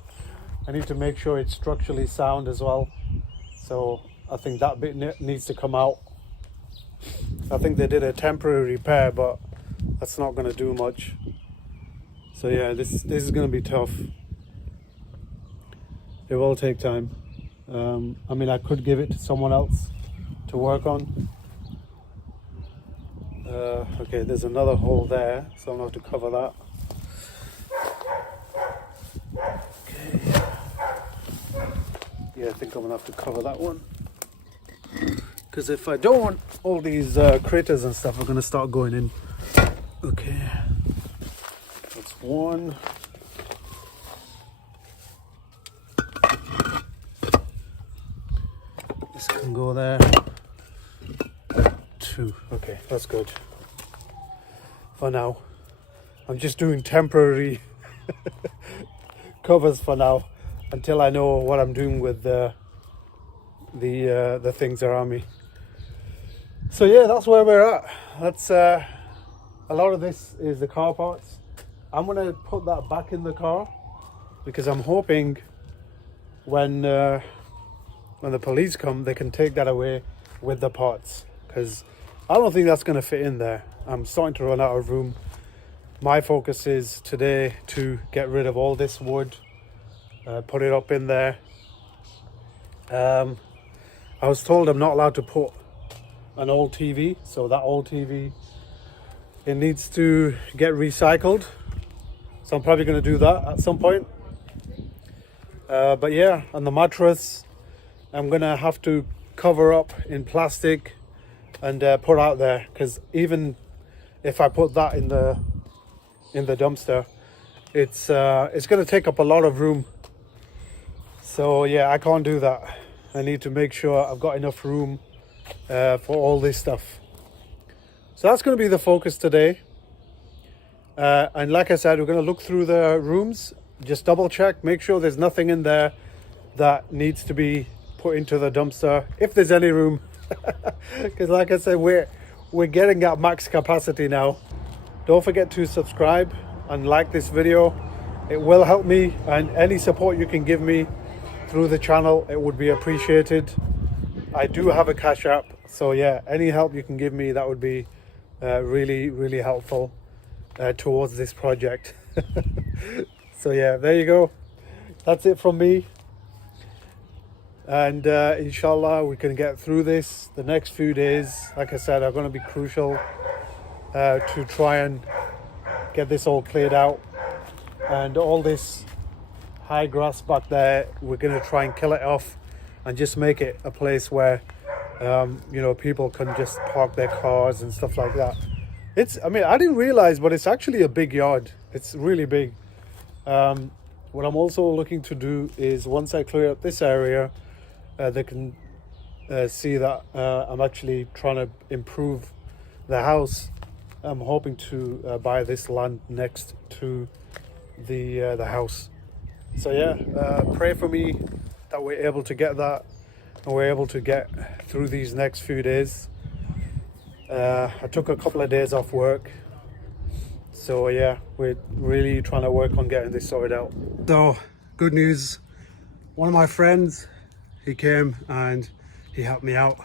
I need to make sure it's structurally sound as well, so I think that bit needs to come out. I think they did a temporary repair, but that's not going to do much. So yeah, this is going to be tough. It will take time. I mean, I could give it to someone else to work on. Okay, there's another hole there, so I'm going to have to cover that. Okay. Yeah, I think I'm going to have to cover that one. Because if I don't, all these critters and stuff are going to start going in. Okay. That's one. This can go there. Two. Okay, that's good. For now. I'm just doing temporary covers for now until I know what I'm doing with the things around me. So yeah, that's where we're at. That's a lot of this is the car parts. I'm gonna put that back in the car because I'm hoping when the police come, they can take that away with the parts, because I don't think that's gonna fit in there. I'm starting to run out of room. My focus is today to get rid of all this wood, put it up in there. I was told I'm not allowed to put an old TV, so that old TV, it needs to get recycled. So I'm probably going to do that at some point. But yeah, and the mattress, I'm going to have to cover up in plastic and put out there, because even if I put that in the dumpster, it's going to take up a lot of room. So yeah, I can't do that. I need to make sure I've got enough room for all this stuff. So that's going to be the focus today. And like I said, we're going to look through the rooms, just double check, make sure there's nothing in there that needs to be put into the dumpster, if there's any room. Because like I said, we're getting at max capacity now. Don't forget to subscribe and like this video. It will help me, and any support you can give me through the channel, it would be appreciated. I do have a Cashapp, so yeah, any help you can give me, that would be really, really helpful towards this project. So yeah, there you go. That's it from me. And inshallah we can get through this. The next few days, like I said, are going to be crucial to try and get this all cleared out. And all this high grass back there, we're going to try and kill it off and just make it a place where people can just park their cars and stuff like that. I didn't realize, but it's actually a big yard. It's really big. What I'm also looking to do is, once I clear up this area, they can see that I'm actually trying to improve the house. I'm hoping to buy this land next to the house. So yeah, pray for me that we're able to get that and we're able to get through these next few days. I took a couple of days off work, so yeah, we're really trying to work on getting this sorted out. So good news, one of my friends, he came and he helped me out,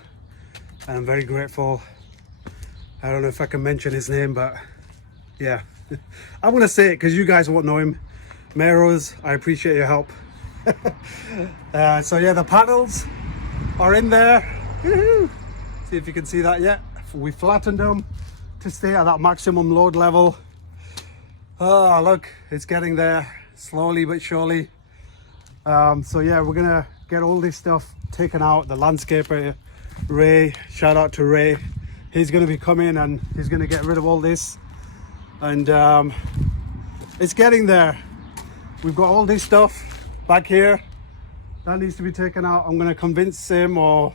and I'm very grateful. I don't know if I can mention his name, but yeah, I'm gonna say it because you guys won't know him. Meros, I appreciate your help. So yeah, the panels are in there. Woo-hoo. See if you can see that yet. We flattened them to stay at that maximum load level. Oh look, it's getting there slowly but surely. So yeah, we're gonna get all this stuff taken out. The landscaper Ray, shout out to Ray, he's gonna be coming and he's gonna get rid of all this, and it's getting there. We've got all this stuff back here that needs to be taken out. I'm gonna convince him, or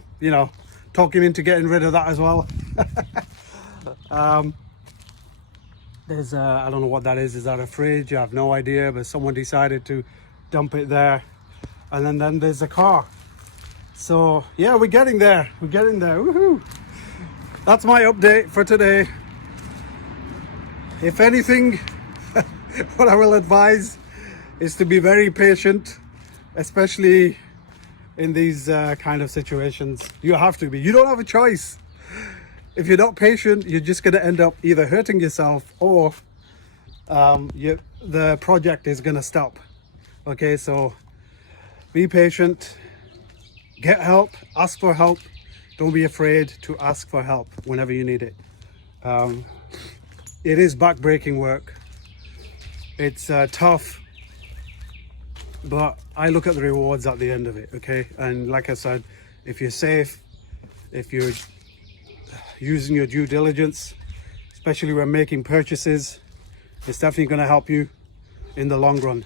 talk him into getting rid of that as well. There's I don't know what that is. Is that a fridge? I have no idea, but someone decided to dump it there. And then there's a car. So yeah, we're getting there. Woohoo! That's my update for today. If anything, what I will advise is to be very patient, especially in these kind of situations. You have to be. You don't have a choice. If you're not patient, you're just going to end up either hurting yourself or the project is going to stop. Okay, so be patient, get help, ask for help. Don't be afraid to ask for help whenever you need it. It is back-breaking work. It's tough, but I look at the rewards at the end of it, okay? And like I said, if you're safe, if you're using your due diligence, especially when making purchases, it's definitely going to help you in the long run.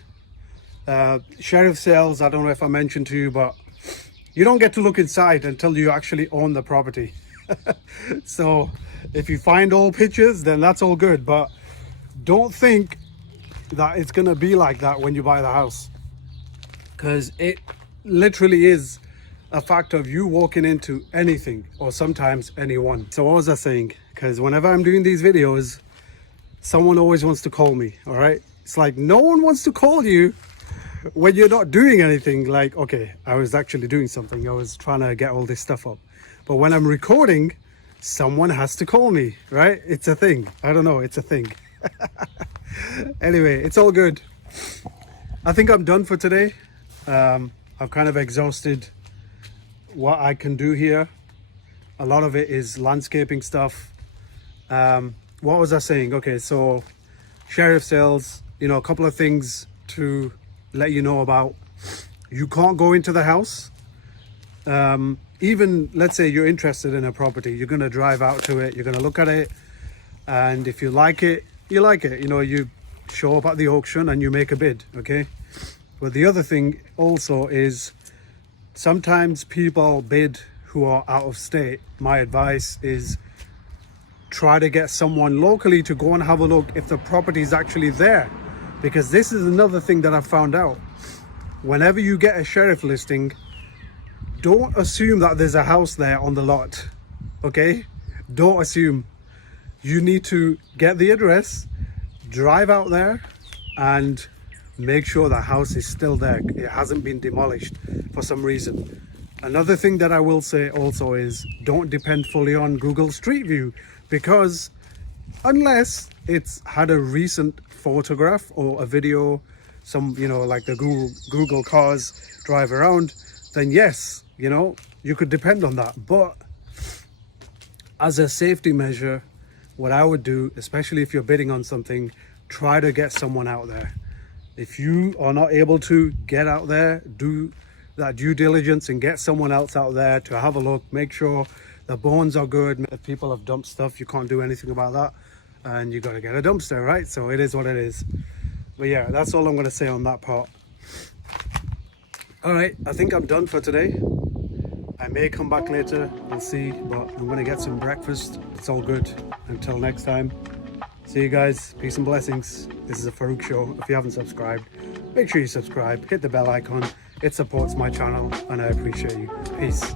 Sheriff sales, I don't know if I mentioned to you, but you don't get to look inside until you actually own the property. So if you find old pictures, then that's all good, but don't think that it's going to be like that when you buy the house, because it literally is a fact of you walking into anything, or sometimes anyone. So what was I saying? Because whenever I'm doing these videos, someone always wants to call me. All right, it's like no one wants to call you when you're not doing anything. Like, okay, I was actually doing something, I was trying to get all this stuff up, but when I'm recording, someone has to call me, right? It's a thing. I don't know, it's a thing. Anyway, it's all good. I think I'm done for today. I've kind of exhausted what I can do here. A lot of it is landscaping stuff. What was I saying? Okay, so sheriff sales, a couple of things to let you know about. You can't go into the house. Even let's say you're interested in a property, you're going to drive out to it, you're going to look at it, and if you like it, you like it. You show up at the auction and you make a bid, okay? But the other thing also is, sometimes people bid who are out of state. My advice is try to get someone locally to go and have a look if the property is actually there, because this is another thing that I've found out. Whenever you get a sheriff listing, don't assume that there's a house there on the lot, okay? Don't assume. You need to get the address, drive out there, and make sure the house is still there. It hasn't been demolished for some reason. Another thing that I will say also is, don't depend fully on Google Street View, because unless it's had a recent photograph or a video, some like the Google cars drive around, then yes, You know, you could depend on that. But as a safety measure, what I would do, especially if you're bidding on something, try to get someone out there. If you are not able to get out there, do that due diligence and get someone else out there to have a look, make sure the bones are good. If people have dumped stuff, you can't do anything about that, and you got to get a dumpster, right? So it is what it is. But yeah, that's all I'm going to say on that part. All right, I think I'm done for today. I may come back later, we'll see, but I'm going to get some breakfast. It's all good. Until next time, see you guys. Peace and blessings. This is a Farooq show. If you haven't subscribed, make sure you subscribe, hit the bell icon. It supports my channel and I appreciate you. Peace.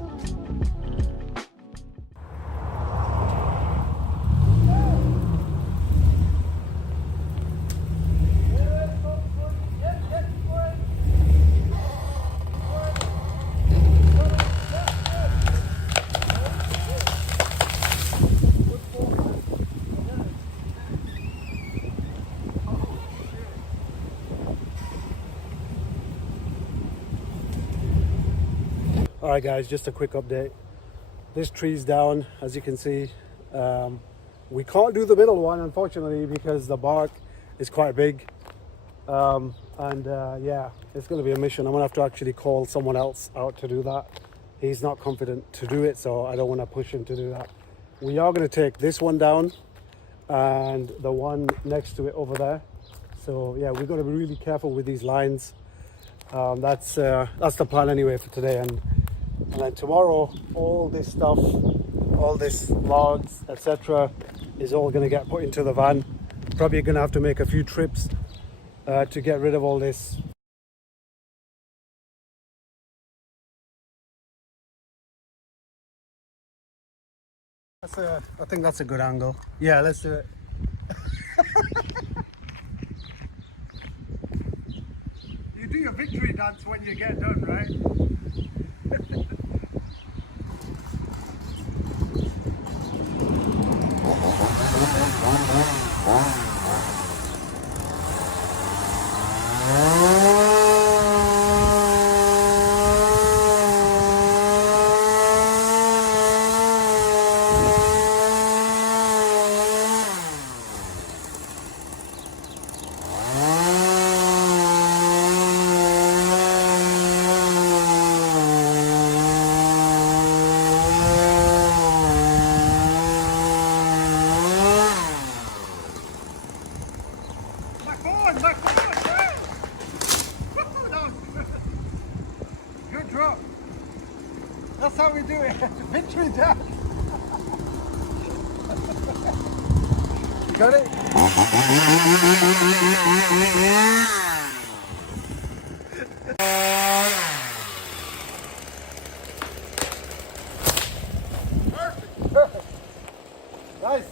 All right, guys, just a quick update. This tree's down, as you can see. We can't do the middle one, unfortunately, because the bark is quite big. Yeah, it's going to be a mission. I'm going to have to actually call someone else out to do that. He's not confident to do it, so I don't want to push him to do that. We are going to take this one down and the one next to it over there. So yeah, we've got to be really careful with these lines. That's the plan anyway for today. And then tomorrow, all this stuff, all this logs, etc., is all going to get put into the van. Probably going to have to make a few trips to get rid of all this. I think that's a good angle. Yeah, let's do it. You do your victory dance when you get done, right? Good drop. That's how we do it. Victory dance. Got it? Perfect. Nice.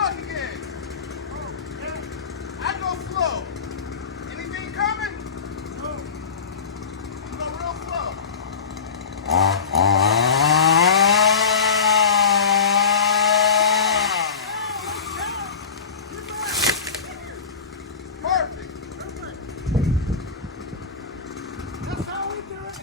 truck again. I go slow. Anything coming? You go real slow. Perfect. That's how we do it.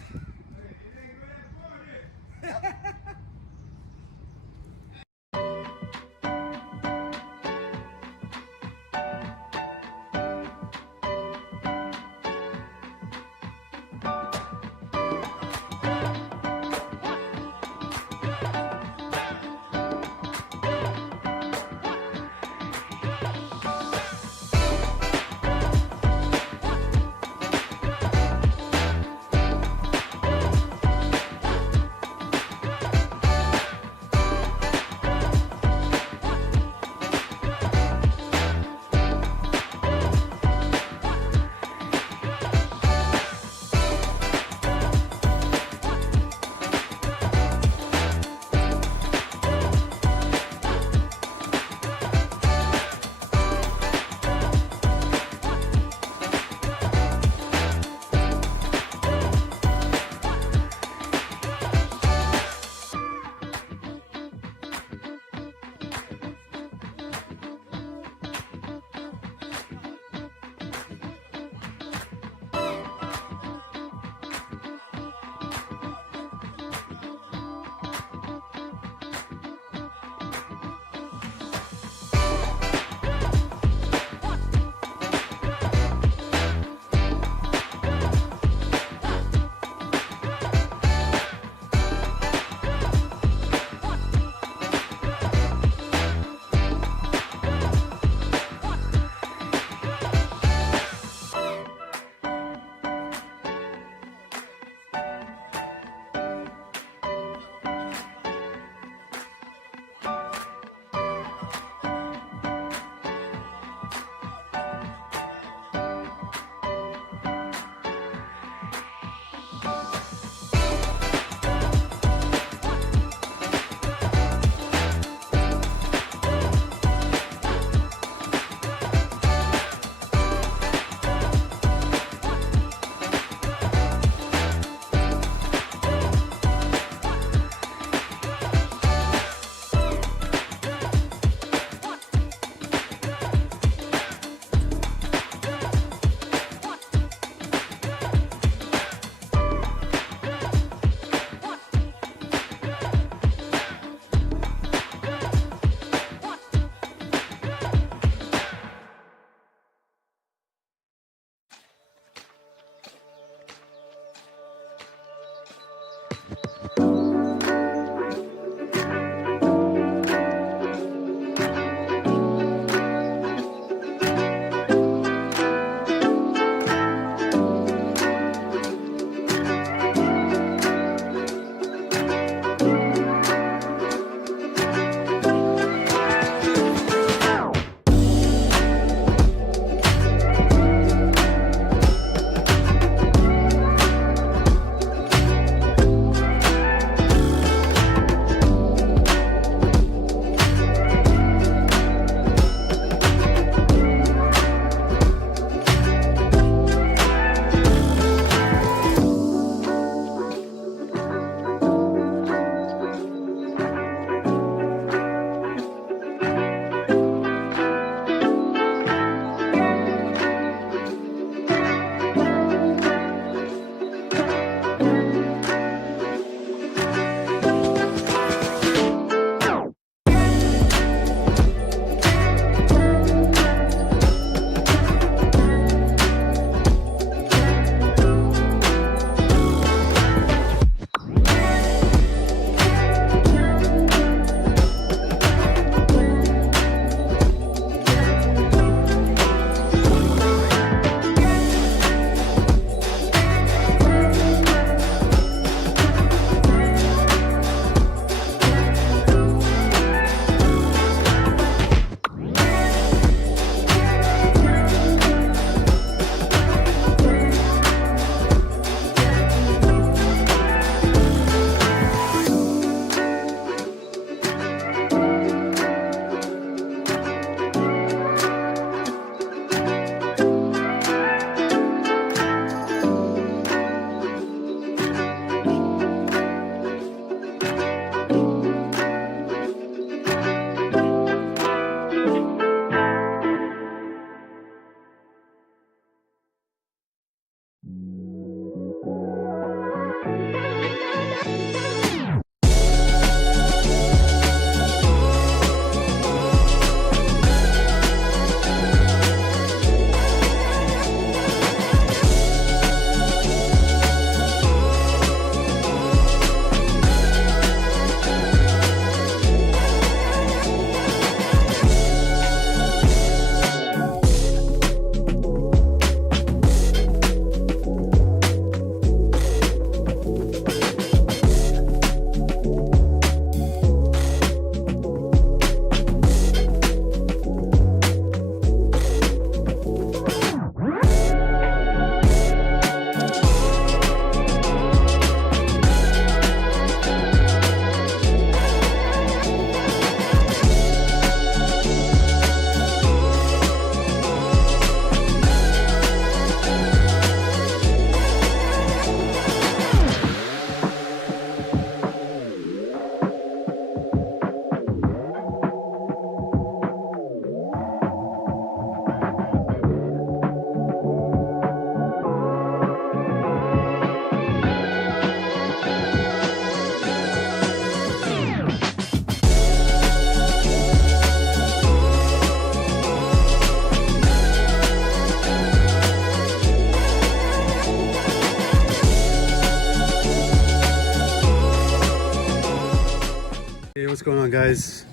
going on, guys?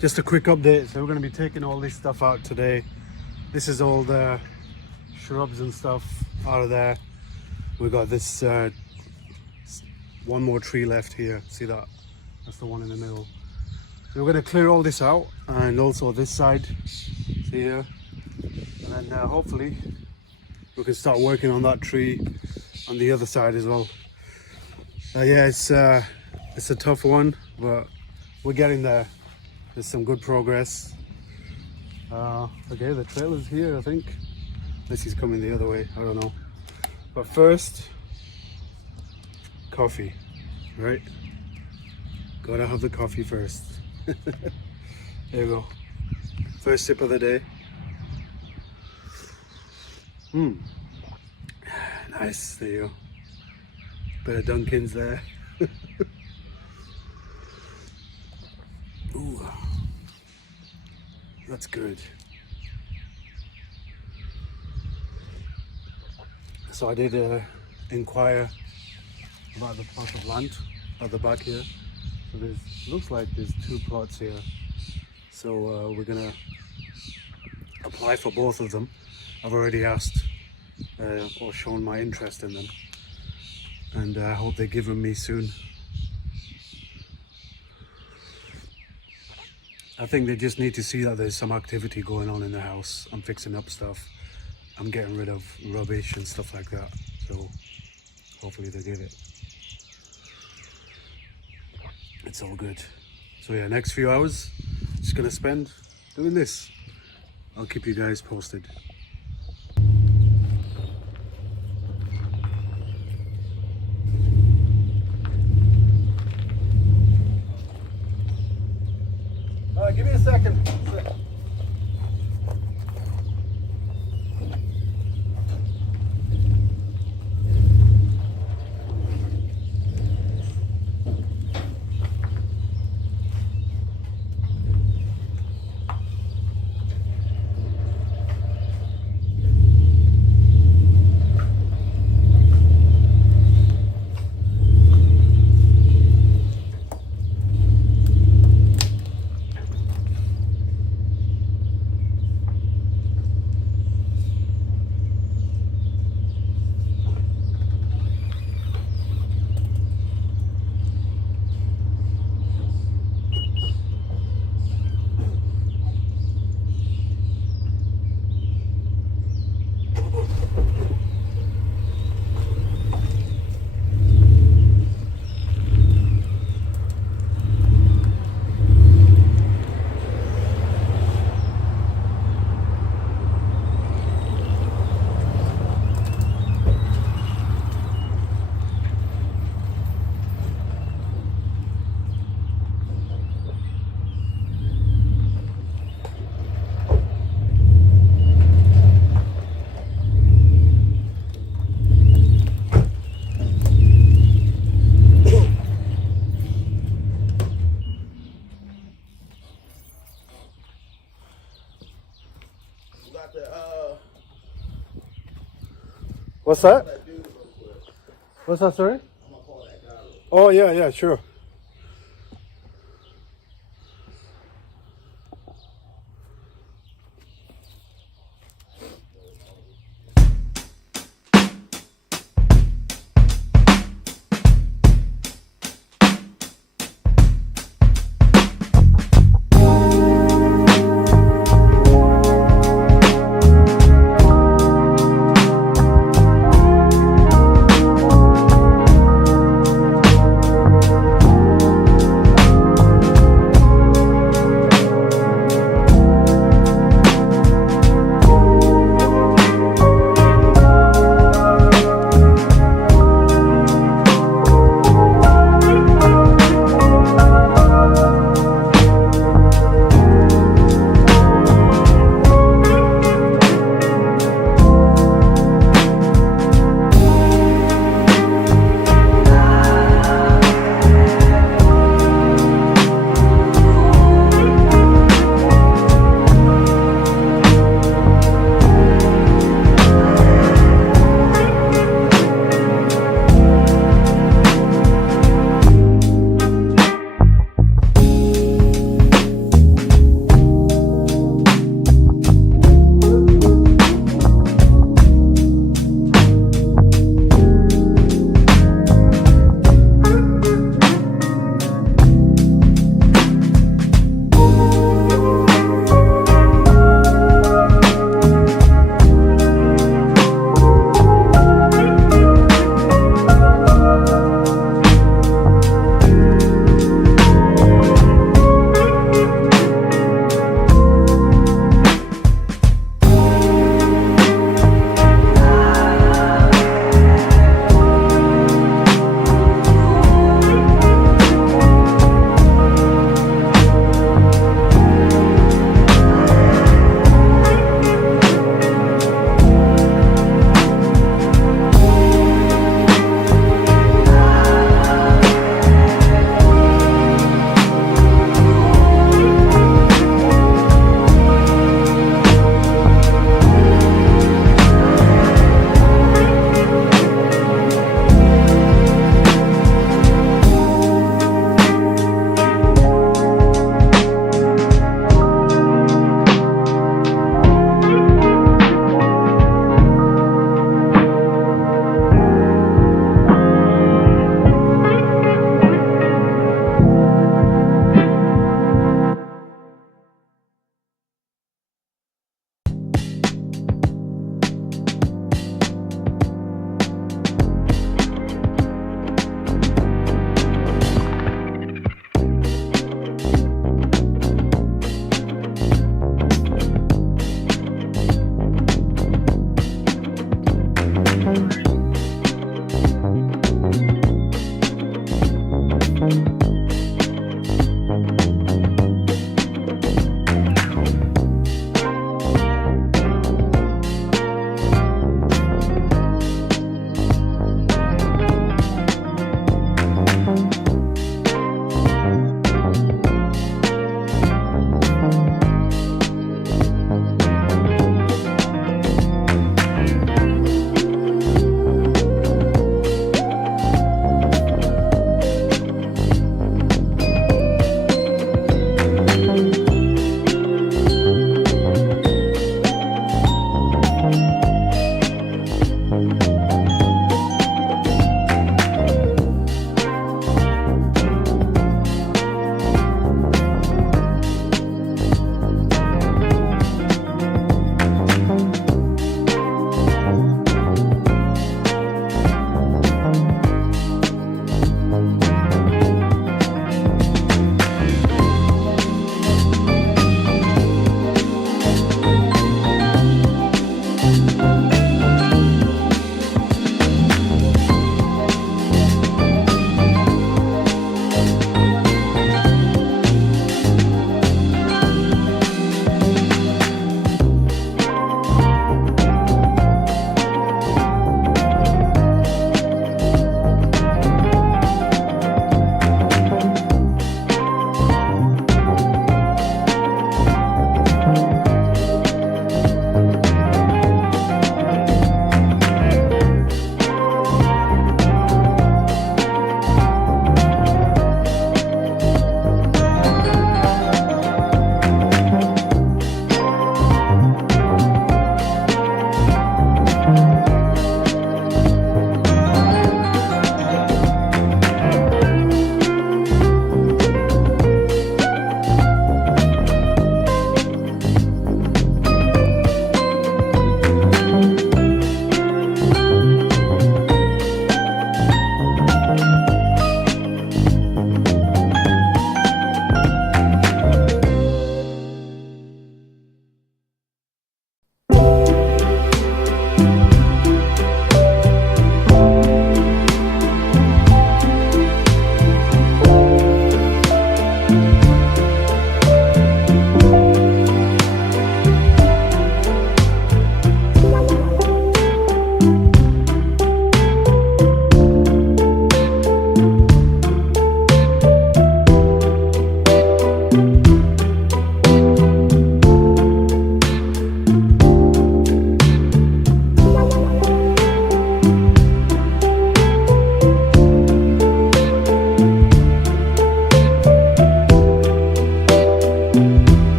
Just a quick update. So we're going to be taking all this stuff out today. This is all the shrubs and stuff out of there. We've got this one more tree left here. See that? That's the one in the middle. So we're going to clear all this out, and also this side. See here? And then hopefully we can start working on that tree on the other side as well. Yeah, it's a tough one, but we're getting there. There's some good progress. Okay, the trailer's here, I think. Unless he's coming the other way, I don't know. But first, coffee, right? Gotta have the coffee first. There you go. First sip of the day. Nice, there you go. Bit of Dunkin's there. Ooh, that's good. So I did inquire about the plot of land at the back here. So looks like there's 2 plots here. So we're gonna apply for both of them. I've already asked or shown my interest in them, and I hope they give them me soon. I think they just need to see that there's some activity going on in the house. I'm fixing up stuff. I'm getting rid of rubbish and stuff like that. So hopefully they give it. It's all good. So yeah, next few hours, just gonna spend doing this. I'll keep you guys posted. Give me a second. What's that? What's that, sorry? Oh, yeah, sure.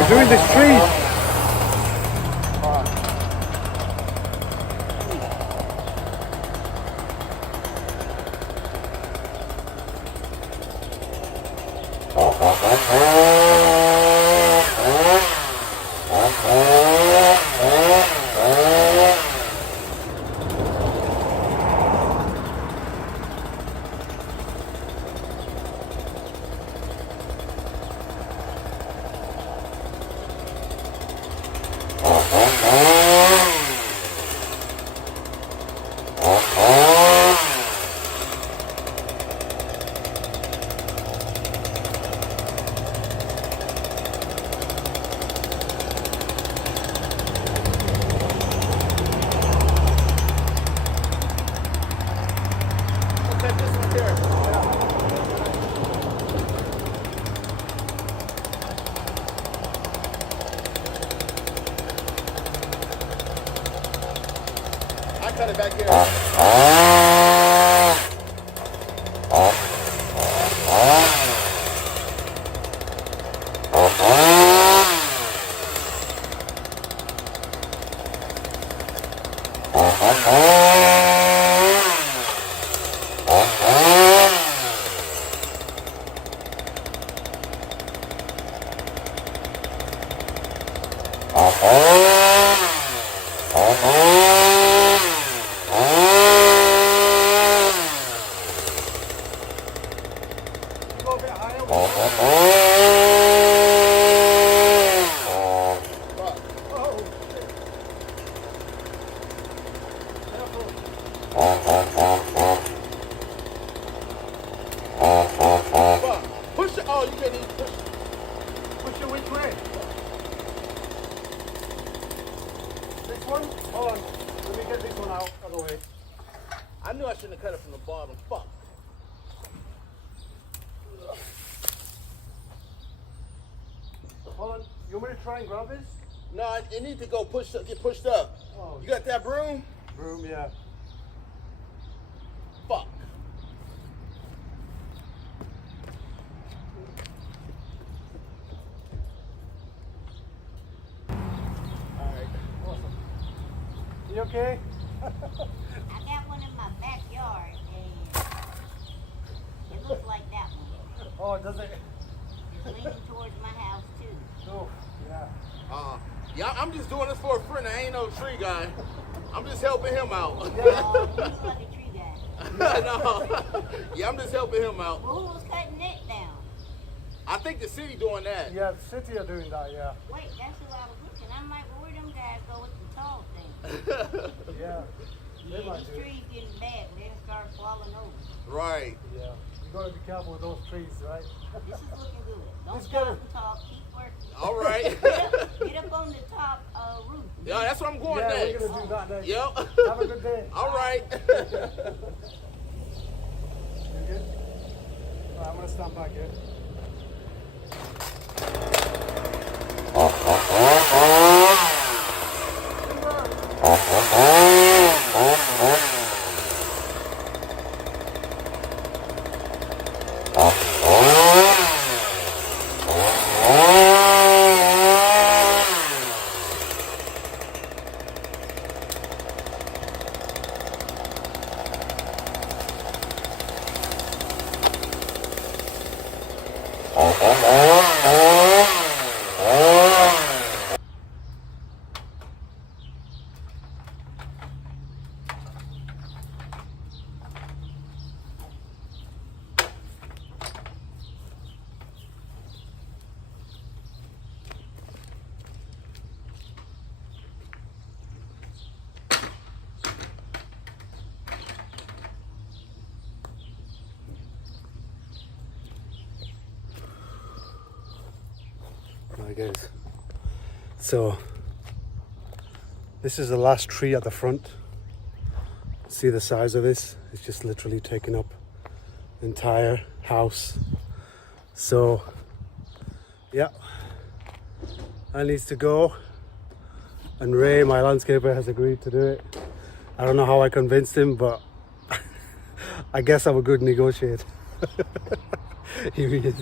We're doing this tree. Take this one here. I cut it back here. Go a bit higher. Oh, shit. Fuck. Push it. Oh, you can't even push it. Push it which way? This one? Hold on. Let me get this one out of the way. I knew I shouldn't have cut it from the bottom. Fuck. Hold on. You want me to try and grab this? No, it needs to go push up, get pushed up. Oh. You got that broom? Broom, yeah. Fuck. Alright. Awesome. You okay? I got one in my backyard, and it looks like that one. Oh, does it? It's leaning towards my house too. Oh, yeah. Yeah, I'm just doing this for a friend. I ain't no tree guy. I'm just helping him out. Oh, you look like a tree guy. No. Yeah, I'm just helping him out. Well, who was cutting it down? I think the city doing that. Yeah, the city are doing that, yeah. Wait, that's who I was looking. I'm like, well, where them guys go with the tall thing? Yeah. They Yeah, might these do. trees getting bad. They're gonna start falling over. Right. Yeah. You gotta be careful with those trees, right? This is looking good. Don't It's stop good. and talk. Keep working. All right. Get up on the top roof. Yeah, that's what I'm going Yeah, next. we're gonna do that next. Yep. Have a good day. All right. You good? Alright, I'm gonna stand back here. Right guys, so this is the last tree at the front. See the size of this? It's just literally taking up the entire house. So yeah, that needs to go, and Ray, my landscaper, has agreed to do it. I don't know how I convinced him, but I guess I'm a good negotiator. Here he is.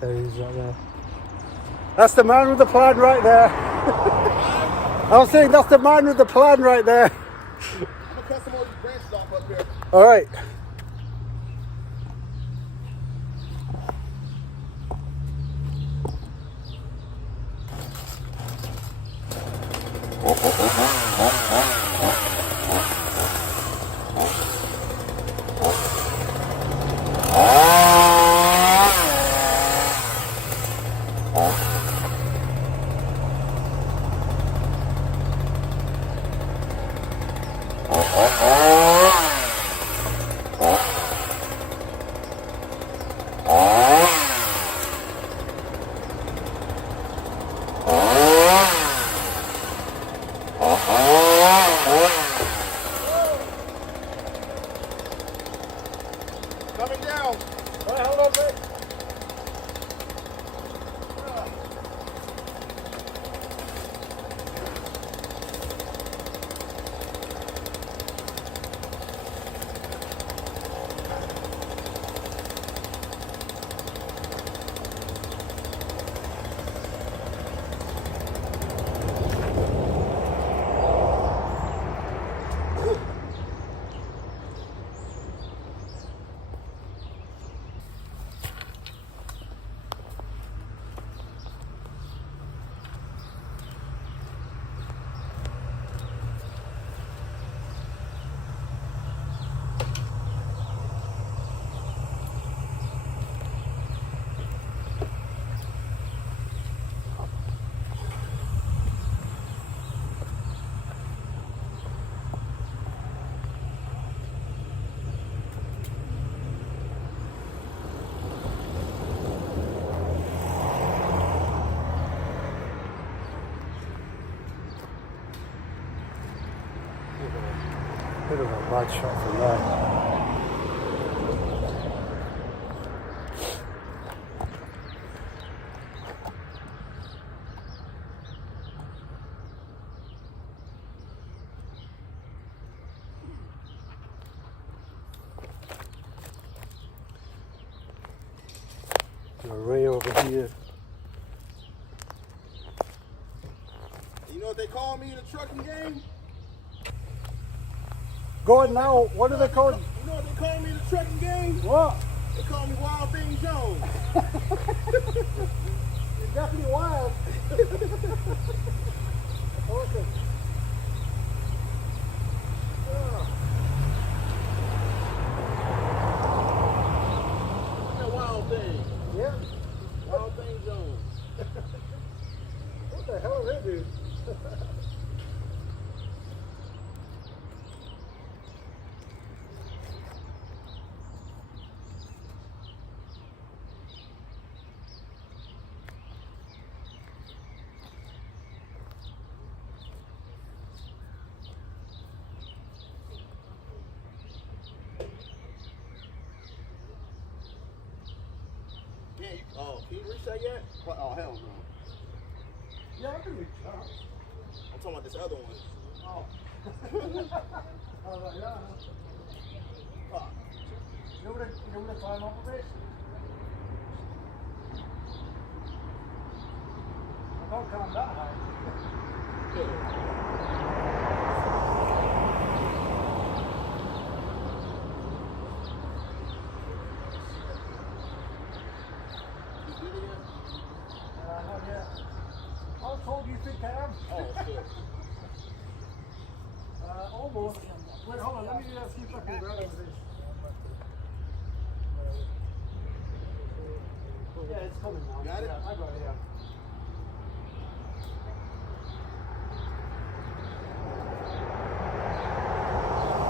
There he is right there. That's the man with the plan right there. I was saying that's the man with the plan right there. I'm gonna cut some of these branches off up here. All right. Coming down. All right, hold on, Ray. Bit of a bad shot from there. Ray over here. You know what they call me in the trucking game? Going now, what do they call it? You know what they call me in the trucking game? What? They call me Wild Thing Jones. You're definitely wild. Okay. I'm that Wild Thing. Yeah. Wild Thing Jones. What the hell is that, dude? Yeah, can you reach that yet? Oh, hell no. Yeah, I can reach out. I'm talking about this other one. Oh. I was like, yeah. Fuck. You want to climb up a bit? I don't climb that high. You did it yet? Not yet. How tall do you think I am? Oh, shit. Almost. Wait, hold on. Let me see if I can grab over this. Yeah, it's coming now. Got it? Yeah, I got it, yeah.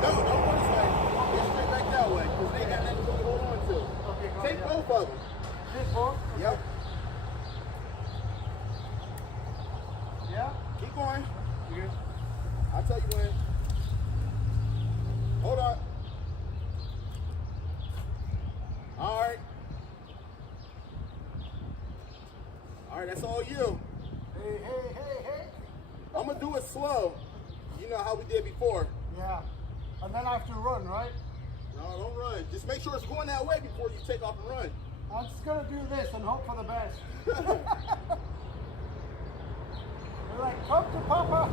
No, don't go this way. Get straight back that way, because they got nothing to hold on to. Okay, go Take ahead. both of them. This one? Yep. Yeah? Keep going. You good? I'll tell you when. Hold on. All right. All right, that's all you. Hey, hey, hey, hey. I'm going to do it slow. You know how we did before. Yeah. And then I have to run, right? No, don't run. Just make sure it's going that way before you take off and run. I'm just going to do this and hope for the best. They're like, come to Papa.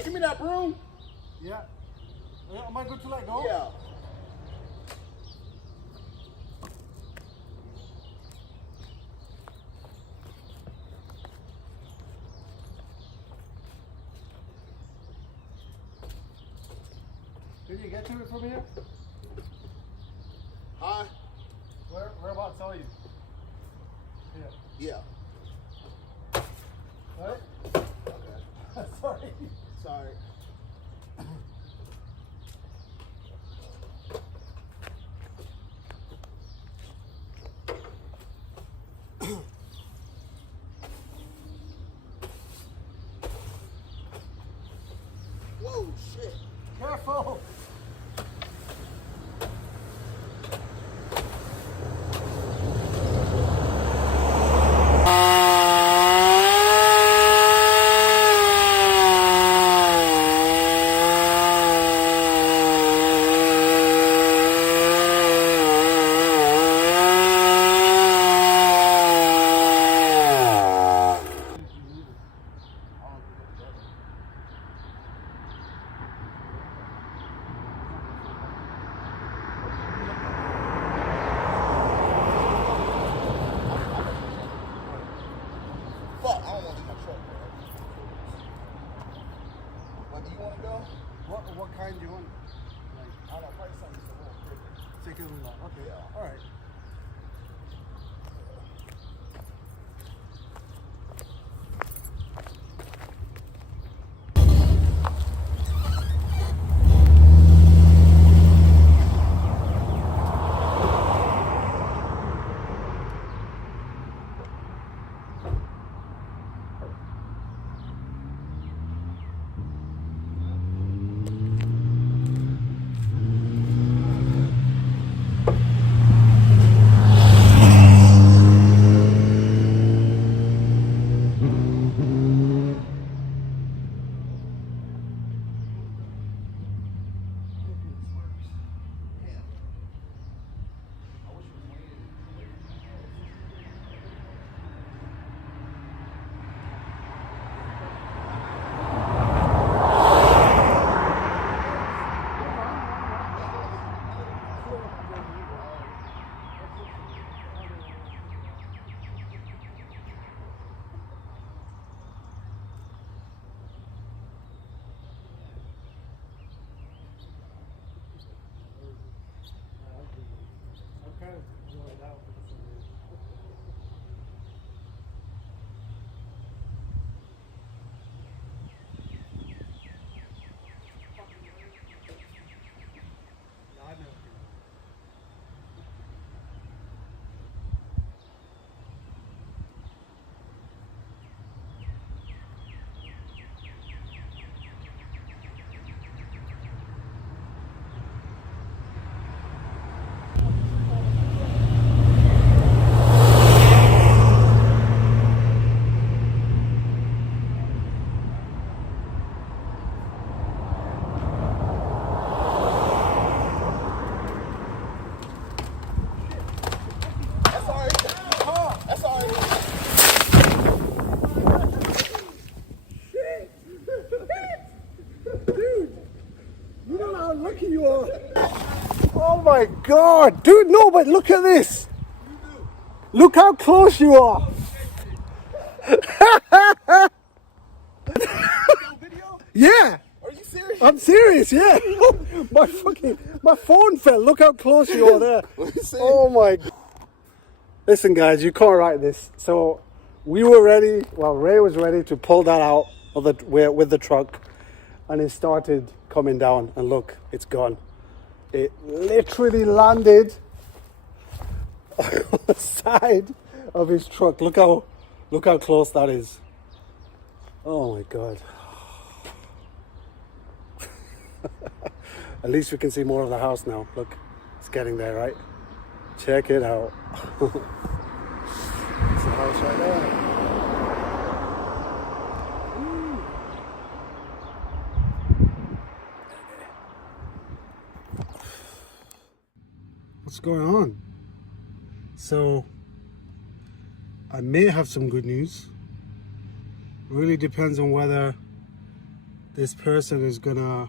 Hey, give me that broom. Yeah. Am I good to let go? Yeah. Can you get to it from here? Huh? Whereabouts are you? Here. Yeah. Right? Okay. Sorry. Sorry. Whoa, shit. Careful. Fuck, I don't want to leave my truck, bro. What, do you want to go? What kind do you want? I don't know, probably something just a little quicker. Take it along. Okay. Yeah. All right. That's all right. That's all right. Dude, you don't know how lucky you are. Oh my God, dude! No, but look at this. Look how close you are. Yeah, Are you serious? I'm serious. Yeah, my phone fell. Look how close you are there. Let me see. Oh my God. Listen, guys, you can't write this. So we were ready. Well, Ray was ready to pull that out of with the truck, and it started coming down. And look, it's gone. It literally landed on the side of his truck. Look how close that is. Oh my God. At least we can see more of the house now. Look, it's getting there, right? Check it out. It's the house right there. What's going on? So, I may have some good news. Really depends on whether this person is gonna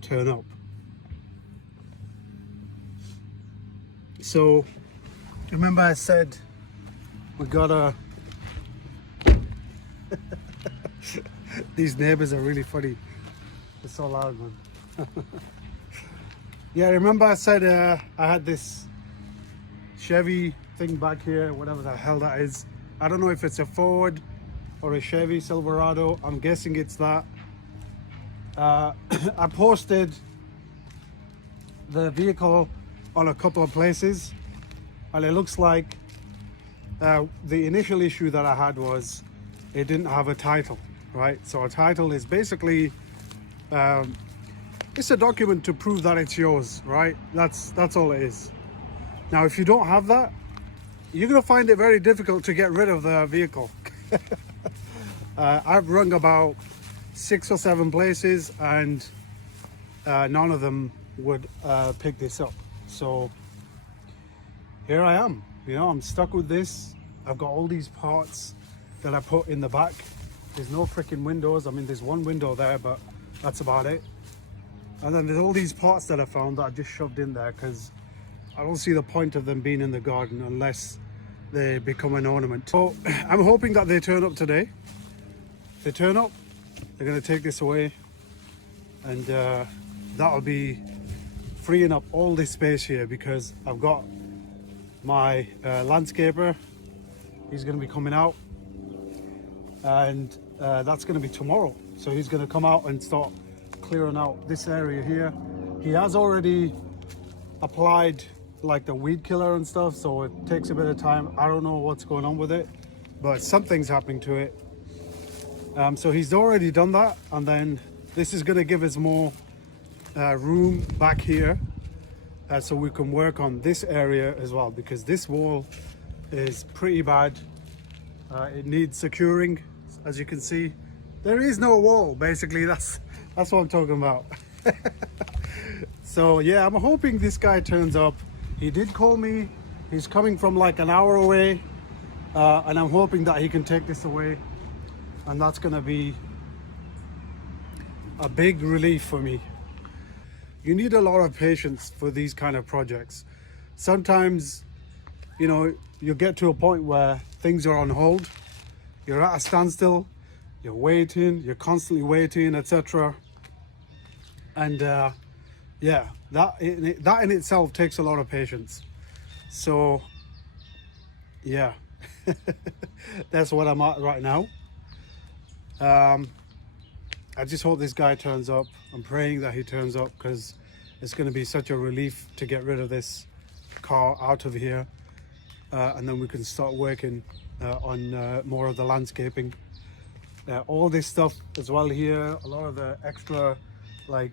turn up. So remember I said we gotta these neighbors are really funny. It's so loud, man. Yeah, remember I said I had this Chevy thing back here, whatever the hell that is. I don't know if it's a Ford or a Chevy Silverado. I'm guessing it's that. I posted the vehicle on a couple of places, and it looks like the initial issue that I had was it didn't have a title, right? So a title is basically it's a document to prove that it's yours, right? That's all it is. Now, if you don't have that, you're gonna find it very difficult to get rid of the vehicle. I've rung about 6 or 7 places, and none of them would pick this up. So here I am, you know, I'm stuck with this. I've got all these parts that I put in the back. There's no freaking windows. I mean, there's one window there, but that's about it. And then there's all these parts that I found that I just shoved in there because I don't see the point of them being in the garden unless they become an ornament. So I'm hoping that they turn up today. If they turn up, they're going to take this away, and that'll be freeing up all this space here, because I've got my landscaper. He's going to be coming out, and that's going to be tomorrow. So he's going to come out and start clearing out this area here. He has already applied like the weed killer and stuff, so it takes a bit of time. I don't know what's going on with it, but something's happening to it. So he's already done that, and then this is going to give us more room back here, so we can work on this area as well, because this wall is pretty bad. It needs securing, as you can see. There is no wall, basically. That's what I'm talking about. So yeah, I'm hoping this guy turns up. He did call me. He's coming from like an hour away, and I'm hoping that he can take this away, and that's gonna be a big relief for me. You need a lot of patience for these kind of projects. Sometimes, you know, you get to a point where things are on hold. You're at a standstill. You're waiting. You're constantly waiting, etc. And yeah, that in itself takes a lot of patience. So yeah, that's what I'm at right now. I just hope this guy turns up. I'm praying that he turns up, because it's going to be such a relief to get rid of this car out of here, and then we can start working on more of the landscaping. All this stuff as well here, a lot of the extra like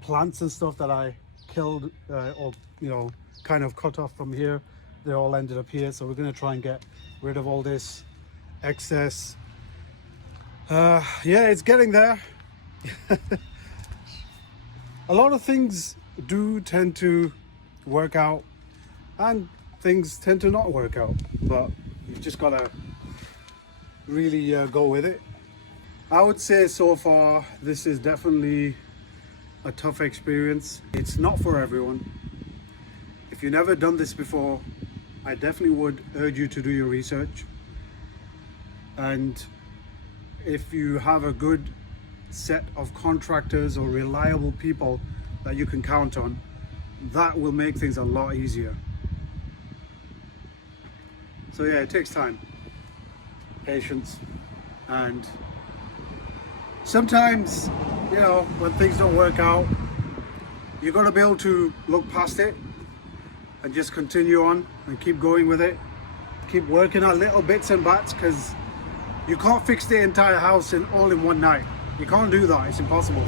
plants and stuff that I killed or, you know, kind of cut off from here, they all ended up here. So we're going to try and get rid of all this excess. Yeah, it's getting there. A lot of things do tend to work out, and things tend to not work out, but you've just got to really go with it. I would say so far this is definitely a tough experience. It's not for everyone. If you've never done this before, I definitely would urge you to do your research, and if you have a good set of contractors or reliable people that you can count on, that will make things a lot easier. So yeah, it takes time, patience, and sometimes, you know, when things don't work out, you've got to be able to look past it and just continue on and keep going with it. Keep working on little bits and bats, because you can't fix the entire house all in one night. You can't do that, it's impossible.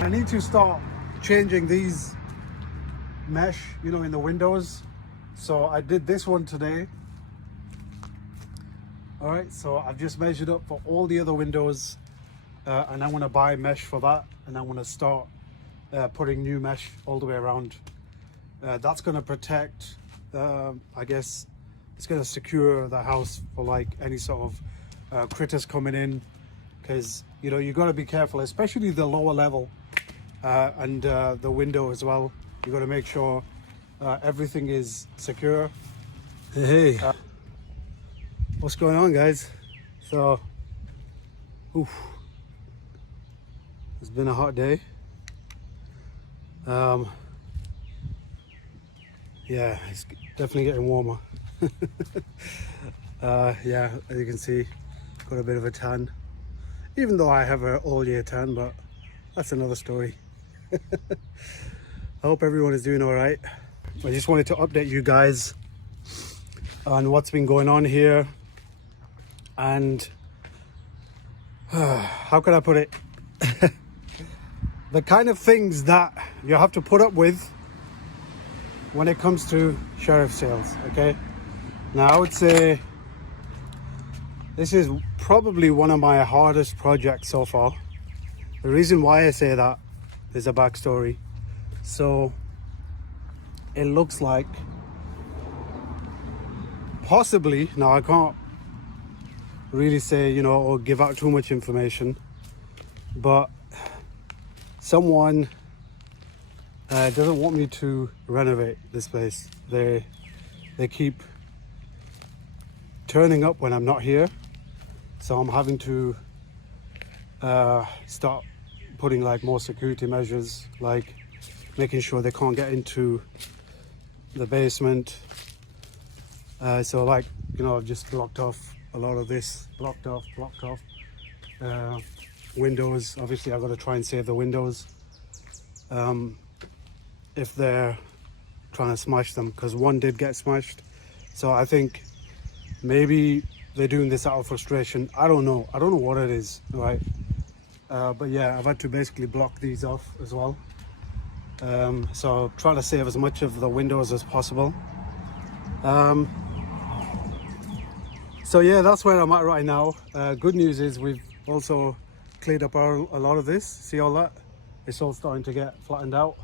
I need to start changing these mesh, you know, in the windows. So I did this one today. All right, so I've just measured up for all the other windows, and I want to buy mesh for that, and I want to start putting new mesh all the way around. That's going to protect, I guess, it's going to secure the house for like any sort of critters coming in, because you know you got to be careful, especially the lower level and the window as well. You got to make sure everything is secure. Hey. What's going on, guys? So, it's been a hot day. Yeah, it's definitely getting warmer. Yeah, as you can see, got a bit of a tan. Even though I have an all year tan, but that's another story. I hope everyone is doing all right. I just wanted to update you guys on what's been going on here. And how can I put it? The kind of things that you have to put up with when it comes to sheriff sales, okay? Now I would say this is probably one of my hardest projects so far. The reason why I say that is a backstory. So it looks like possibly, now I can't really say, you know, or give out too much information, but someone doesn't want me to renovate this place. They keep turning up when I'm not here, so I'm having to start putting like more security measures, like making sure they can't get into the basement. So like, you know, I've just blocked off a lot of this, blocked off. Windows, obviously I've got to try and save the windows if they're trying to smash them, because one did get smashed. So I think maybe they're doing this out of frustration. I don't know what it is, right? But yeah, I've had to basically block these off as well. So try to save as much of the windows as possible. So yeah, that's where I'm at right now. Good news is we've also cleared up a lot of this. See all that? It's all starting to get flattened out.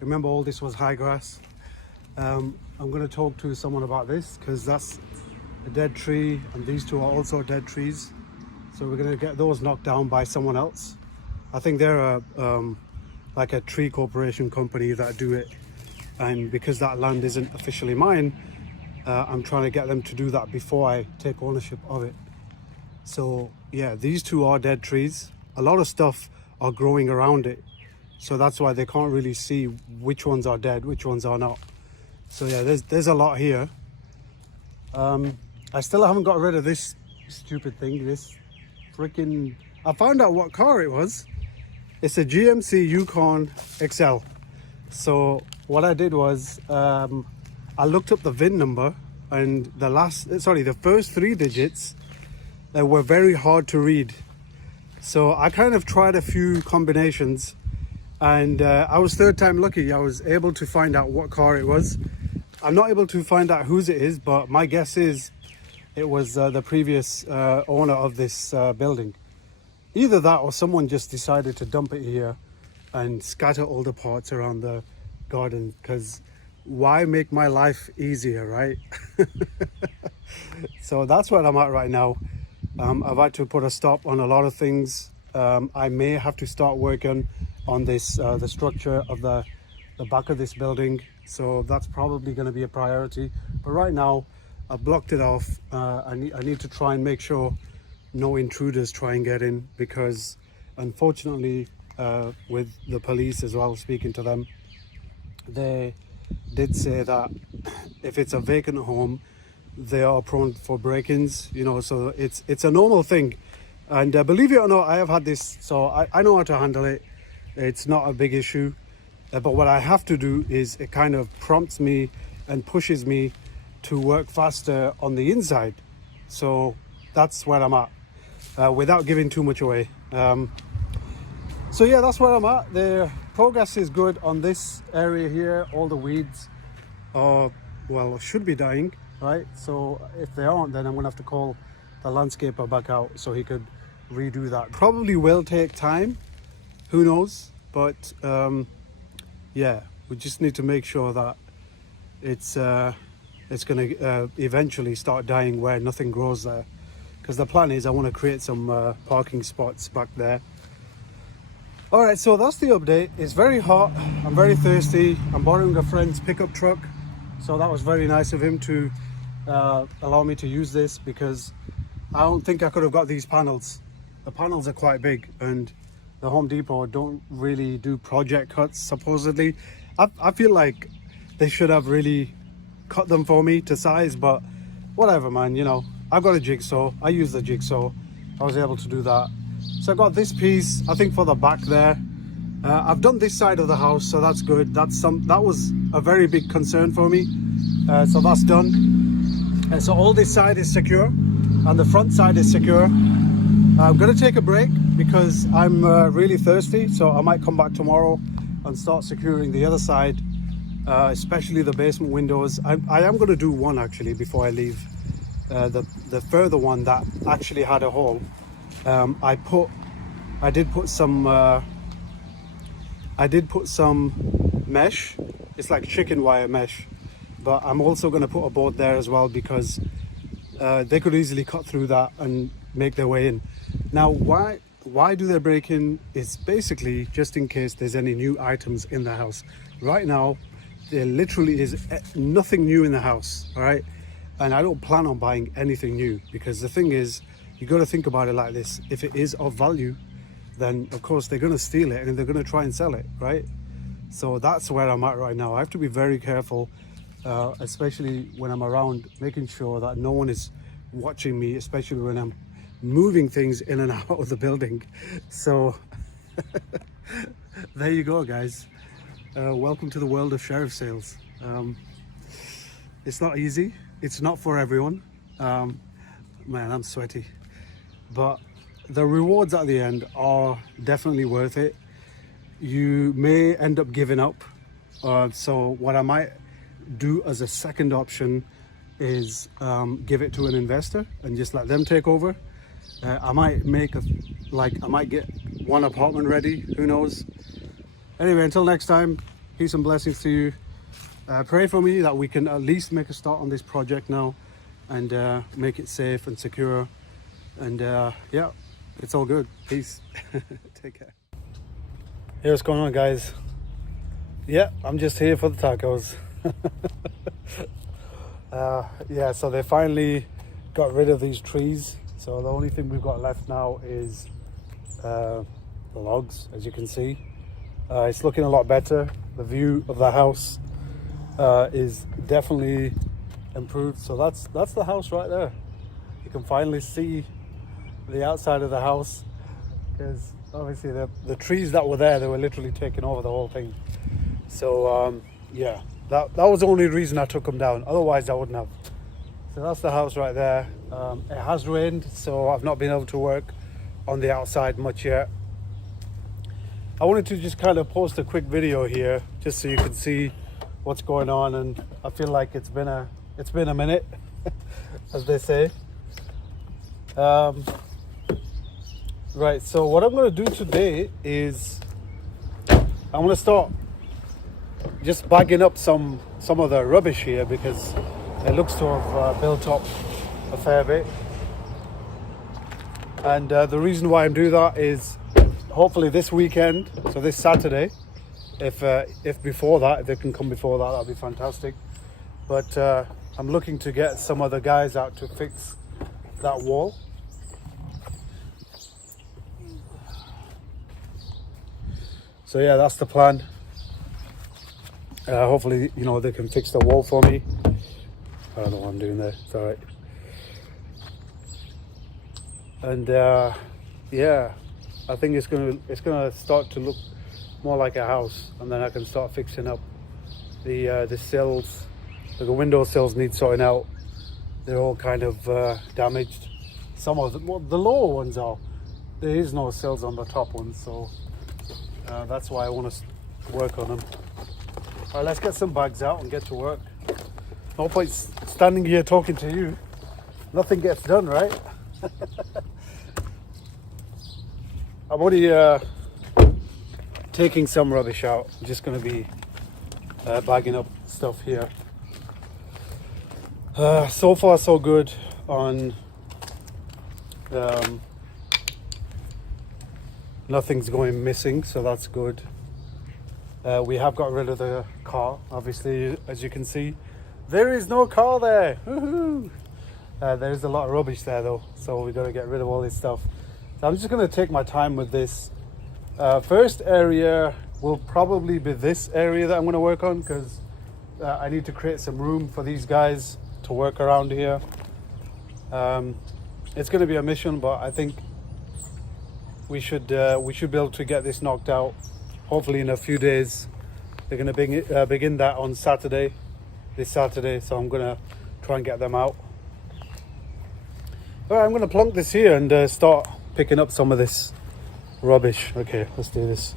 Remember, all this was high grass. I'm going to talk to someone about this because that's a dead tree, and these two are also dead trees. So we're going to get those knocked down by someone else. I think they're like a tree corporation company that do it. And because that land isn't officially mine, I'm trying to get them to do that before I take ownership of it. So yeah, these two are dead trees. A lot of stuff are growing around it, so that's why they can't really see which ones are dead, which ones are not. So yeah, there's a lot here. I still haven't got rid of this stupid thing, this freaking, I found out what car it was. It's a GMC Yukon XL. So what I did was I looked up the VIN number, and the first 3 digits were very hard to read. So I kind of tried a few combinations, and I was third time lucky. I was able to find out what car it was. I'm not able to find out whose it is, but my guess is it was the previous owner of this building. Either that, or someone just decided to dump it here and scatter all the parts around the garden, because why make my life easier, right? So that's where I'm at right now. I've had to put a stop on a lot of things. I may have to start working on this, the structure of the back of this building. So that's probably going to be a priority. But right now, I've blocked it off. I need to try and make sure no intruders try and get in, because unfortunately, with the police as well, speaking to them, they did say that if it's a vacant home, they are prone for break-ins, you know, so it's a normal thing. And believe it or not, I have had this, so I know how to handle it. It's not a big issue. But what I have to do is it kind of prompts me and pushes me to work faster on the inside. So that's where I'm at, without giving too much away. So yeah, that's where I'm at. The progress is good on this area here. All the weeds are, well, should be dying, right? So if they aren't, then I'm gonna have to call the landscaper back out so he could redo that. Probably will take time, who knows? But yeah, we just need to make sure that it's gonna eventually start dying where nothing grows there. because the plan is I want to create some parking spots back there. All right, so that's the update. It's very hot. I'm very thirsty. I'm borrowing a friend's pickup truck. So that was very nice of him to allow me to use this, because I don't think I could have got these panels. The panels are quite big, and the Home Depot don't really do project cuts, supposedly. I feel like they should have really cut them for me to size, but whatever, man, you know. I've got a jigsaw. I use the jigsaw. I was able to do that. So I got this piece, I think, for the back there. I've done this side of the house, so that's good. That was a very big concern for me. So that's done. So all this side is secure, and the front side is secure. I'm gonna take a break because I'm really thirsty, so I might come back tomorrow and start securing the other side, especially the basement windows. I am gonna do one actually before I leave. The further one that actually had a hole. I did put some mesh. It's like chicken wire mesh, but I'm also going to put a board there as well, because they could easily cut through that and make their way in. Now, why do they break in? It's basically just in case there's any new items in the house. Right now, there literally is nothing new in the house, all right? And I don't plan on buying anything new, because the thing is, you got to think about it like this. If it is of value, then of course they're going to steal it and they're going to try and sell it, right? So that's where I'm at right now. I have to be very careful, especially when I'm around, making sure that no one is watching me, especially when I'm moving things in and out of the building. So there you go, guys. Welcome to the world of sheriff sales. It's not easy. It's not for everyone. Man, I'm sweaty. But the rewards at the end are definitely worth it. You may end up giving up. So what I might do as a second option is give it to an investor and just let them take over. I might make I might get one apartment ready, who knows. Anyway, until next time, peace and blessings to you. Pray for me that we can at least make a start on this project now and make it safe and secure. And yeah, it's all good. Peace. Take care. Hey, what's going on, guys? Yeah, I'm just here for the tacos. Yeah, so they finally got rid of these trees. So the only thing we've got left now is the logs, as you can see. It's looking a lot better. The view of the house is definitely improved. So that's the house right there. You can finally see the outside of the house, because obviously the trees that were there, they were literally taking over the whole thing. So yeah, that was the only reason I took them down. Otherwise I wouldn't have. So that's the house right there. It has rained, so I've not been able to work on the outside much yet. I wanted to just kind of post a quick video here just so you can see what's going on, and I feel like it's been a minute, as they say. Right, so what I'm going to do today is I'm going to start just bagging up some of the rubbish here, because it looks to have built up a fair bit. And the reason why I'm doing that is hopefully this weekend, so this Saturday, if before that, if they can come before that, that'd be fantastic. But I'm looking to get some of the guys out to fix that wall. So yeah, that's the plan. Hopefully, you know, they can fix the wall for me. I don't know what I'm doing there. It's all right. And yeah, I think it's gonna start to look more like a house, and then I can start fixing up the sills. The window sills need sorting out. They're all kind of damaged. Some of them, well, the lower ones are. There is no sills on the top ones, so that's why I want to work on them. All right, let's get some bags out and get to work. No point standing here talking to you. Nothing gets done, right? I'm only taking some rubbish out. I'm just going to be bagging up stuff here. So far so good on Um, nothing's going missing, so that's good. We have got rid of the car, obviously, as you can see. There is no car there. Woohoo! There is a lot of rubbish there though, so we've got to get rid of all this stuff. So I'm just going to take my time with this. First area will probably be this area that I'm going to work on, because I need to create some room for these guys to work around here. It's going to be a mission, but I think we should be able to get this knocked out hopefully in a few days. They're going to begin that on Saturday, this Saturday, so I'm going to try and get them out. All right, I'm going to plonk this here and start picking up some of this rubbish. Okay, let's do this.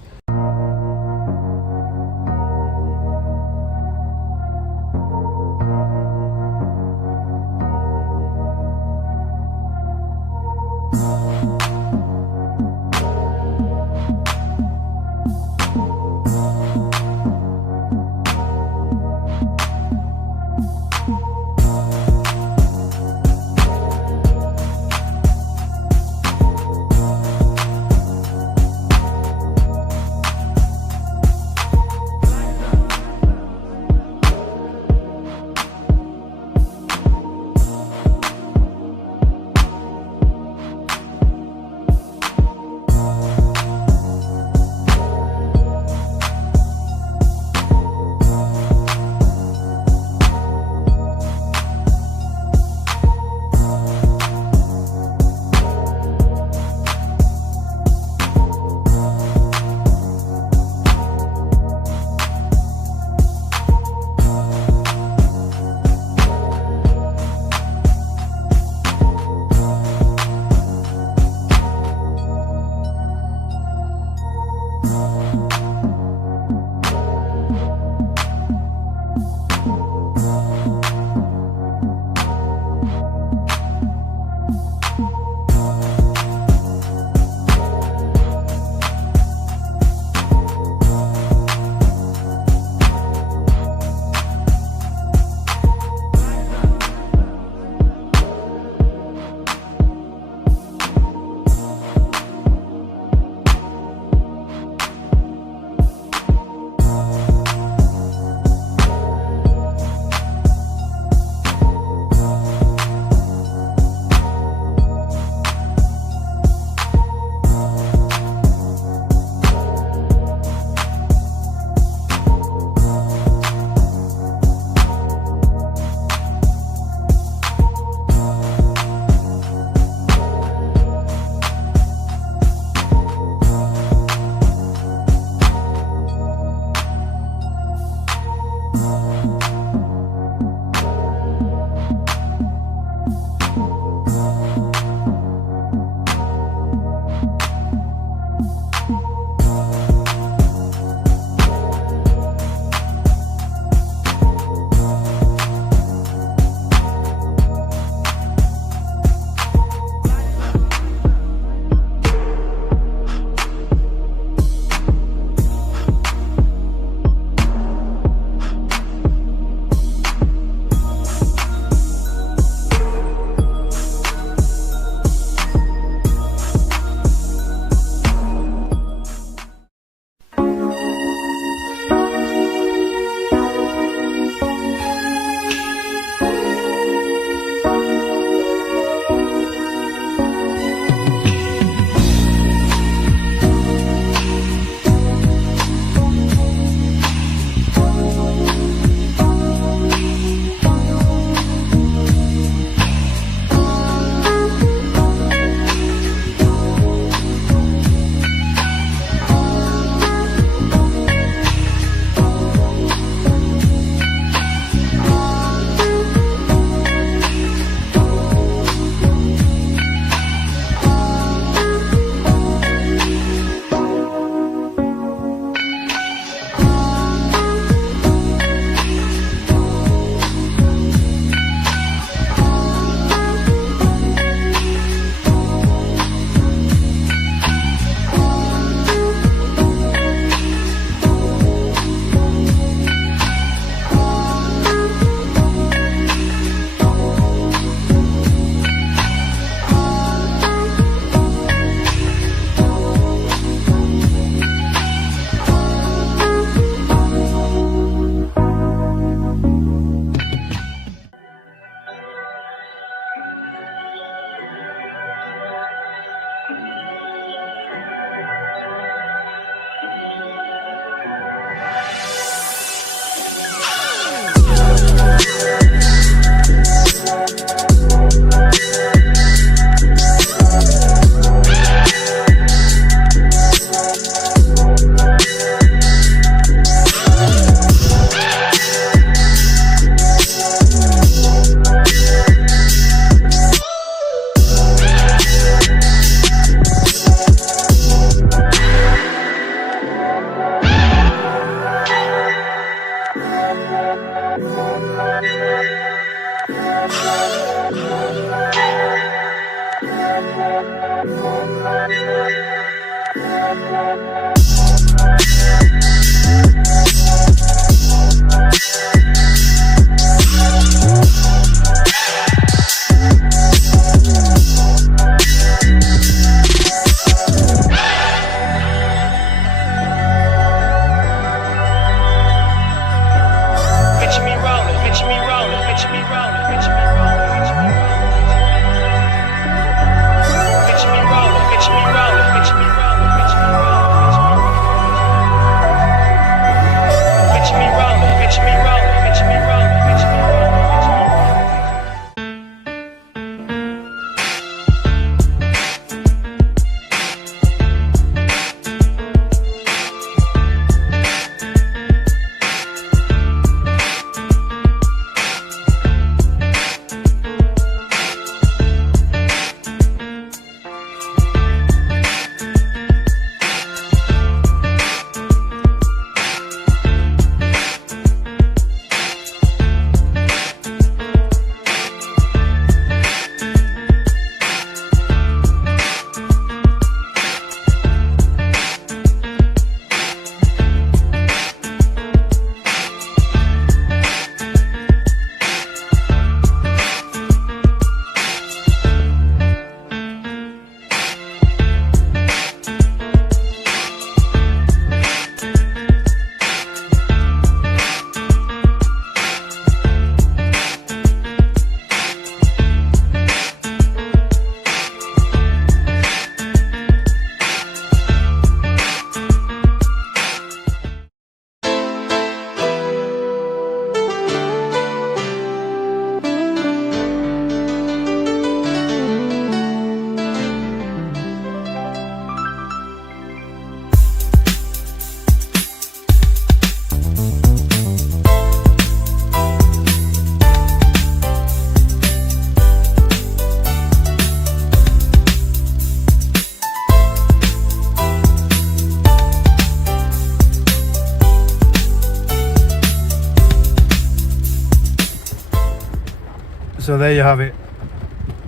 So there you have it.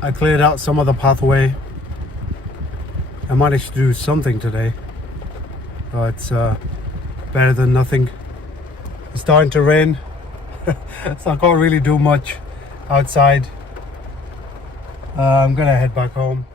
I cleared out some of the pathway. I managed to do something today. It's better than nothing. It's starting to rain, so I can't really do much outside. I'm gonna head back home.